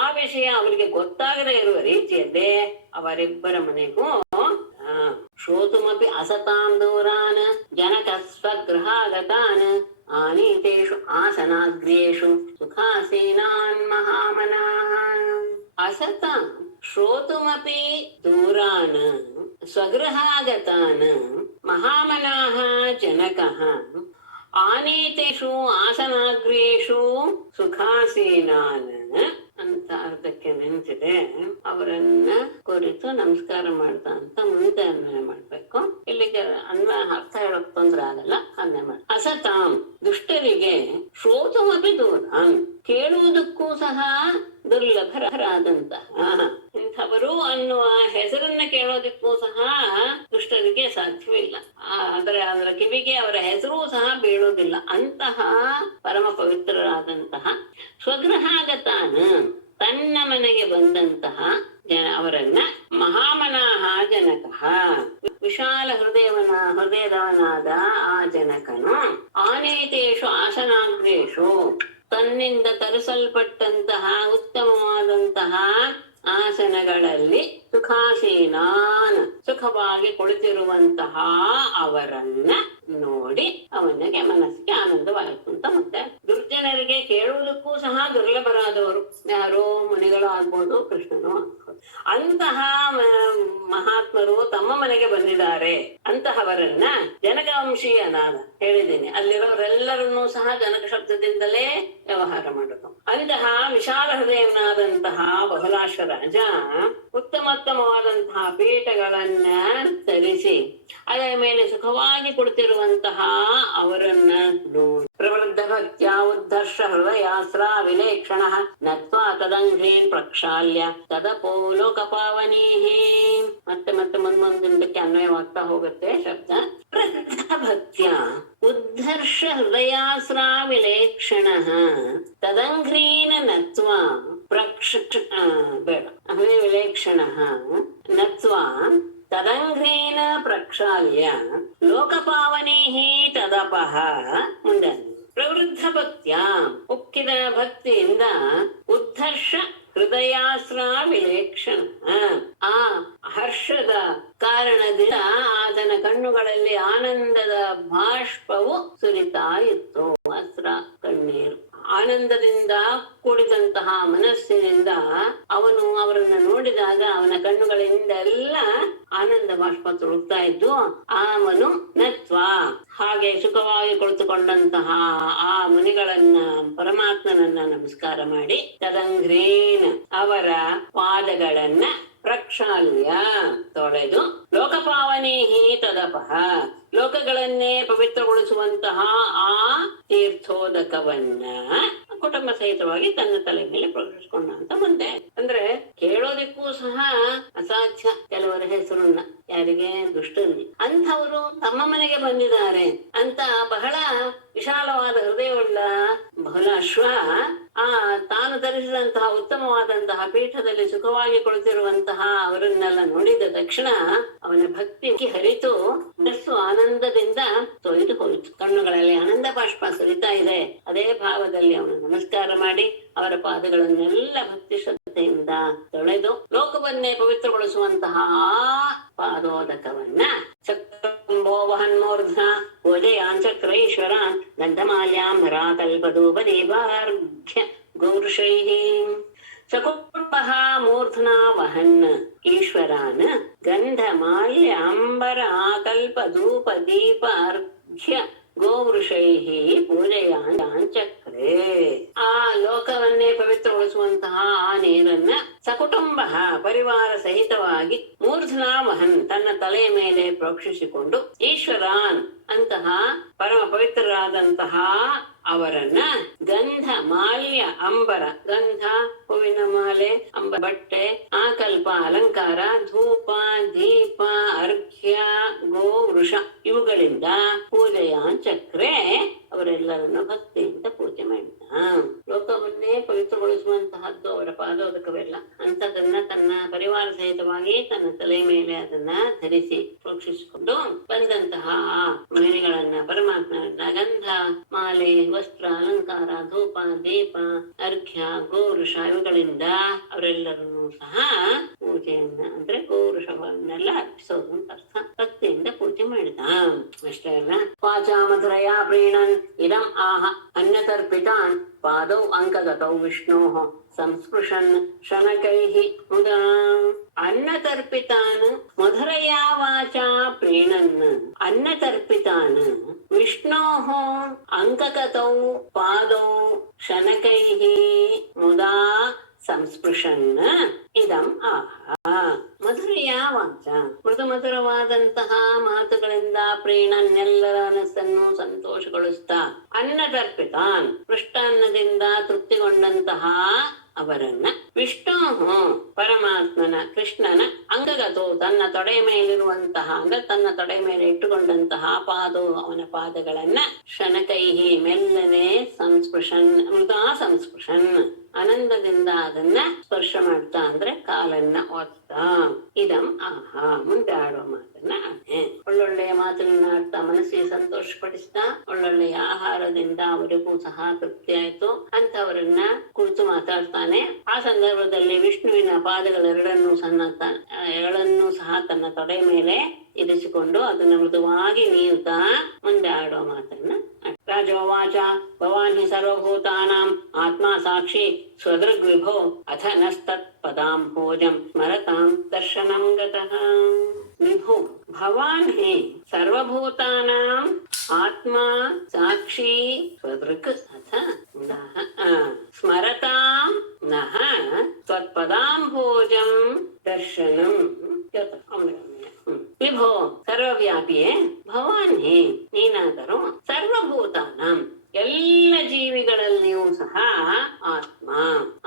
ಆ ವಿಷಯ ಅವರಿಗೆ ಗೊತ್ತಾಗದೇ ಇರುವ ರೀತಿಯಲ್ಲಿ ಅವರಿಬ್ಬರ ಮನೆಗೂ ಶ್ರೋತುಮಪಿ ಅಸತಾಂ ದೂರಾನ್ ಜನಕ ಸ್ವಗೃಹಾಗತಾನ್ ಆನೀತೇಷು ಆಸನಾಗ್ರೇಷು ಸುಖಾಸೀನಾನ್ ಮಹಾಮನಾಃ. ಅಸತಾಂ ಶ್ರೋತುಮಪಿ ದೂರಾನ್ ಸ್ವಗೃಹಾಗತಾನ್ ಮಹಾಮನಾಃ ಜನಕಃ ಆನೀತೇಷು ಆಸನಾಗ್ರೇಷು ಸುಖಾಸೀನಾನ್ ಅಂತ ಅರ್ಧಕ್ಕೆ ನಿಂತಿದೆ. ಅವರನ್ನ ಕುರಿತು ನಮಸ್ಕಾರ ಮಾಡ್ತಾ ಅಂತ ಮುಂದೆ ಅನ್ವಯ ಮಾಡ್ಬೇಕು. ಇಲ್ಲಿಗೆ ಅರ್ಥ ಹೇಳಕ್ ತೊಂದ್ರೆ ಆಗಲ್ಲ, ಅನ್ವಯ ಮಾಡಿ. ಅಸತಾಂ ದುಷ್ಟರಿಗೆ ಶ್ರೋತಮಪಿ ದೂರಾನ್ ಕೇಳುವುದಕ್ಕೂ ಸಹ ದುರ್ಲಭರಾದಂತಹ ಇಂಥವರು ಅನ್ನುವ ಹೆಸರನ್ನ ಕೇಳೋದಕ್ಕೂ ಸಹ ದುಷ್ಟರಿಗೆ ಸಾಧ್ಯವಿಲ್ಲ. ಅದರ ಕಿವಿಗೆ ಅವರ ಹೆಸರೂ ಸಹ ಬೀಳುವುದಿಲ್ಲ. ಅಂತಹ ಪರಮ ಪವಿತ್ರರಾದಂತಹ ಸ್ವಗೃಹಾಗತಾನ ತನ್ನ ಮನೆಗೆ ಬಂದಂತಹ ಅವರನ್ನ ಮಹಾಮನಾಹ ಜನಕಃ ವಿಶಾಲ ಹೃದಯದವನಾದ ಆ ಜನಕನು ಆನೇತೇಷು ಆಸನಾಗ್ರೇಷು ತನ್ನಿಂದ ತರಿಸಲ್ಪಟ್ಟಂತಹ ಉತ್ತಮವಾದಂತಹ ಆಸನಗಳಲ್ಲಿ ಸುಖಾಸೀನಾನ್ ಸುಖವಾಗಿ ಕುಳಿತಿರುವಂತಹ ಅವರನ್ನ ನೋಡಿ ಅವನಿಗೆ ಮನಸ್ಸಿಗೆ ಆನಂದವಾಯಿತು ಅಂತ. ಮತ್ತೆ ದುರ್ಜನರಿಗೆ ಕೇಳುವುದಕ್ಕೂ ಸಹ ದುರ್ಲಭರಾದವರು ಯಾರೋ ಮುನಿಗಳು ಆಗ್ಬೋದು, ಕೃಷ್ಣನು ಆಗ್ಬೋದು. ಅಂತಹ ಮಹಾತ್ಮರು ತಮ್ಮ ಮನೆಗೆ ಬಂದಿದ್ದಾರೆ. ಅಂತಹವರನ್ನ ಜನಕವಂಶೀಯನಾದ ಹೇಳಿದ್ದೀನಿ, ಅಲ್ಲಿರೋರೆಲ್ಲರನ್ನೂ ಸಹ ಜನಕ ಶಬ್ದದಿಂದಲೇ ವ್ಯವಹಾರ ಮಾಡೋದು. ಅಂತಹ ವಿಶಾಲ ಹೃದಯನಾದಂತಹ ಬಹುಲಾಶ ರಾಜ ಉತ್ತಮೋತ್ತಮವಾದಂತಹ ಪೀಠಗಳನ್ನ ಧರಿಸಿ ಅದರ ಮೇಲೆ ಸುಖವಾಗಿ ಕುಳಿತಿರುವಂತಹ ಅವರನ್ನ ನೋಡಿ ಪ್ರವೃದ್ಧ ಭಕ್ತ್ಯ ಉದ್ಧರ್ಷ ಹೃದಯಾಸ್ತ್ರ ವಿಲೇಕ್ಷಣ ನತ್ವಾ ತದಂಘ್ರೀನ್ ಪ್ರಕ್ಷಾಲ್ಯ ತದಪೋ ಲೋಕಪಾವನೀಹಿ. ಮತ್ತೆ ಮತ್ತೆ ಮುಂದಕ್ಕೆ ಅನ್ವಯವಾಗ್ತಾ ಹೋಗುತ್ತೆ ಶಬ್ದ. ಪ್ರವೃದ್ಧ ಭಕ್ತ್ಯ ಉದ್ಧರ್ಷ ಹೃದಯಾಸ್ತ್ರ ವಿಲೇಕ್ಷಣ ತದಂಘ್ರೀನ್ ನತ್ವಾ ಬೇಡ ವಿಲೇಕ್ಷಣ ನತ್ವಾ ತದಂಘ್ರೇನ ಪ್ರಕ್ಷಾಲ್ಯ ಲೋಕಪಾವನೇಃ ತದಪಃ. ಮುಂದೆ ಪ್ರವೃದ್ಧ ಭಕ್ತ್ಯ ಉಕ್ಕಿದ ಭಕ್ತಿಯಿಂದ ಉದ್ಧರ್ಷ ಹೃದಯಾಸ್ತ್ರ ವಿಲೇಕ್ಷಣ ಆ ಹರ್ಷದ ಕಾರಣದಿಂದ ಆತನ ಕಣ್ಣುಗಳಲ್ಲಿ ಆನಂದದ ಬಾಷ್ಪವು ಸುರಿತಾ ಇತ್ತು. ಅಸ್ತ್ರ ಕಣ್ಣೀರು ಆನಂದದಿಂದ ಕೂಡಿದಂತಹ ಮನಸ್ಸಿನಿಂದ ಅವನು ಅವರನ್ನ ನೋಡಿದಾಗ ಅವನ ಕಣ್ಣುಗಳಿಂದ ಎಲ್ಲ ಆನಂದ ಬಾಷ್ಪ ತುಳುಕ್ತಾ ಇದ್ದು ಅವನು ನತ್ವ ಹಾಗೆ ಸುಖವಾಗಿ ಕುಳಿತುಕೊಂಡಂತಹ ಆ ಮುನಿಗಳನ್ನ ಪರಮಾತ್ಮನನ್ನ ನಮಸ್ಕಾರ ಮಾಡಿ ತದಂಘ್ರೇನ ಅವರ ಪಾದಗಳನ್ನ ಪ್ರಕ್ಷಾಲ್ಯ ತೊಳೆದು ಲೋಕಪಾವನೇಹಿ ತದಪಃ ಲೋಕಗಳನ್ನೇ ಪವಿತ್ರಗೊಳಿಸುವಂತಹ ಆ ತೀರ್ಥೋದಕವನ್ನ ಕುಟುಂಬ ಸಹಿತವಾಗಿ ತನ್ನ ತಲೆ ಮೇಲೆ ಪ್ರವೇಶಿಸಿಕೊಂಡ ಅಂತ ಮುಂದೆ. ಅಂದ್ರೆ ಕೇಳೋದಿಕ್ಕೂ ಸಹ ಅಸಾಧ್ಯ ಕೆಲವರ ಹೆಸರನ್ನ, ಯಾರಿಗೆ ದುಷ್ಟರಿಗೆ. ಅಂಥವರು ತಮ್ಮ ಮನೆಗೆ ಬಂದಿದ್ದಾರೆ ಅಂತ ಬಹಳ ವಿಶಾಲವಾದ ಹೃದಯವುಳ್ಳ ಬಹುಲಾಶ್ವ ತಾನು ಧರಿಸಿದಂತಹ ಉತ್ತಮವಾದಂತಹ ಪೀಠದಲ್ಲಿ ಸುಖವಾಗಿ ಕುಳಿತಿರುವಂತಹ ಅವರನ್ನೆಲ್ಲ ನೋಡಿದ ತಕ್ಷಣ ಅವನ ಭಕ್ತಿ ಹರಿತು ಮನಸ್ಸು ಆನಂದದಿಂದ ತೊಯ್ದು ಹೋಯಿತು. ಕಣ್ಣುಗಳಲ್ಲಿ ಆನಂದ ಬಾಷ್ಪ ಸುರಿತಾ ಇದೆ. ಅದೇ ಭಾವದಲ್ಲಿ ಅವನು ನಮಸ್ಕಾರ ಮಾಡಿ ಅವರ ಪಾದಗಳನ್ನೆಲ್ಲ ಭಕ್ತಿ ಶ್ರದ್ಧೆ ಭಕ್ತಿಯಿಂದ ತೊಳೆದು ಲೋಕವನ್ನೇ ಪವಿತ್ರಗೊಳಿಸುವಂತಹ ಪಾದೋದಕವನ್ನ ಚಕ್ರಂಬೋವಹನ್ಮೂರ್ಧ ಪೂಜೆಯಾಂಚಕ್ರೈಶ್ವರಾನ್ ಗಂಧಮಾಲ್ಯಾಂಬರಾ ಕಲ್ಪದೂಪದೀಪಾರ್ಘ್ಯ ಗೌರುಷೈಃ ಸಕುಟುಂಬಃ ಮೂರ್ಧ್ನಾ ವಹನ್ ಈಶ್ವರಾನ್ ಗಂಧಮಾಲ್ಯಾಂಬರಾಕಲ್ಪಧೂಪದೀಪಾರ್ಘ್ಯ ಗೋವೃಷೈಃ ಪೂಜೆಯಾಂಚಕ್ರೆ. ಆ ಲೋಕವನ್ನೇ ಪವಿತ್ರಗೊಳಿಸುವಂತಹ ಆ ನೀರನ್ನ ಸಕುಟುಂಬ ಪರಿವಾರ ಸಹಿತವಾಗಿ ಮೂರ್ಧನಾ ವಹನ್ ತನ್ನ ತಲೆಯ ಮೇಲೆ ಪ್ರೋಕ್ಷಿಸಿಕೊಂಡು ಈಶ್ವರಾನ್ ಅಂತಹ ಪರಮ ಪವಿತ್ರರಾದಂತಹ ಅವರನ್ನ ಗಂಧ ಮಾಲ್ಯ ಅಂಬರ, ಗಂಧ ಹೂವಿನ ಮಾಲೆ, ಬಟ್ಟೆ, ಆಕಲ್ಪ ಅಲಂಕಾರ, ಧೂಪ ದೀಪ ಅರ್ಘ್ಯ ಗೋ ವೃಷ ಇವುಗಳಿಂದ ಪೂಜೆಯಾಂಚಕ್ರೆ ಅವರೆಲ್ಲರನ್ನು ಭಕ್ತಿಯಿಂದ ಪೂಜೆ ಮಾಡಿದ. ಲೋಕವನ್ನೇ ಪವಿತ್ರಗೊಳಿಸುವಂತಹದ್ದು ಅವರ ಪಾದೋದಕವೆಲ್ಲ. ಅಂಥದನ್ನ ತನ್ನ ಪರಿವಾರ ಸಹಿತವಾಗಿ ತನ್ನ ತಲೆ ಮೇಲೆ ಅದನ್ನ ಧರಿಸಿ ಪ್ರೋಕ್ಷಿಸಿಕೊಂಡು ಬಂದಂತಹ ಮಣಿಗಳನ್ನ ಪರಮಾತ್ಮನ ಗಂಧ ಮಾಲೆ ವಸ್ತ್ರ ಅಲಂಕಾರ ಧೂಪ ದೀಪ ಅರ್ಘ್ಯ ಗೋವೃಷ ಇವುಗಳಿಂದ ಅವರೆಲ್ಲರನ್ನೂ ಸಹ ಪೂಜೆಯನ್ನ ಅಂದ್ರೆ ಗೋವೃಷವನ್ನೆಲ್ಲ ಅರ್ಪಿಸೋದು ಅಂತ ಅರ್ಥ. ಭಕ್ತಿಯಿಂದ ಪೂಜೆ ಮಾಡಿದ. ಅಷ್ಟೇ ಅಲ್ಲ, ವಾಚಾ ಮಧುರಯಾ ಪ್ರೀಣನ್ ಇದಂ ಆಹ ಅನ್ಯತರ್ಪಿತಾನ್ ಪಾದೌ ಅಂಕಗತೌ ವಿಷ್ಣೋಃ ಸಂಸ್ಪೃಶನ್ ಶನಕೈಃ ಮುದಾ. ಅನ್ನತರ್ಪಿತಾನ್ ಮಧುರಯಾ ವಾಚಾ ಪ್ರೀಣನ್ ಅನ್ನತರ್ಪಿತಾನ್ ವಿಷ್ಣೋಃ ಅಂಕಗತೌ ಪಾದೌ ಶನಕೈಃ ಮುದಾ ಸಂಸ್ಪೃಶನ್ ಇದಂ ಆಹ. ಮಧುರೆಯ ವಾಚ, ಮೃದು ಮಧುರವಾದಂತಹ ಮಾತುಗಳಿಂದ ಪ್ರೀಣನ್ನೆಲ್ಲರ ಮನಸ್ಸನ್ನು ಸಂತೋಷಗೊಳಿಸ್ತಾ, ಅನ್ನದರ್ಪಿತಾನ್ ಪೃಷ್ಟಾನ್ನದಿಂದ ತೃಪ್ತಿಗೊಂಡಂತಹ ಅವರನ್ನ ವಿಷ್ಣು ಪರಮಾತ್ಮನ ಕೃಷ್ಣನ ಅಂಗಗತೋ ತನ್ನ ತೊಡೆ ಮೇಲಿರುವಂತಹ ಅಂದ್ರೆ ತನ್ನ ತೊಡೆ ಮೇಲೆ ಇಟ್ಟುಕೊಂಡಂತಹ ಪಾದೋ ಅವನ ಪಾದಗಳನ್ನ ಶನಕೈಹಿ ಮೆಲ್ಲನೆ ಸಂಸ್ಪೃಶನ್ ಮೃದಾ ಸಂಸ್ಪೃಶನ್ ಆನಂದದಿಂದ ಅದನ್ನ ಸ್ಪರ್ಶ ಮಾಡ್ತಾ ಅಂದ್ರೆ ಕಾಲನ್ನ ಒತ್ತಾ. ಇದಂ ಆಹಾ ಮುಂದೆ ಆಡುವ ಮಾತನ್ನ ಆನೆ. ಒಳ್ಳೊಳ್ಳೆಯ ಮಾತನ್ನ ಆಡ್ತಾ ಮನಸ್ಸಿಗೆ ಸಂತೋಷ ಪಡಿಸ್ತಾ ಒಳ್ಳೊಳ್ಳೆಯ ಆಹಾರದಿಂದ ಅವರಿಗೂ ಸಹ ತೃಪ್ತಿ ಆಯ್ತು ಅಂತವರನ್ನ ಕುರಿತು ಮಾತಾಡ್ತಾನೆ. ಆ ಸಂದರ್ಭದಲ್ಲಿ ವಿಷ್ಣುವಿನ ಪಾದಗಳೆರಡನ್ನೂ ಸಹ ತನ್ನ ತೊಡೆ ಮೇಲೆ ಇರಿಸಿಕೊಂಡು ಅದನ್ನು ಮೃದುವಾಗಿ ನೀವುತ್ತಾ ಮುಂದೆ ಆಡುವ ಮಾತನ್ನ ರಾಜೋವಾಚ ಭವಾನ್ ಹಿ ಸರ್ವಭೂತಾನಾಂ ಆತ್ಮಾ ಸಾಕ್ಷಿ ಸ್ವದೃಗ್ವಿಭೋ ಅಥ ನಸ್ತತ್ ಪದಾಂಭೋಜಂ ಸ್ಮರತಾಂ ದರ್ಶನಂ ಗತಃ. ವಿಭೋ ಭವಾನ್ ಹಿ ಸರ್ವಭೂತಾನಾಂ ಆತ್ಮಾ ಸಾಕ್ಷಿ ಸ್ವದೃಕ್ ಅಥ ಸ್ಮರತಾಂ ನಃ ತ್ವತ್ಪದಾಂಭೋಜಂ ದರ್ಶನಂ ಗತಃ. ವಿಭೋ ಸರ್ವವ್ಯಾಪಿಯೇ ಭವಾನ್ ಹೇ ನೀನಾದರೂ ಸರ್ವಭೂತಾನಾಂ ಎಲ್ಲ ಜೀವಿಗಳಲ್ಲಿಯೂ ಸಹ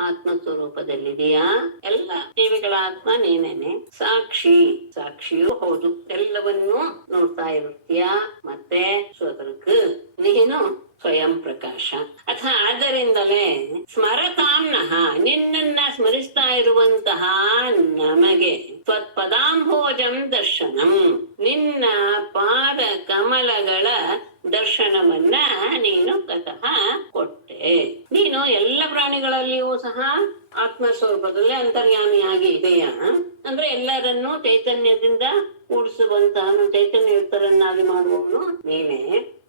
ಆತ್ಮ ಸ್ವರೂಪದಲ್ಲಿದೆಯಾ. ಎಲ್ಲ ಜೀವಿಗಳ ಆತ್ಮ ನೀನೇನೆ. ಸಾಕ್ಷಿಯೂ ಹೌದು, ಎಲ್ಲವನ್ನೂ ನೋಡ್ತಾ ಇರುತ್ತೀಯ. ಮತ್ತೆ ಸ್ವದೃಕ್ ನೀನು ಸ್ವಯಂ ಪ್ರಕಾಶ. ಆದ್ದರಿಂದಲೇ ಸ್ಮರತಾಂನಃ ನಿನ್ನನ್ನ ಸ್ಮರಿಸ್ತಾ ಇರುವಂತಹ ನಮಗೆ ತ್ವತ್ಪದಾಂಭೋಜಂ ದರ್ಶನಂ ನಿನ್ನ ಪಾದ ಕಮಲಗಳ ದರ್ಶನವನ್ನ ನೀನು ಗತಃ ಕೊಟ್ಟೆ. ನೀನು ಎಲ್ಲ ಪ್ರಾಣಿಗಳಲ್ಲಿಯೂ ಸಹ ಆತ್ಮ ಸ್ವರೂಪದಲ್ಲಿ ಅಂತರ್ಯಾಮಿಯಾಗಿ ಇದೆಯಾ ಅಂದ್ರೆ ಎಲ್ಲರನ್ನೂ ಚೈತನ್ಯದಿಂದ ಕೂಡಿಸುವಂತಹ ಚೈತನ್ಯಯುಕ್ತರನ್ನಾಗಿ ಮಾಡುವವನು ನೀನೇ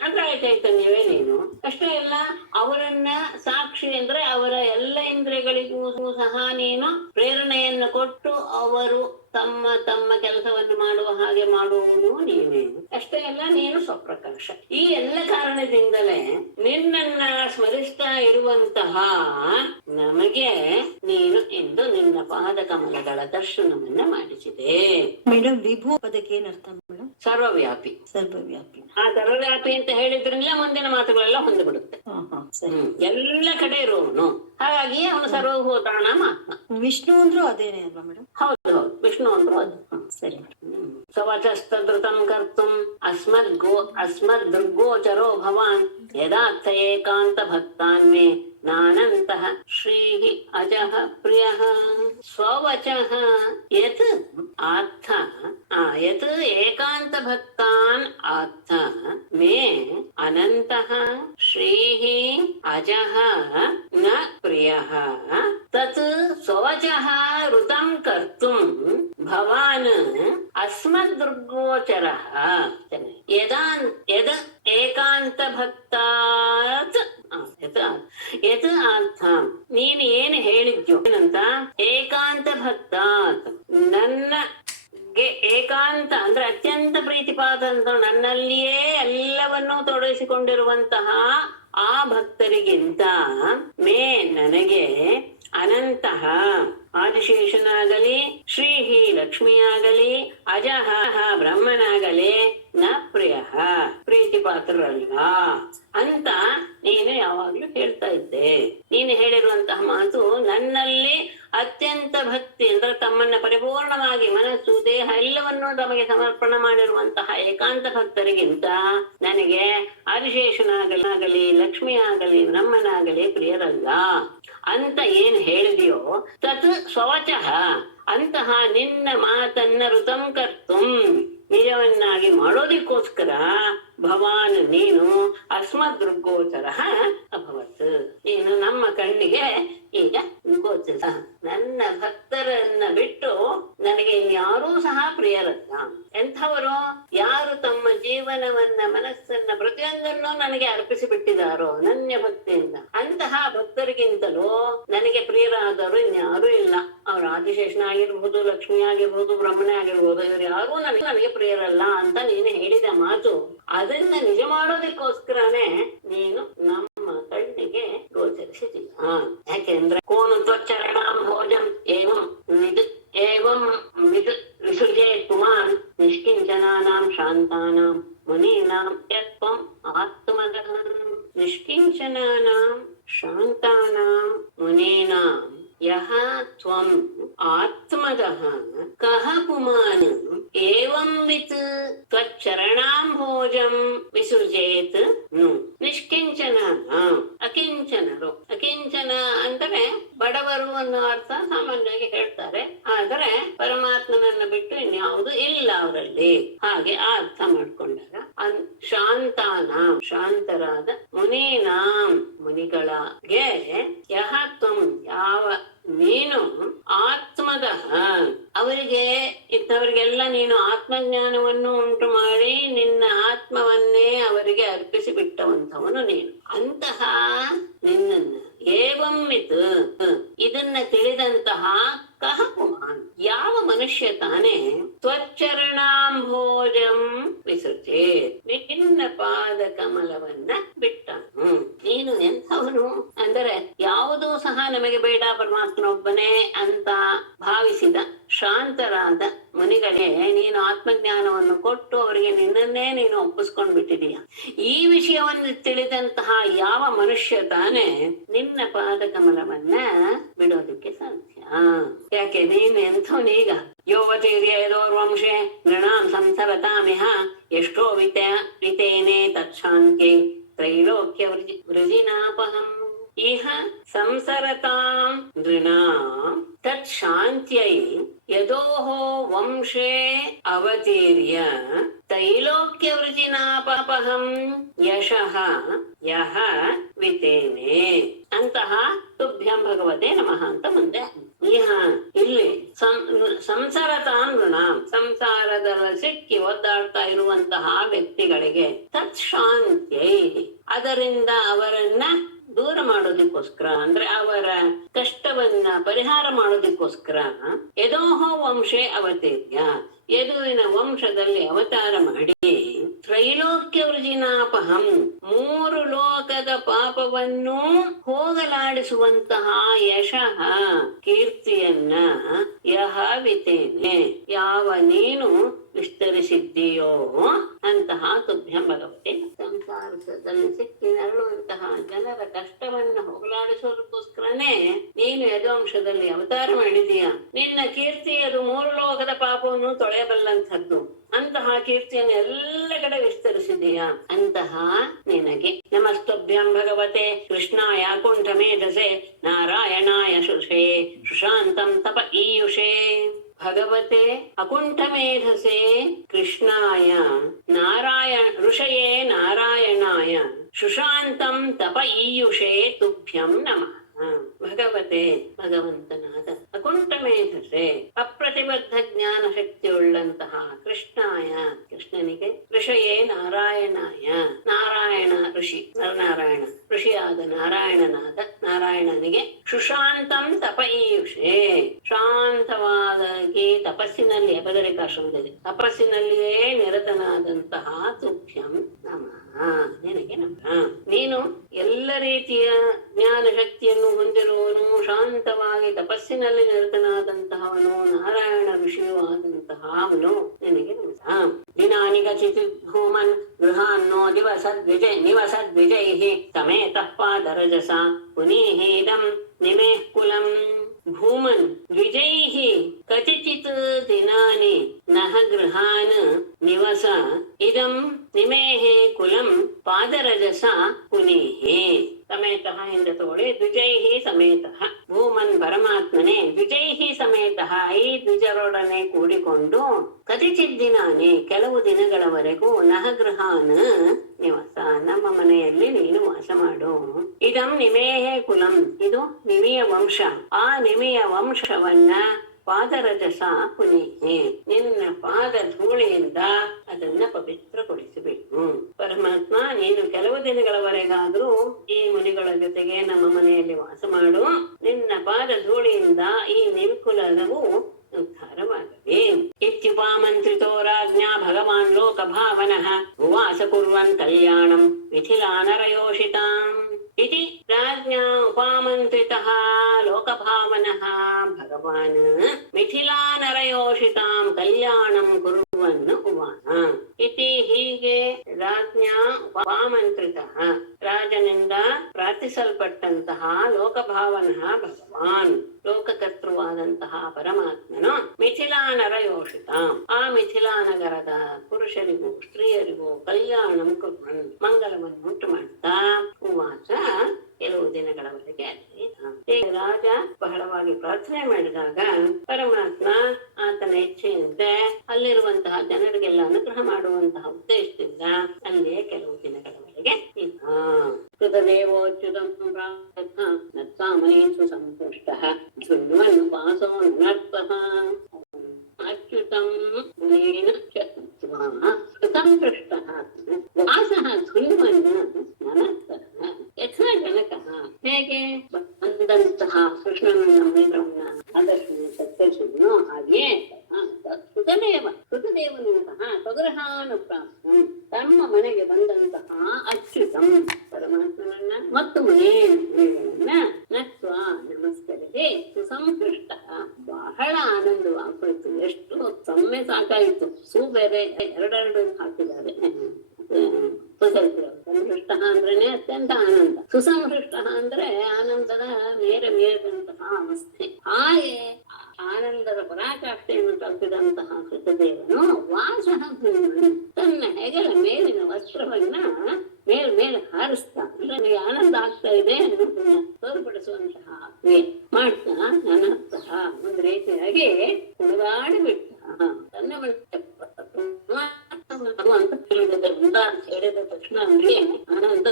ಅಂದ್ರೆ ಆ ಚೈತನ್ಯವೇ ನೀನು. ಅಷ್ಟೇ ಅಲ್ಲ, ಅವರನ್ನ ಸಾಕ್ಷಿ ಅಂದ್ರೆ ಅವರ ಎಲ್ಲ ಇಂದ್ರಿಯಗಳಿಗೂ ಸಹ ನೀನು ಪ್ರೇರಣೆಯನ್ನು ಕೊಟ್ಟು ಅವರು ತಮ್ಮ ತಮ್ಮ ಕೆಲಸವನ್ನು ಮಾಡುವ ಹಾಗೆ ಮಾಡುವವನು ನೀನೇ. ಅಷ್ಟೇ ಅಲ್ಲ, ನೀನು ಸ್ವಪ್ರಕಾಶ. ಈ ಎಲ್ಲ ಕಾರಣದಿಂದಲೇ ನಿನ್ನನ್ನ ಸ್ಮರಿಸ್ತಾ ಇರುವಂತಹ ನಮಗೆ ನೀನು ಎಂದು ನಿನ್ನ ಪಾದ ಕಮಲಗಳ ದರ್ಶನವನ್ನ ಮಾಡಿಸಿದೆ. ಮೇಡಮ್ ವಿಭೂ ಪದಕ್ಕೆ ಏನರ್ಥ ಮೇಡಮ್? ಸರ್ವವ್ಯಾಪಿ. ಸರ್ವವ್ಯಾಪಿ. ಆ ಸರ್ವವ್ಯಾಪಿ ಅಂತ ಹೇಳಿದ್ರಿಂದ ಮುಂದಿನ ಮಾತುಗಳೆಲ್ಲ ಹೊಂದಿಬಿಡುತ್ತೆ. ಎಲ್ಲ ಕಡೆ ಇರುವವನು, ಹಾಗಾಗಿ ಅವನು ಸರ್ವಭೂತಾನಾಂ ಆತ್ಮ. ವಿಷ್ಣು ಅಂದ್ರೂ ಅದೇನೇ ಅಲ್ವಾ ಮೇಡಮ್? ಹೌದು, ವಿಷ್ಣು ಅಂದ್ರೂ ಅದು. ಸರಿ. ಸವಚಸ್ತದೃತಂ ಕರ್ತುಂ ಅಸ್ಮದೃಗ್ಗೋಚರೋ ಭವಾನ್ ಯದಾರ್ಥ ಏಕಾಂತ ಭಕ್ತಾನ್ ಮೇ ನಾನಂತಃ ಶ್ರೀಃ ಅಜಃ ಪ್ರಿಯಃ. ಸ್ವವಚಃ ಯತ್ ಅರ್ಥ ಯತ್ ಏಕಾಂತ ಭಕ್ತಾನ್ ಆತ್ಥ ಮೇ ಅನಂತಃ ಶ್ರೀಃ ಅಜಃ ನ ಪ್ರಿಯಃ ತತ್ ಸ್ವವಚಃ ಋತಂ ಕರ್ತುಂ ಭವಾನ್ ಅಸ್ಮದ್ದುರ್ಗೋಚರಃ ಯದ್ ಏಕಾಂತ ಭಕ್ತಾತ್ ಯತ್ ಅರ್ಥಂ ನೀನು ಏನು ಹೇಳಿದ್ಯೋ ಏನಂತ ಏಕಾಂತ ಭಕ್ತಾತ್ ನನ್ನಗೆ ಏಕಾಂತ ಅಂದ್ರೆ ಅತ್ಯಂತ ಪ್ರೀತಿಪಾದ ಅಂತ ನನ್ನಲ್ಲಿಯೇ ಎಲ್ಲವನ್ನೂ ತೊಡಗಿಸಿಕೊಂಡಿರುವಂತಹ ಆ ಭಕ್ತರಿಗಿಂತ ಮೇ ನನಗೆ ಅನಂತಹ ಆದಿಶೇಷನಾಗಲಿ ಶ್ರೀಹಿ ಲಕ್ಷ್ಮಿಯಾಗಲಿ ಅಜಃ ಬ್ರಹ್ಮನಾಗಲಿ ನ ಪ್ರಿಯ ಪ್ರೀತಿ ಪಾತ್ರರಲ್ಲ ಅಂತ ನೀನು ಯಾವಾಗ್ಲೂ ಹೇಳ್ತಾ ಇದ್ದೆ. ನೀನು ಹೇಳಿರುವಂತಹ ಮಾತು ನನ್ನಲ್ಲಿ ಅತ್ಯಂತ ಭಕ್ತಿ ಅಂದ್ರೆ ತಮ್ಮನ್ನ ಪರಿಪೂರ್ಣವಾಗಿ ಮನಸ್ಸು ದೇಹ ಎಲ್ಲವನ್ನೂ ತಮಗೆ ಸಮರ್ಪಣೆ ಮಾಡಿರುವಂತಹ ಏಕಾಂತ ಭಕ್ತರಿಗಿಂತ ನನಗೆ ಆದಿಶೇಷನಾಗಲಿ ಲಕ್ಷ್ಮಿಯಾಗಲಿ ಬ್ರಹ್ಮನಾಗಲಿ ಪ್ರಿಯರಲ್ಲ ಅಂತ ಏನ್ ಹೇಳಿದೆಯೋ ತತ್ ಸ್ವವಚಃ ಅಂತಹ ನಿನ್ನ ಮಾತನ್ನ ಋತಂ ಕರ್ತುಂ ನಿಜವನ್ನಾಗಿ ಮಾಡೋದಿಕ್ಕೋಸ್ಕರ ಭವಾನ್ ನೀನು ಅಸ್ಮದೃಗ್ಗೋಚರ ಅಭವತ್ ನೀನು ನಮ್ಮ ಕಣ್ಣಿಗೆ ಈಗ ಗೋಚರ. ನನ್ನ ಭಕ್ತರನ್ನ ಬಿಟ್ಟು ನನಗೆ ಇನ್ಯಾರೂ ಸಹ ಪ್ರಿಯರಲ್ಲ. ಎಂಥವರು? ಯಾರು ತಮ್ಮ ಜೀವನವನ್ನ ಮನಸ್ಸನ್ನ ಪ್ರತಿಯೊಂದನ್ನು ನನಗೆ ಅರ್ಪಿಸಿ ಬಿಟ್ಟಿದಾರೋ ಅನನ್ಯ ಭಕ್ತಿಯಿಂದ ಅಂತಹ ಭಕ್ತರಿಗಿಂತಲೂ ನನಗೆ ಪ್ರಿಯರಾದವರು ಇನ್ಯಾರೂ ಇಲ್ಲ. ಅವ್ರ ಆದಿಶೇಷನಾಗಿರ್ಬಹುದು, ಲಕ್ಷ್ಮಿ ಆಗಿರ್ಬೋದು, ಬ್ರಹ್ಮನೇ ಆಗಿರ್ಬೋದು, ಇವ್ರು ಯಾರೂ ನನಗೆ ಪ್ರಿಯರಲ್ಲ ಅಂತ ನೀನು ಹೇಳಿದ ಮಾತು ಅದನ್ನ ನಿಜ ಮಾಡೋದಕ್ಕೋಸ್ಕರನೇ ನೀನು ನಮ್ಮ ಕಣ್ಣಿಗೆ ಗೋಚರಿಸಿದಿಲ್ಲ. ಯಾಕೆಂದ್ರೆ ಕೋನು ತ್ವಚ್ಚರಣಾಂ ಭೋಜಂ ಏವಂ ವಿಸೃಜೆ ಪುಮಾನ್ ನಿಷ್ಕಿಂಚನಾನಾಂ ಶಾಂತಾನಾಂ ಮುನೀನಾಂ ಯತ್ವಂ ಆತ್ಮದಃ ನಿಷ್ಕಿಂಚನಾನಾಂ ಶಾಂತಾನಾಂ ಮುನೀನಾಂ ಯಹ ತ್ವಂ ಆತ್ಮದಃ ಕಹ ಪುಮಾನ್ ಏವಂ ವಿತ್ ತ್ವಚ್ಚರಣಾಂಭೋಜಂ ವಿಸೃಜೇತ್ ನು ನಿಷ್ಕಿಂಚನ ಅಕಿಂಚನರು. ಅಕಿಂಚನ ಅಂದರೆ ಬಡವರು ಅನ್ನೋ ಅರ್ಥ ಸಾಮಾನ್ಯವಾಗಿ ಹೇಳ್ತಾರೆ. ಆದರೆ ಪರಮಾತ್ಮನನ್ನ ಬಿಟ್ಟು ಇನ್ಯಾವುದು ಇಲ್ಲ ಅವರಲ್ಲಿ. ಹಾಗೆ ಆ ಅರ್ಥ ಮಾಡ್ಕೊಂಡಾಗ ಶಾಂತಾನಾಂ ಶಾಂತರಾದ ಮುನೀನಾಂ ಮುನಿಗಳಿಗೆ ಯಹ ತ್ವಂ ಯಾವ ನೀನು ಆತ್ಮದಃ ಅವರಿಗೆ ಇದ್ದವರಿಗೆಲ್ಲ ನೀನು ಆತ್ಮಜ್ಞಾನವನ್ನು ಉಂಟು ಮಾಡಿ ನಿನ್ನ ಆತ್ಮವನ್ನೇ ಅವರಿಗೆ ಅರ್ಪಿಸಿ ಬಿಟ್ಟವಂಥವನು ನೀನು. ಅಂತಹ ನಿನ್ನನ್ನ ಏವಂ ವಿತ್ ಇದನ್ನ ತಿಳಿದಂತಹ ಕಹ ಪುಮಾನ್ ಯಾವ ಮನುಷ್ಯ ತಾನೇ ತ್ವಚ್ಚರಣಾಂಭೋಜಂ ವಿಸೃಜೆ ನಿನ್ನ ಪಾದ ಕಮಲವನ್ನ ಬಿಟ್ಟನು. ನೀನು ಎಂಥವನು ಅಂದರೆ ಯಾವುದೂ ಸಹ ನಮಗೆ ಬೇಡ ಪರಮಾತ್ಮನೊಬ್ಬನೇ ಅಂತ ಭಾವಿಸಿದ ಶಾಂತರಾದ ಮುನಿಗಳೇ ನೀನು ಆತ್ಮಜ್ಞಾನವನ್ನು ಕೊಟ್ಟು ಅವರಿಗೆ ನಿನ್ನನ್ನೇ ನೀನು ಒಪ್ಪಿಸ್ಕೊಂಡ್ ಬಿಟ್ಟಿದೀಯ. ಈ ವಿಷಯವನ್ನು ತಿಳಿದಂತಹ ಯಾವ ಮನುಷ್ಯ ತಾನೇ ನಿನ್ನ ಪಾದ ಕಮಲವನ್ನ ಬಿಡೋದಕ್ಕೆ ಸಾಧ್ಯ? ಯಾಕೆ ನೀನು ಎಂಥವನೀಗ ಯೋವತೀರ್ಯದೋರ್ವಂಶೆ ನೃಣಾಂ ಸಂಸರತಾಮಿಹ ಎಷ್ಟೋ ವಿತೇನೆ ತತ್ಶಾಂತ್ಯೈ ತ್ರೈಲೋಕ್ಯ ವೃಜಿನಾಪಹಂ ಇಹ ಸಂಸರತಾಂ ನೃಣಾಂ ತತ್ಶಾಂತ್ಯೈ ಯದೋಃ ವಂಶೇ ಅವತೀರ್ಯ ತೈಲೋಕ್ಯ ವೃಜಿನಾಪಹಂ ಯಶಃ ಯಹ ವಿತೇನೆ ಅಂತಹ ತುಭ್ಯಂ ಭಗವತೆ ನಮಃ ಅಂತ ಮುಂದೆ ಇಲ್ಲಿ ಸಂಸಾರತಾಂ ನೃಣಾಂ ಸಂಸಾರದಲ್ಲಿ ಸಿಕ್ಕಿ ಒದ್ದಾಡ್ತಾ ಇರುವಂತಹ ವ್ಯಕ್ತಿಗಳಿಗೆ ತತ್ ಶಾಂತ್ಯೈ ಅದರಿಂದ ಅವರನ್ನ ದೂರ ಮಾಡೋದಕ್ಕೋಸ್ಕರ ಅಂದ್ರೆ ಅವರ ಕಷ್ಟವನ್ನ ಪರಿಹಾರ ಮಾಡೋದಕ್ಕೋಸ್ಕರ ಯದೋಹ ವಂಶೇ ಅವತೀರ್ಯ ಯದುವಿನ ವಂಶದಲ್ಲಿ ಅವತಾರ ಮಾಡಿ ತ್ರೈಲೋಕ್ಯ ವೃಜಿನಾಪಹಂ 3 ಲೋಕದ ಪಾಪವನ್ನು ಹೋಗಲಾಡಿಸುವಂತಹ ಯಶಃ ಕೀರ್ತಿಯನ್ನ ಯಹ ವಿತೇನೆ ಯಾವ ನೀನು ವಿಸ್ತರಿಸಿದ್ದೀಯೋ ಅಂತಹ ತುಭ್ಯಂ ಭಗವತೆ ಸಂಸಾರದಲ್ಲಿ ಸಿಕ್ಕಿ ನರಳುವಂತಹ ಜನರ ಕಷ್ಟವನ್ನು ಹೋಗಲಾಡಿಸೋದಕ್ಕೋಸ್ಕರನೇ ನೀನು ಯದುವಂಶದಲ್ಲಿ ಅವತಾರ ಮಾಡಿದೀಯ. ನಿನ್ನ ಕೀರ್ತಿ ಅದು 3 ಲೋಕದ ಪಾಪವನ್ನು ತೊಳೆಯಬಲ್ಲಂಥದ್ದು. ಅಂತಹ ಕೀರ್ತಿಯನ್ನು ಎಲ್ಲ ಕಡೆ ವಿಸ್ತರಿಸಿದೀಯ. ಅಂತಹ ನಿನಗೆ ನಮಸ್ತುಭ್ಯಂ ಭಗವತೆ ಕೃಷ್ಣಾಯ ಕುಂಠ ಮೇಧಸೆ ನಾರಾಯಣಾಯ ಶುಷೇ ಸುಶಾಂತಂ ತಪ ಈಯುಷೇ ಭಗವತೆ ಅಕುಂಠಮೇಧಸೆ ಕೃಷ್ಣಾಯ ಋಷಯೇ ನಾರಾಯಣಾಯ ಶುಶಾಂತಂ ತಪ ಈಯುಷೇ ತುಭ್ಯಂ ನಮಃ. ಭಗವತೆ ಭಗವಂತನಾದ ಅಕುಂಠಮೇಧಸೆ ಅಪ್ರತಿಬದ್ಧ ಜ್ಞಾನ ಶಕ್ತಿಯುಳ್ಳಂತಹ ಕೃಷ್ಣಾಯ ಕೃಷ್ಣನಿಗೆ ಋಷಯೇ ನಾರಾಯಣಾಯ ನಾರಾಯಣ ಋಷಿ ನರನಾರಾಯಣ ಋಷಿಯಾದ ನಾರಾಯಣನಿಗೆ ಶುಶಾಂತಂ ತಪ ಈಯುಷೆ ಶಾಂತವಾಗಿ ತಪಸ್ಸಿನಲ್ಲಿ ಬದರಿಕಾಶ್ರಮದಲ್ಲಿ ತಪಸ್ಸಿನಲ್ಲಿಯೇ ನಿರತನಾದಂತಹ ತುಭ್ಯಂ ನಮಃ ನಿನಗೆ ನಮಃ. ನೀನು ಎಲ್ಲ ರೀತಿಯ ಜ್ಞಾನ ಶಕ್ತಿಯನ್ನು ಹೊಂದಿರುವವನು, ಶಾಂತವಾಗಿ ತಪಸ್ಸಿನಲ್ಲಿ ನಿರತನಾದಂತಹವನು, ನಾರಾಯಣ ಋಷಿಯೂ ಆದಂತಹವನು ನಿನಗೆ ನಮಃ. ದಿನಾನಿ ಗಚಿತಿ ಭೂಮನ್ ಗೃಹಾನ್ನೋ ನಿವಸದ್ವಿಜೈಃ ಸಮೇತಃ ಪಾದರಜಸ ಪುನೀಹೀದಂ ನಿಮೇಃ ಕುಲಂ. ಭೂಮನ್ ದ್ವಿಜೈಃ ಕಚಿಚಿತ್ ದಿನಾನಿ ನಹ ಗೃಹಾನ್ ನಿವಸ ಇದಂ ನಿಮೇಃ ಕುಲಂ ಪಾದರಜಸ ಪುನೀಹಿ. ಸಮೇತಃ ಎಂದು ತಗೊಳ್ಳಿ, ದ್ವಿಜೈಹಿ ಸಮೇತಃ. ಭೂಮನ್ ಪರಮಾತ್ಮನೇ ದ್ವಿಜೈಹಿ ಸಮೇತಃ ಈ ದ್ವಿಜರೊಡನೆ ಕೂಡಿಕೊಂಡು ಕತಿಚಿತ್ ದಿನಾನೇ ಕೆಲವು ದಿನಗಳವರೆಗೂ ನಹ ಗೃಹಾನ್ ನಿವಾಸ ನಮ್ಮ ಮನೆಯಲ್ಲಿ ನೀನು ವಾಸ ಮಾಡು. ಇದಂ ನಿಮೇಹೇ ಕುಲಂ ಇದು ನಿಮಿಯ ವಂಶ. ಆ ನಿಮಿಯ ವಂಶವನ್ನ ಪಾದರಜಸ ಪುನೀಹಿ ನಿನ್ನ ಪಾದ ಧೂಳಿಯಿಂದ ಅದನ್ನ ಪವಿತ್ರಗೊಳಿಸಬೇಕು. ಪರಮಾತ್ಮ ನೀನು ಕೆಲವು ದಿನಗಳವರೆಗಾದ್ರೂ ಈ ಮುನಿಗಳ ಜೊತೆಗೆ ನಮ್ಮ ಮನೆಯಲ್ಲಿ ವಾಸ ಮಾಡು. ನಿನ್ನ ಪಾದ ಧೂಳಿಯಿಂದ ಈ ನಿವಿಕುಲವು ಉದ್ಧಾರವಾಗಲಿ. ಇತ್ಯುಪಮಂತ್ರಿತೋ ರಾಜ್ಞಾ ಭಗವಾನ್ ಲೋಕಭಾವನಃ ಉವಾಸ ಕುರ್ವನ್ ಕಲ್ಯಾಣಂ ಮಿಥಿಲಾನರಯೋಷಿತಾಂ. इति राज्ञा उपामन्त्रितः लोकभावनः भगवान् मिथिलानरयोषितां कल्याणं कुर्वन् उवाच. इति ಹೀಗೆ ರಾಜ್ಞಾ ಉಪಮಂತ್ರಿತಃ ರಾಜನಿಂದ ಪ್ರಾರ್ಥಿಸಲ್ಪಟ್ಟಂತಹ ಲೋಕಭಾವನಃ ಭಗವಾನ್ ಲೋಕಕರ್ತೃವಾದಂತಹ ಪರಮಾತ್ಮನು ಮಿಥಿಲಾನರಯೋಷಿತ ಆ ಮಿಥಿಲಾ ನಗರದ ಪುರುಷರಿಗೂ ಸ್ತ್ರೀಯರಿಗೂ ಕಲ್ಯಾಣಂ ಕುರ್ವನ್ ಮಂಗಲವನ್ನು ಉಂಟು ಮಾಡ್ತಾ ಉವಾಚ ಕೆಲವು ದಿನಗಳವರೆಗೆ ಅಲ್ಲಿ ರಾಜ ಬಹಳವಾಗಿ ಪ್ರಾರ್ಥನೆ ಮಾಡಿದಾಗ ಪರಮಾತ್ಮ ಆತನ ಇಚ್ಛೆಯಂತೆ ಅಲ್ಲಿರುವಂತಹ ಜನರಿಗೆಲ್ಲ ಅನುಗ್ರಹ ಮಾಡುವಂತಹ ಉದ್ದೇಶದಿಂದ ಅಲ್ಲೇ ಕೆಲವು ದಿನಗಳವರೆಗೆ ಕೃತದೇವೋಚ್ಯುತಂ ನತ್ಸಾಮನೇಷು ಸಂತುಷ್ಟಃ ಧೃಣ್ವನ್ ವಾಸೋ ನರ್ತಃ ಅಚ್ಯುತಂ ಗುಣೇನ ಸಂತುಷ್ಟಃ ವಾಸಃ ಧೃಣ್ವನ್ ನರ್ತಃ. ಯಥಾ ಜನಕಃ ಹೇಗೆ ಬಂದಂತಹ ಕೃಷ್ಣನನ್ನ ಮೇಘವನ್ನ ಆದರ್ಶನ ಸತ್ಕರಿಸಿದ್ನೋ ಹಾಗೆ ಕೃತದೇವನು ಸಹ ಸ್ವಗೃಹಾನುಪ್ರಾಪ್ತಂ ತಮ್ಮ ಮನೆಗೆ ಬಂದಂತಹ ಅಚ್ಯುತಂ ಪರಮಾತ್ಮನನ್ನ ಮತ್ತು ಮನೆಯನ್ನ ನತ್ವ ನಮಸ್ಕರಿಸಿ ಸುಸಂತುಷ್ಟ ಬಹಳ ಆನಂದವಾಗ್ಬಿಡ್ತು. ಎಷ್ಟು ಸೊಮ್ಮೆ ಸಾಕಾಯಿತು. ಸೂ ಬೇರೆ ಎರಡೆರಡು ಹಾಕಿದ್ದಾರೆ. ಸಂಹೃಷ್ಟ ಅಂದ್ರೇನೆ ಅತ್ಯಂತ ಆನಂದ, ಸುಸಂಹೃಷ್ಟ ಅಂದ್ರೆ ಆನಂದದ ಮೀರಿದಂತಹ ಅವಸ್ಥೆ. ಹಾಗೆ ಆನಂದದ ಪರಾಕಾಷ್ಠೆಯನ್ನು ತಲುಪಿದಂತಹ ಕೃತದೇವನು ವಾಸಃ ತನ್ನ ಹೆಗಲ ಮೇಲಿನ ವಸ್ತ್ರವನ್ನ ಮೇಲೆ ಹಾರಿಸ್ತಾ ಅಂದ್ರೆ ನನಗೆ ಆನಂದ ಆಗ್ತಾ ಇದೆ ಅನ್ನೋದನ್ನ ತೋರ್ಪಡಿಸುವಂತಹ ಮಾಡ್ತಾ ನನ್ನಂತಹ ಒಂದು ರೀತಿಯಾಗಿ ಕುಣಿದಾಡಿ ಬಿಟ್ಟ. ತನ್ನ ಅಂತ ಹೇಳಿದ ತಕ್ಷಣ ಅವನಿಗೆ ಆನಂದ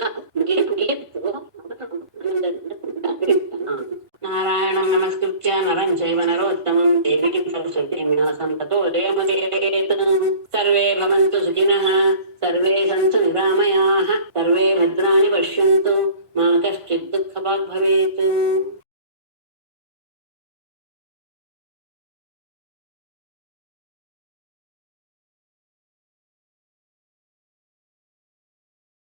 ನಾರಾಯಣಂ ನಮಸ್ಕೃತ್ಯ ನರಂ ಚೈವ ನರೋತ್ತಮಂ ದೇವೀಂ ಸರಸ್ವತೀಂ ವ್ಯಾಸಂ ತತೋ ಜಯಮುದೀರಯೇತ್. ಸರ್ವೇ ಭವಂತು ಸುಖಿನಃ, ಸರ್ವೇ ಸಂತು ನಿರಾಮಯಾಃ, ಸರ್ವೇ ಭದ್ರಾಣಿ ಪಶ್ಯಂತು, ಮಾ ಕಶ್ಚಿತ್ ದುಃಖಭಾಗ್ ಭವೇತ್.